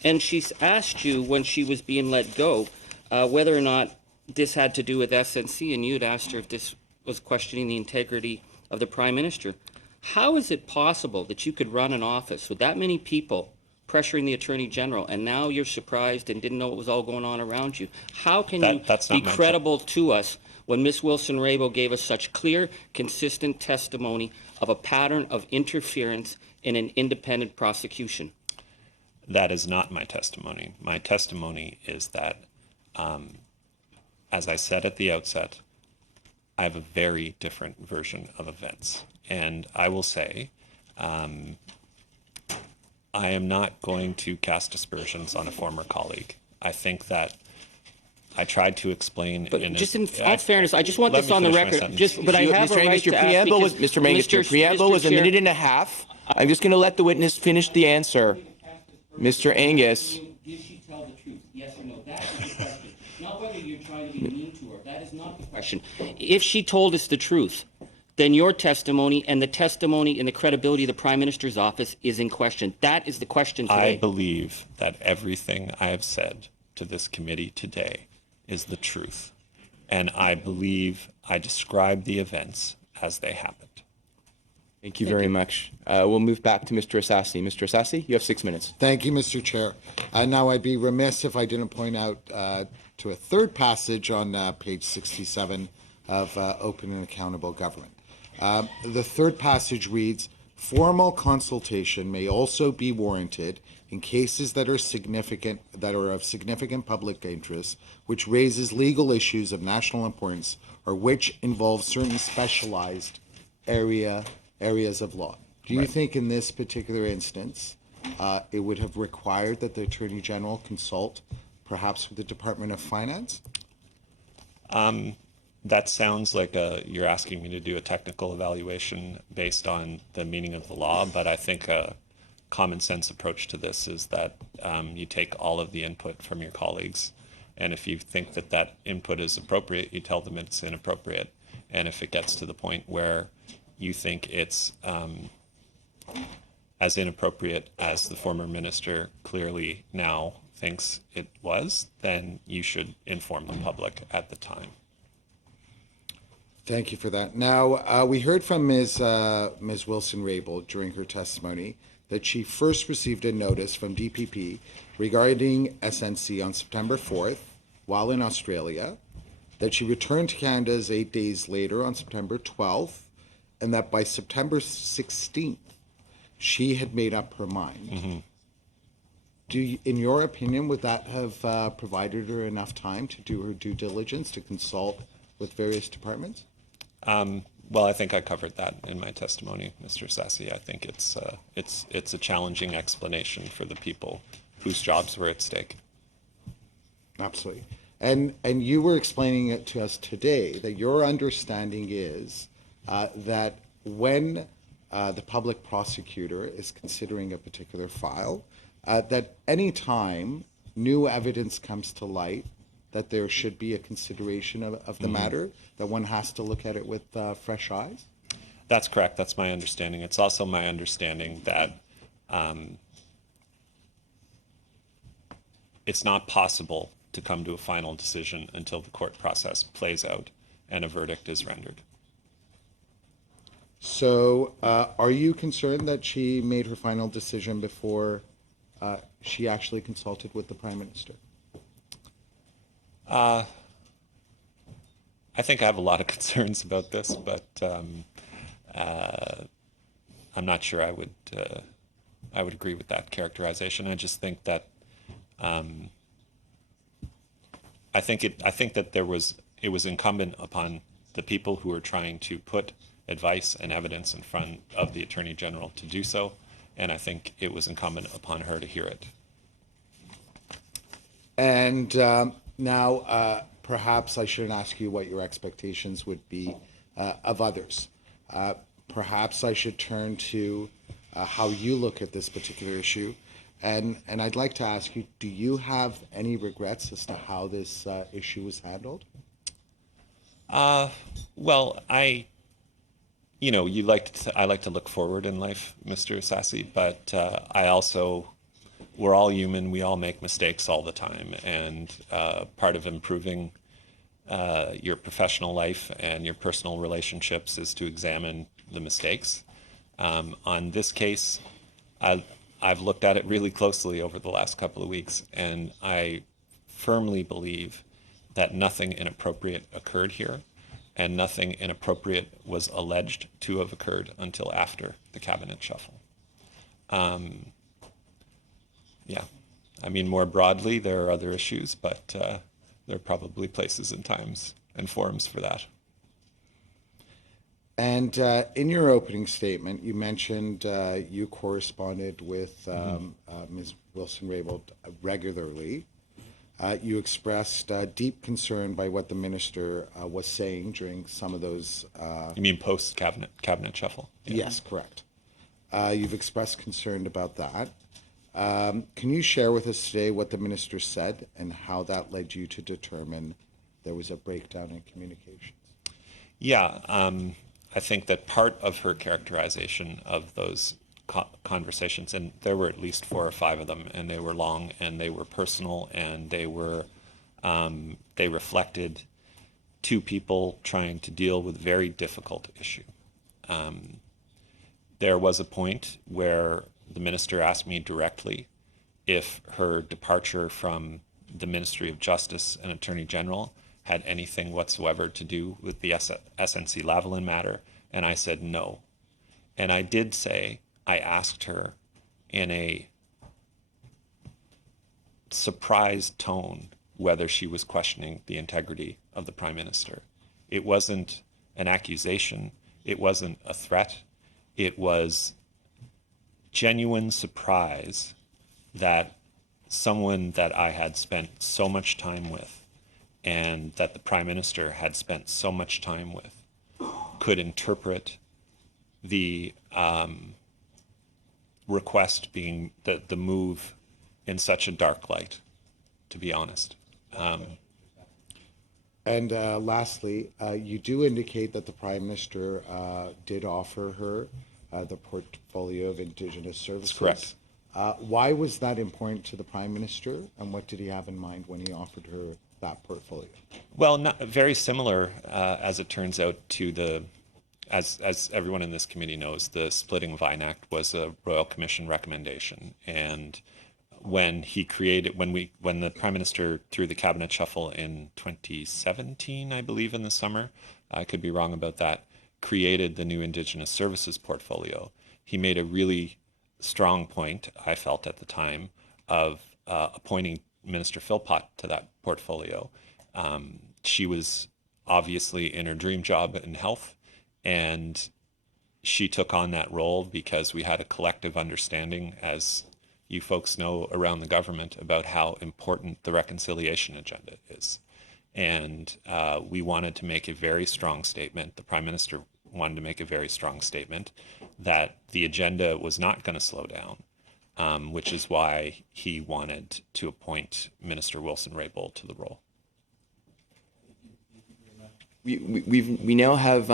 and she's asked you when she was being let go whether or not this had to do with SNC, and you had asked her if this was questioning the integrity of the Prime Minister. How is it possible that you could run an office with that many people pressuring the Attorney General, and now you're surprised and didn't know what was all going on around you? How can you be credible to us when Ms. Wilson-Raybould gave us such clear, consistent testimony of a pattern of interference in an independent prosecution? That is not my testimony. My testimony is that, as I said at the outset, I have a very different version of events. And I will say, I am not going to cast aspersions on a former colleague. I think that I tried to explain. But just in all fairness, I just want this on the record. But I have a right to ask because Mr. Mangus, your preamble was a minute and a half. I'm just going to let the witness finish the answer. Mr. Angus. Did she tell the truth? Yes or no? That is the question. Not whether you're trying to be mean to her. That is not the question. If she told us the truth, then your testimony and the testimony and the credibility of the Prime Minister's office is in question. That is the question today. I believe that everything I have said to this committee today is the truth. and I believe I described the events as they happened. Thank you very much. We'll move back to Mr. Asasi. Mr. Asasi, you have 6 minutes. Thank you, Mr. Chair. Now, I'd be remiss if I didn't point out to a third passage on page 67 of Open and Accountable Government. The third passage reads, formal consultation may also be warranted in cases that are of significant public interest, which raises legal issues of national importance, or which involve certain specialized areas of law. Do you think in this particular instance, it would have required that the Attorney General consult perhaps with the Department of Finance? That sounds like you're asking me to do a technical evaluation based on the meaning of the law, but I think a common sense approach to this is that you take all of the input from your colleagues, and if you think that that input is appropriate, you tell them it's inappropriate. And if it gets to the point where you think it's as inappropriate as the former minister clearly now thinks it was, then you should inform the public at the time. Thank you for that. Now, we heard from Ms. Wilson-Raybould during her testimony that she first received a notice from DPP regarding SNC on September 4th while in Australia, that she returned to Canada 8 days later on September 12th, and that by September 16th, she had made up her mind. Mm-hmm. In your opinion, would that have provided her enough time to do her due diligence, to consult with various departments? Well, I think I covered that in my testimony, Mr. Sassy. I think it's a challenging explanation for the people whose jobs were at stake. Absolutely. And you were explaining it to us today that your understanding is that when the public prosecutor is considering a particular file, that any time new evidence comes to light, that there should be a consideration of the matter, that one has to look at it with fresh eyes? That's correct. That's my understanding. It's also my understanding that it's not possible to come to a final decision until the court process plays out and a verdict is rendered. So are you concerned that she made her final decision before she actually consulted with the Prime Minister? I think I have a lot of concerns about this, but I'm not sure I would agree with that characterization. I just think that I think that it was incumbent upon the people who were trying to put advice and evidence in front of the Attorney General to do so, and I think it was incumbent upon her to hear it. And now, perhaps I shouldn't ask you what your expectations would be of others. Perhaps I should turn to how you look at this particular issue. And I'd like to ask you, do you have any regrets as to how this issue was handled? Well, I like to look forward in life, Mr. Sassy, but we're all human. We all make mistakes all the time, and part of improving your professional life and your personal relationships is to examine the mistakes. On this case, I've looked at it really closely over the last couple of weeks, and I firmly believe that nothing inappropriate occurred here, and nothing inappropriate was alleged to have occurred until after the cabinet shuffle. Yeah, I mean, more broadly, there are other issues, but there are probably places and times and forums for that. And in your opening statement, you mentioned you corresponded with Ms. Wilson-Raybould regularly. You expressed deep concern by what the minister was saying during some of those... You mean post-cabinet shuffle? Yeah. Yes, correct. You've expressed concern about that. Can you share with us today what the minister said and how that led you to determine there was a breakdown in communications? Yeah, I think that part of her characterization of those conversations, and there were at least 4 or 5 of them, and they were long and they were personal and they reflected two people trying to deal with a very difficult issue. There was a point where the minister asked me directly if her departure from the Ministry of Justice and Attorney General had anything whatsoever to do with the SNC-Lavalin matter, and I said no. And I did say, I asked her in a surprised tone whether she was questioning the integrity of the Prime Minister. It wasn't an accusation, it wasn't a threat, it was genuine surprise that someone that I had spent so much time with and that the Prime Minister had spent so much time with could interpret the request being the move in such a dark light, to be honest. And lastly, you do indicate that the Prime Minister did offer her the portfolio of Indigenous services. Correct. Why was that important to the Prime Minister, and what did he have in mind when he offered her that portfolio? Well, not very similar, as it turns out, to the, as everyone in this committee knows, the Splitting Vine Act was a Royal Commission recommendation, and when the Prime Minister, through the cabinet shuffle in 2017, I believe in the summer, I could be wrong about that, created the new Indigenous Services portfolio, he made a really strong point, I felt at the time, of appointing Minister Philpott to that portfolio. She was obviously in her dream job in health, and she took on that role because we had a collective understanding, as you folks know around the government, about how important the reconciliation agenda is. And we wanted to make a very strong statement, the Prime Minister wanted to make a very strong statement, that the agenda was not going to slow down, which is why he wanted to appoint Minister Wilson-Raybould to the role. We now have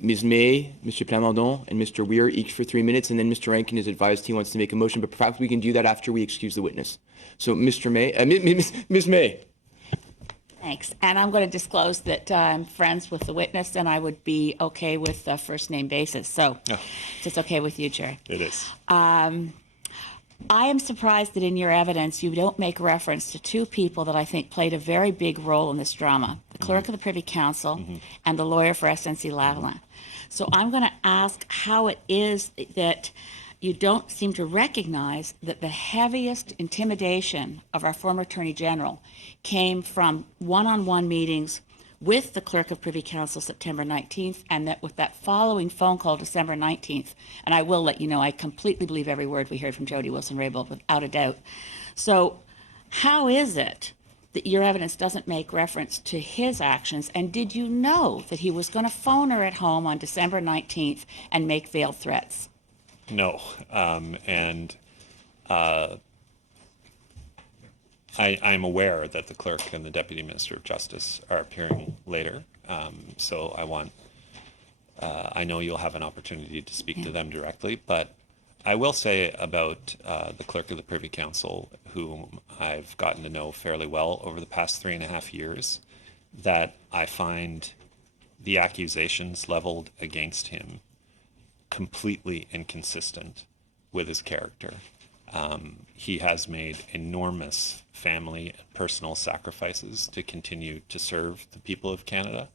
Ms. May, Mr. Plamondon, and Mr. Weir each for 3 minutes, and then Mr. Rankin is advised he wants to make a motion, but perhaps we can do that after we excuse the witness. So, Mr. May, Ms. May. Thanks. And I'm going to disclose that I'm friends with the witness, and I would be okay with the first name basis. So, it's okay with you, Chair. It is. I am surprised that in your evidence you don't make reference to two people that I think played a very big role in this drama, the clerk of the Privy Council and the lawyer for SNC-Lavalin. So I'm going to ask how it is that you don't seem to recognize that the heaviest intimidation of our former Attorney General came from one-on-one meetings with the clerk of Privy Council September 19th, and that with that following phone call December 19th, and I will let you know I completely believe every word we heard from Jody Wilson-Raybould without a doubt. So how is it that your evidence doesn't make reference to his actions, and did you know that he was going to phone her at home on December 19th and make veiled threats? No, I'm aware that the clerk and the Deputy Minister of Justice are appearing later, so I know you'll have an opportunity to speak to them directly, but I will say about the clerk of the Privy Council, whom I've gotten to know fairly well over the past 3.5 years, that I find the accusations leveled against him completely inconsistent with his character. He has made enormous family and personal sacrifices to continue to serve the people of Canada,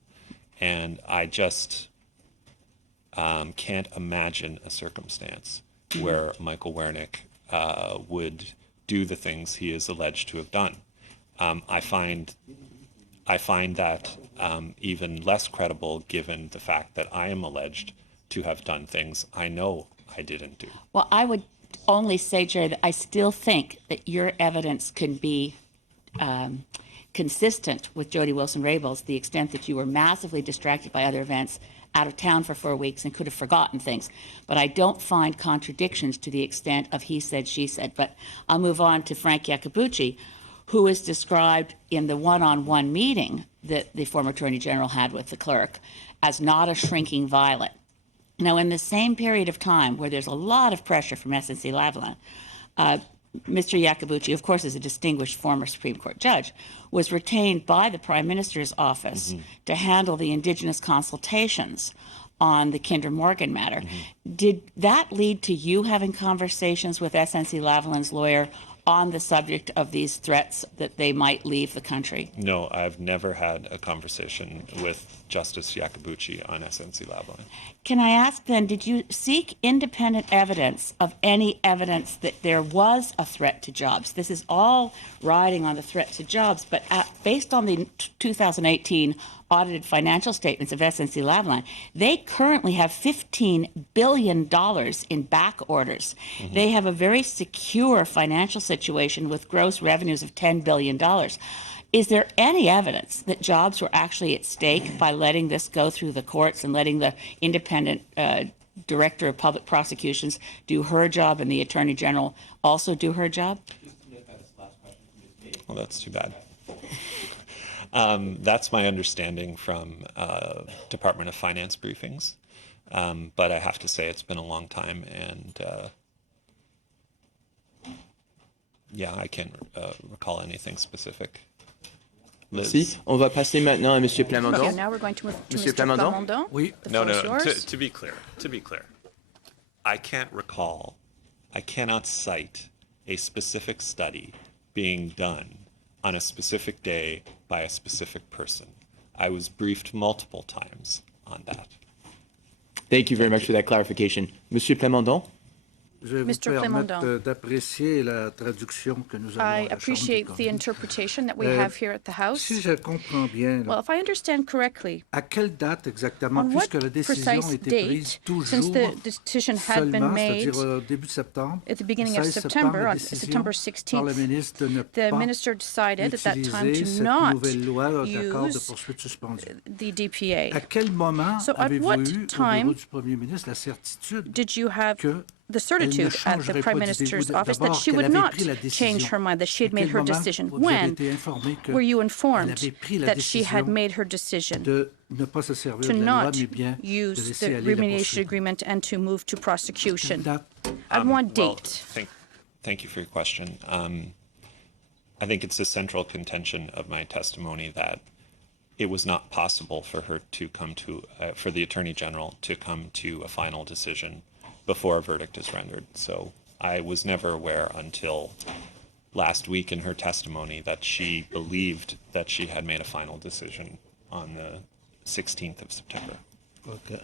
and I just can't imagine a circumstance where Michael Wernick would do the things he is alleged to have done. I find that even less credible given the fact that I am alleged to have done things I know I didn't do. Well, I would only say, Jerry, that I still think that your evidence can be consistent with Jody Wilson-Raybould's, the extent that you were massively distracted by other events, out of town for 4 weeks, and could have forgotten things. But I don't find contradictions to the extent of he said, she said. But I'll move on to Frank Iacobucci, who is described in the one-on-one meeting that the former Attorney General had with the clerk as not a shrinking violet. Now, in the same period of time where there's a lot of pressure from SNC-Lavalin, Mr. Iacobucci, of course, is a distinguished former Supreme Court judge, was retained by the Prime Minister's office to handle the Indigenous consultations on the Kinder Morgan matter. Did that lead to you having conversations with SNC-Lavalin's lawyer on the subject of these threats that they might leave the country? No, I've never had a conversation with Justice Iacobucci on SNC-Lavalin. Can I ask then, did you seek independent evidence of any evidence that there was a threat to jobs? This is all riding on the threat to jobs, but based on the 2018 audited financial statements of SNC-Lavalin, they currently have $15 billion in back orders. They have a very secure financial situation with gross revenues of $10 billion. Is there any evidence that jobs were actually at stake by letting this go through the courts and letting the independent Director of Public Prosecutions do her job and the Attorney General also do her job? Well, that's too bad. That's my understanding from Department of Finance briefings. But I have to say it's been a long time, and yeah, I can't recall anything specific. Merci. On va passer maintenant à Monsieur Plamondon. Okay, now we're going to move to Monsieur Mr. Plamondon. Plamondon. Oui. The No, floor is no. yours. To be clear, I can't recall. I cannot cite a specific study being done on a specific day by a specific person. I was briefed multiple times on that. Thank you very much for that clarification. Monsieur Plamondon. Je vais vous Mr. permettre Plamondon. d'apprécier la traduction que nous avons à I la Chambre des appreciate the communes. interpretation that we have here at the House. Si je comprends bien, Well, if I understand correctly, à quelle date exactement, on what puisque la décision precise a été date, prise since toujours the decision had been seulement, made c'est-à-dire au début de septembre, at the beginning le of 16 September, la on décision September par le 16th, ministre de ne the pas minister decided at that time utiliser to cette not nouvelle loi d'accord de use poursuite suspendue. the DPA. À quel moment So at what avez-vous eu au time bureau du Premier ministre la certitude did you have que the certitude at the Prime Minister's office that she would not change her mind, that she had made her decision? When were you informed that she had made her decision de ne pas se servir to de la loi, not mais bien de use laisser the aller la remediation poursuite? agreement and to move to prosecution? Date. At one Well, date. thank you for your question. I think it's a central contention of my testimony that it was not possible for her to come to, for the Attorney General to come to a final decision before a verdict is rendered. So I was never aware until last week in her testimony that she believed that she had made a final decision on the 16th of September. Okay.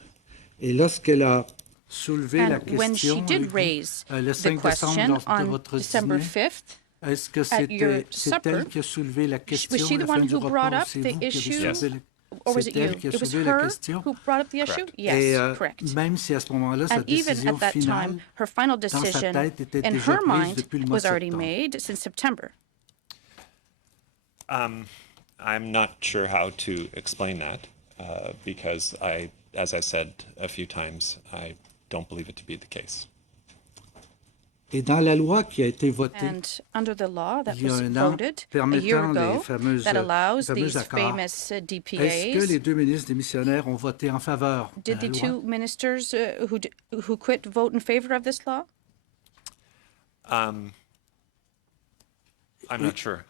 Et lorsqu'elle a soulevé la And when she question did raise le the 5 décembre question lors de on votre December dîner, 5th, est-ce que at your c'est supper, elle qui a soulevé la question was she à the la one fin du who repas brought ou up c'est the vous qui avez issue? soulevé la or was c'est it you? elle qui a It was soulevé la her question? who brought up the issue? Correct. Yes, Et correct. même si à ce moment-là, sa And even décision at that finale, time, her final dans sa decision tête, était in déjà her prise mind depuis le mois was de already septembre. made since September. I'm not sure how to explain that because as I said a few times, I don't believe it to be the case. Et dans la loi qui a été votée, And under the law that il y a was un an, voted a year permettant les ago fameuses, that allows fameux these accords, famous est-ce que DPAs, les deux ministres démissionnaires ont voté en faveur de did la the loi? two ministers who quit vote in favor of this law? I'm not sure.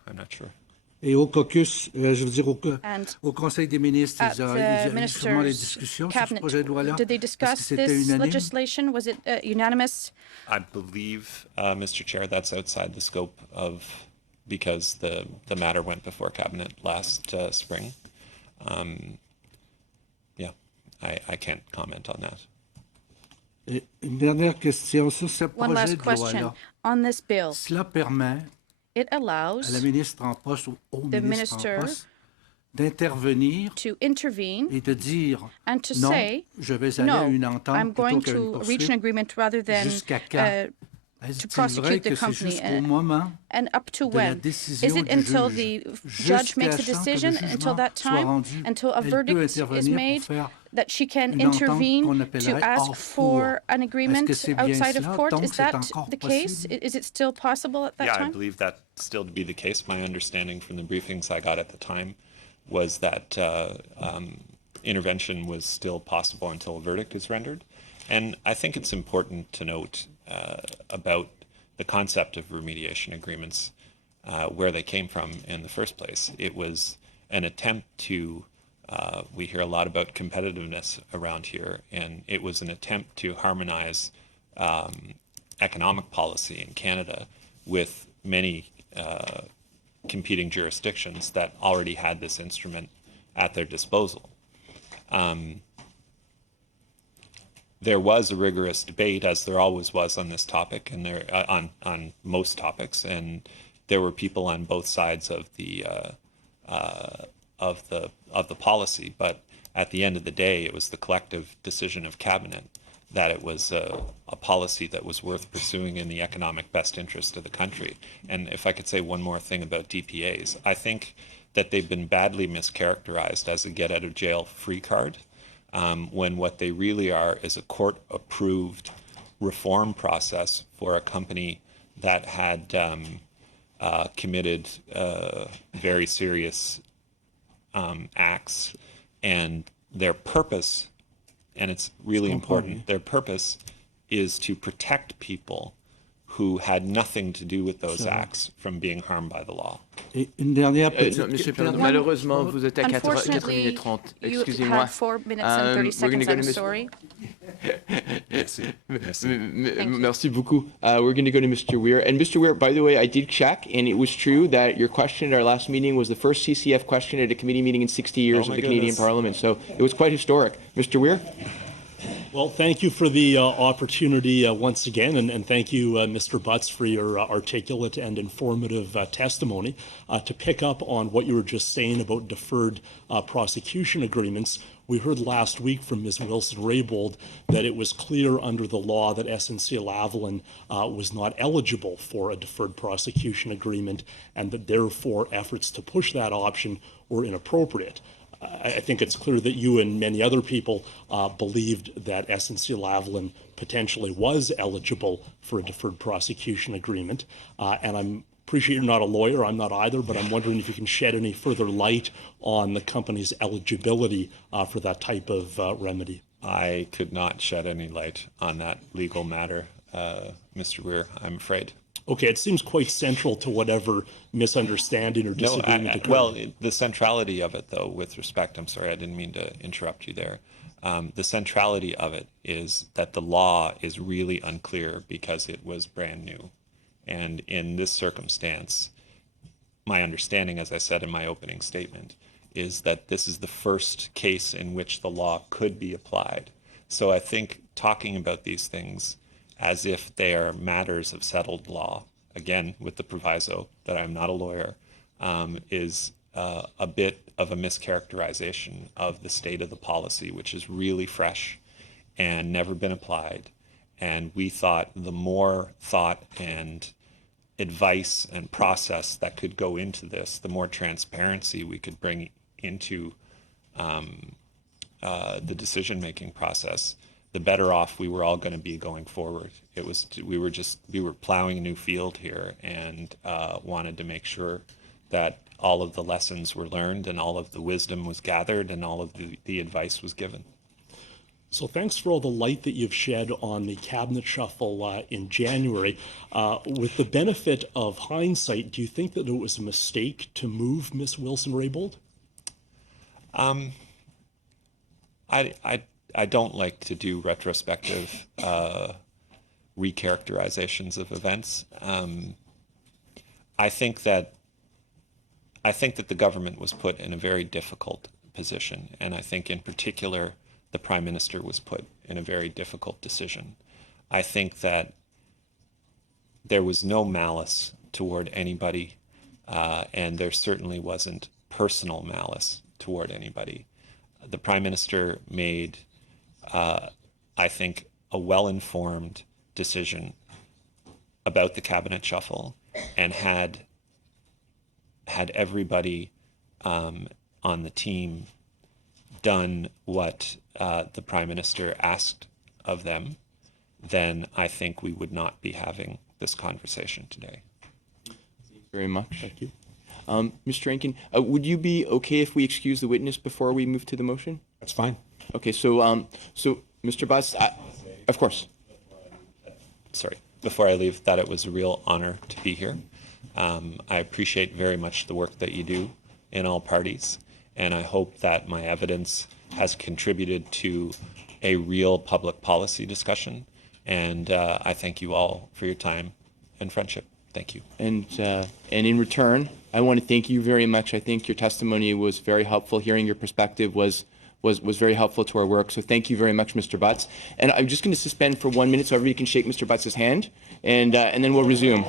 Et au caucus, je veux dire And au Conseil des ministres, at il y a the eu sûrement les ministers' discussions sur ce cabinet, projet de loi-là. did they Est-ce que discuss c'était this unanime? legislation? Was it unanimous? I believe, Mr. Chair, that's outside the scope of, because the matter went before Cabinet last spring. Yeah, I can't comment on that. Et une dernière question sur ce One last projet de question. loi-là. On this bill, Cela permet it à la allows ministre en poste ou au the ministre minister en poste d'intervenir to intervene et de dire and to non, say, je vais aller à no, une I'm entente going plutôt qu'à une to reach an poursuite. agreement rather than Jusqu'à quand? to Est-il vrai prosecute the que c'est company. jusqu'au moment And up to de la when? décision Is it du until juge? the Jusqu'à judge makes a ce que le decision, until jugement that soit time, rendu, until a elle peut verdict is intervenir pour made, faire that she can une entente intervene qu'on to appellerait ask hors for cour. an agreement Est-ce que c'est bien outside of cela? court? Donc, Is c'est that encore the case? possible? Is it still possible at that Yeah, I time? believe that still to be the case. My understanding from the briefings I got at the time was that intervention was still possible until a verdict is rendered. And I think it's important to note about the concept of remediation agreements where they came from in the first place. It was an attempt to, we hear a lot about competitiveness around here, and it was an attempt to harmonize economic policy in Canada with many competing jurisdictions that already had this instrument at their disposal. There was a rigorous debate, as there always was on this topic, and there on most topics, and there were people on both sides of the policy. But at the end of the day, it was the collective decision of cabinet that it was a policy that was worth pursuing in the economic best interest of the country. And if I could say one more thing about DPAs, I think that they've been badly mischaracterized as a get-out-of-jail-free card, when what they really are is a court-approved reform process for a company that had committed very serious acts, and their purpose, and it's really important, their purpose is to protect people who had nothing to do with those acts from being harmed by the law. Une dernière Non, Monsieur Perron, malheureusement, vous êtes à 4 minutes 30. Excusez-moi. Had 4 minutes and 30 seconds, I'm sorry. Merci beaucoup. We're going to go to Mr. Weir. And Mr. Weir, by the way, I did check, and it was true that your question at our last meeting was the first CCF question at a committee meeting in 60 years of the Canadian Parliament. So it was quite historic. Mr. Weir? Well, thank you for the opportunity once again, and thank you, Mr. Butts, for your articulate and informative testimony. To pick up on what you were just saying about deferred prosecution agreements, we heard last week from Ms. Wilson-Raybould that it was clear under the law that SNC-Lavalin was not eligible for a deferred prosecution agreement, and that therefore efforts to push that option were inappropriate. I think it's clear that you and many other people believed that SNC-Lavalin potentially was eligible for a deferred prosecution agreement. And I appreciate you're not a lawyer, I'm not either, but I'm wondering if you can shed any further light on the company's eligibility for that type of remedy. I could not shed any light on that legal matter, Mr. Weir, I'm afraid. Okay, it seems quite central to whatever misunderstanding or disagreement occurred. Well, the centrality of it, though, with respect, I'm sorry, I didn't mean to interrupt you there. The centrality of it is that the law is really unclear because it was brand new. And in this circumstance, my understanding, as I said in my opening statement, is that this is the first case in which the law could be applied. So I think talking about these things as if they are matters of settled law, again, with the proviso that I'm not a lawyer, is a bit of a mischaracterization of the state of the policy, which is really fresh and never been applied. And we thought the more thought and advice and process that could go into this, the more transparency we could bring into the decision-making process, the better off we were all going to be going forward. It was we were plowing a new field here, and wanted to make sure that all of the lessons were learned and all of the wisdom was gathered and all of the advice was given. So thanks for all the light that you've shed on the cabinet shuffle in January. With the benefit of hindsight, do you think that it was a mistake to move Ms. Wilson-Raybould? I don't like to do retrospective recharacterizations of events. I think that the government was put in a very difficult position, and I think in particular the Prime Minister was put in a very difficult decision. I think that there was no malice toward anybody, and there certainly wasn't personal malice toward anybody. The Prime Minister made, I think, a well-informed decision about the cabinet shuffle, and had everybody on the team done what the Prime Minister asked of them, then I think we would not be having this conversation today. Thank you very much. Thank you. Mr. Rankin, would you be okay if we excuse the witness before we move to the motion? That's fine. Okay, so Mr. Butts, of course. Sorry. before I leave that it was a real honor to be here. I appreciate very much the work that you do in all parties, and I hope that my evidence has contributed to a real public policy discussion. And I thank you all for your time and friendship. Thank you. And in return, I want to thank you very much. I think your testimony was very helpful. Hearing your perspective was very helpful to our work. So thank you very much, Mr. Butts. And I'm just going to suspend for 1 minute so everybody can shake Mr. Butts' hand, and then we'll resume.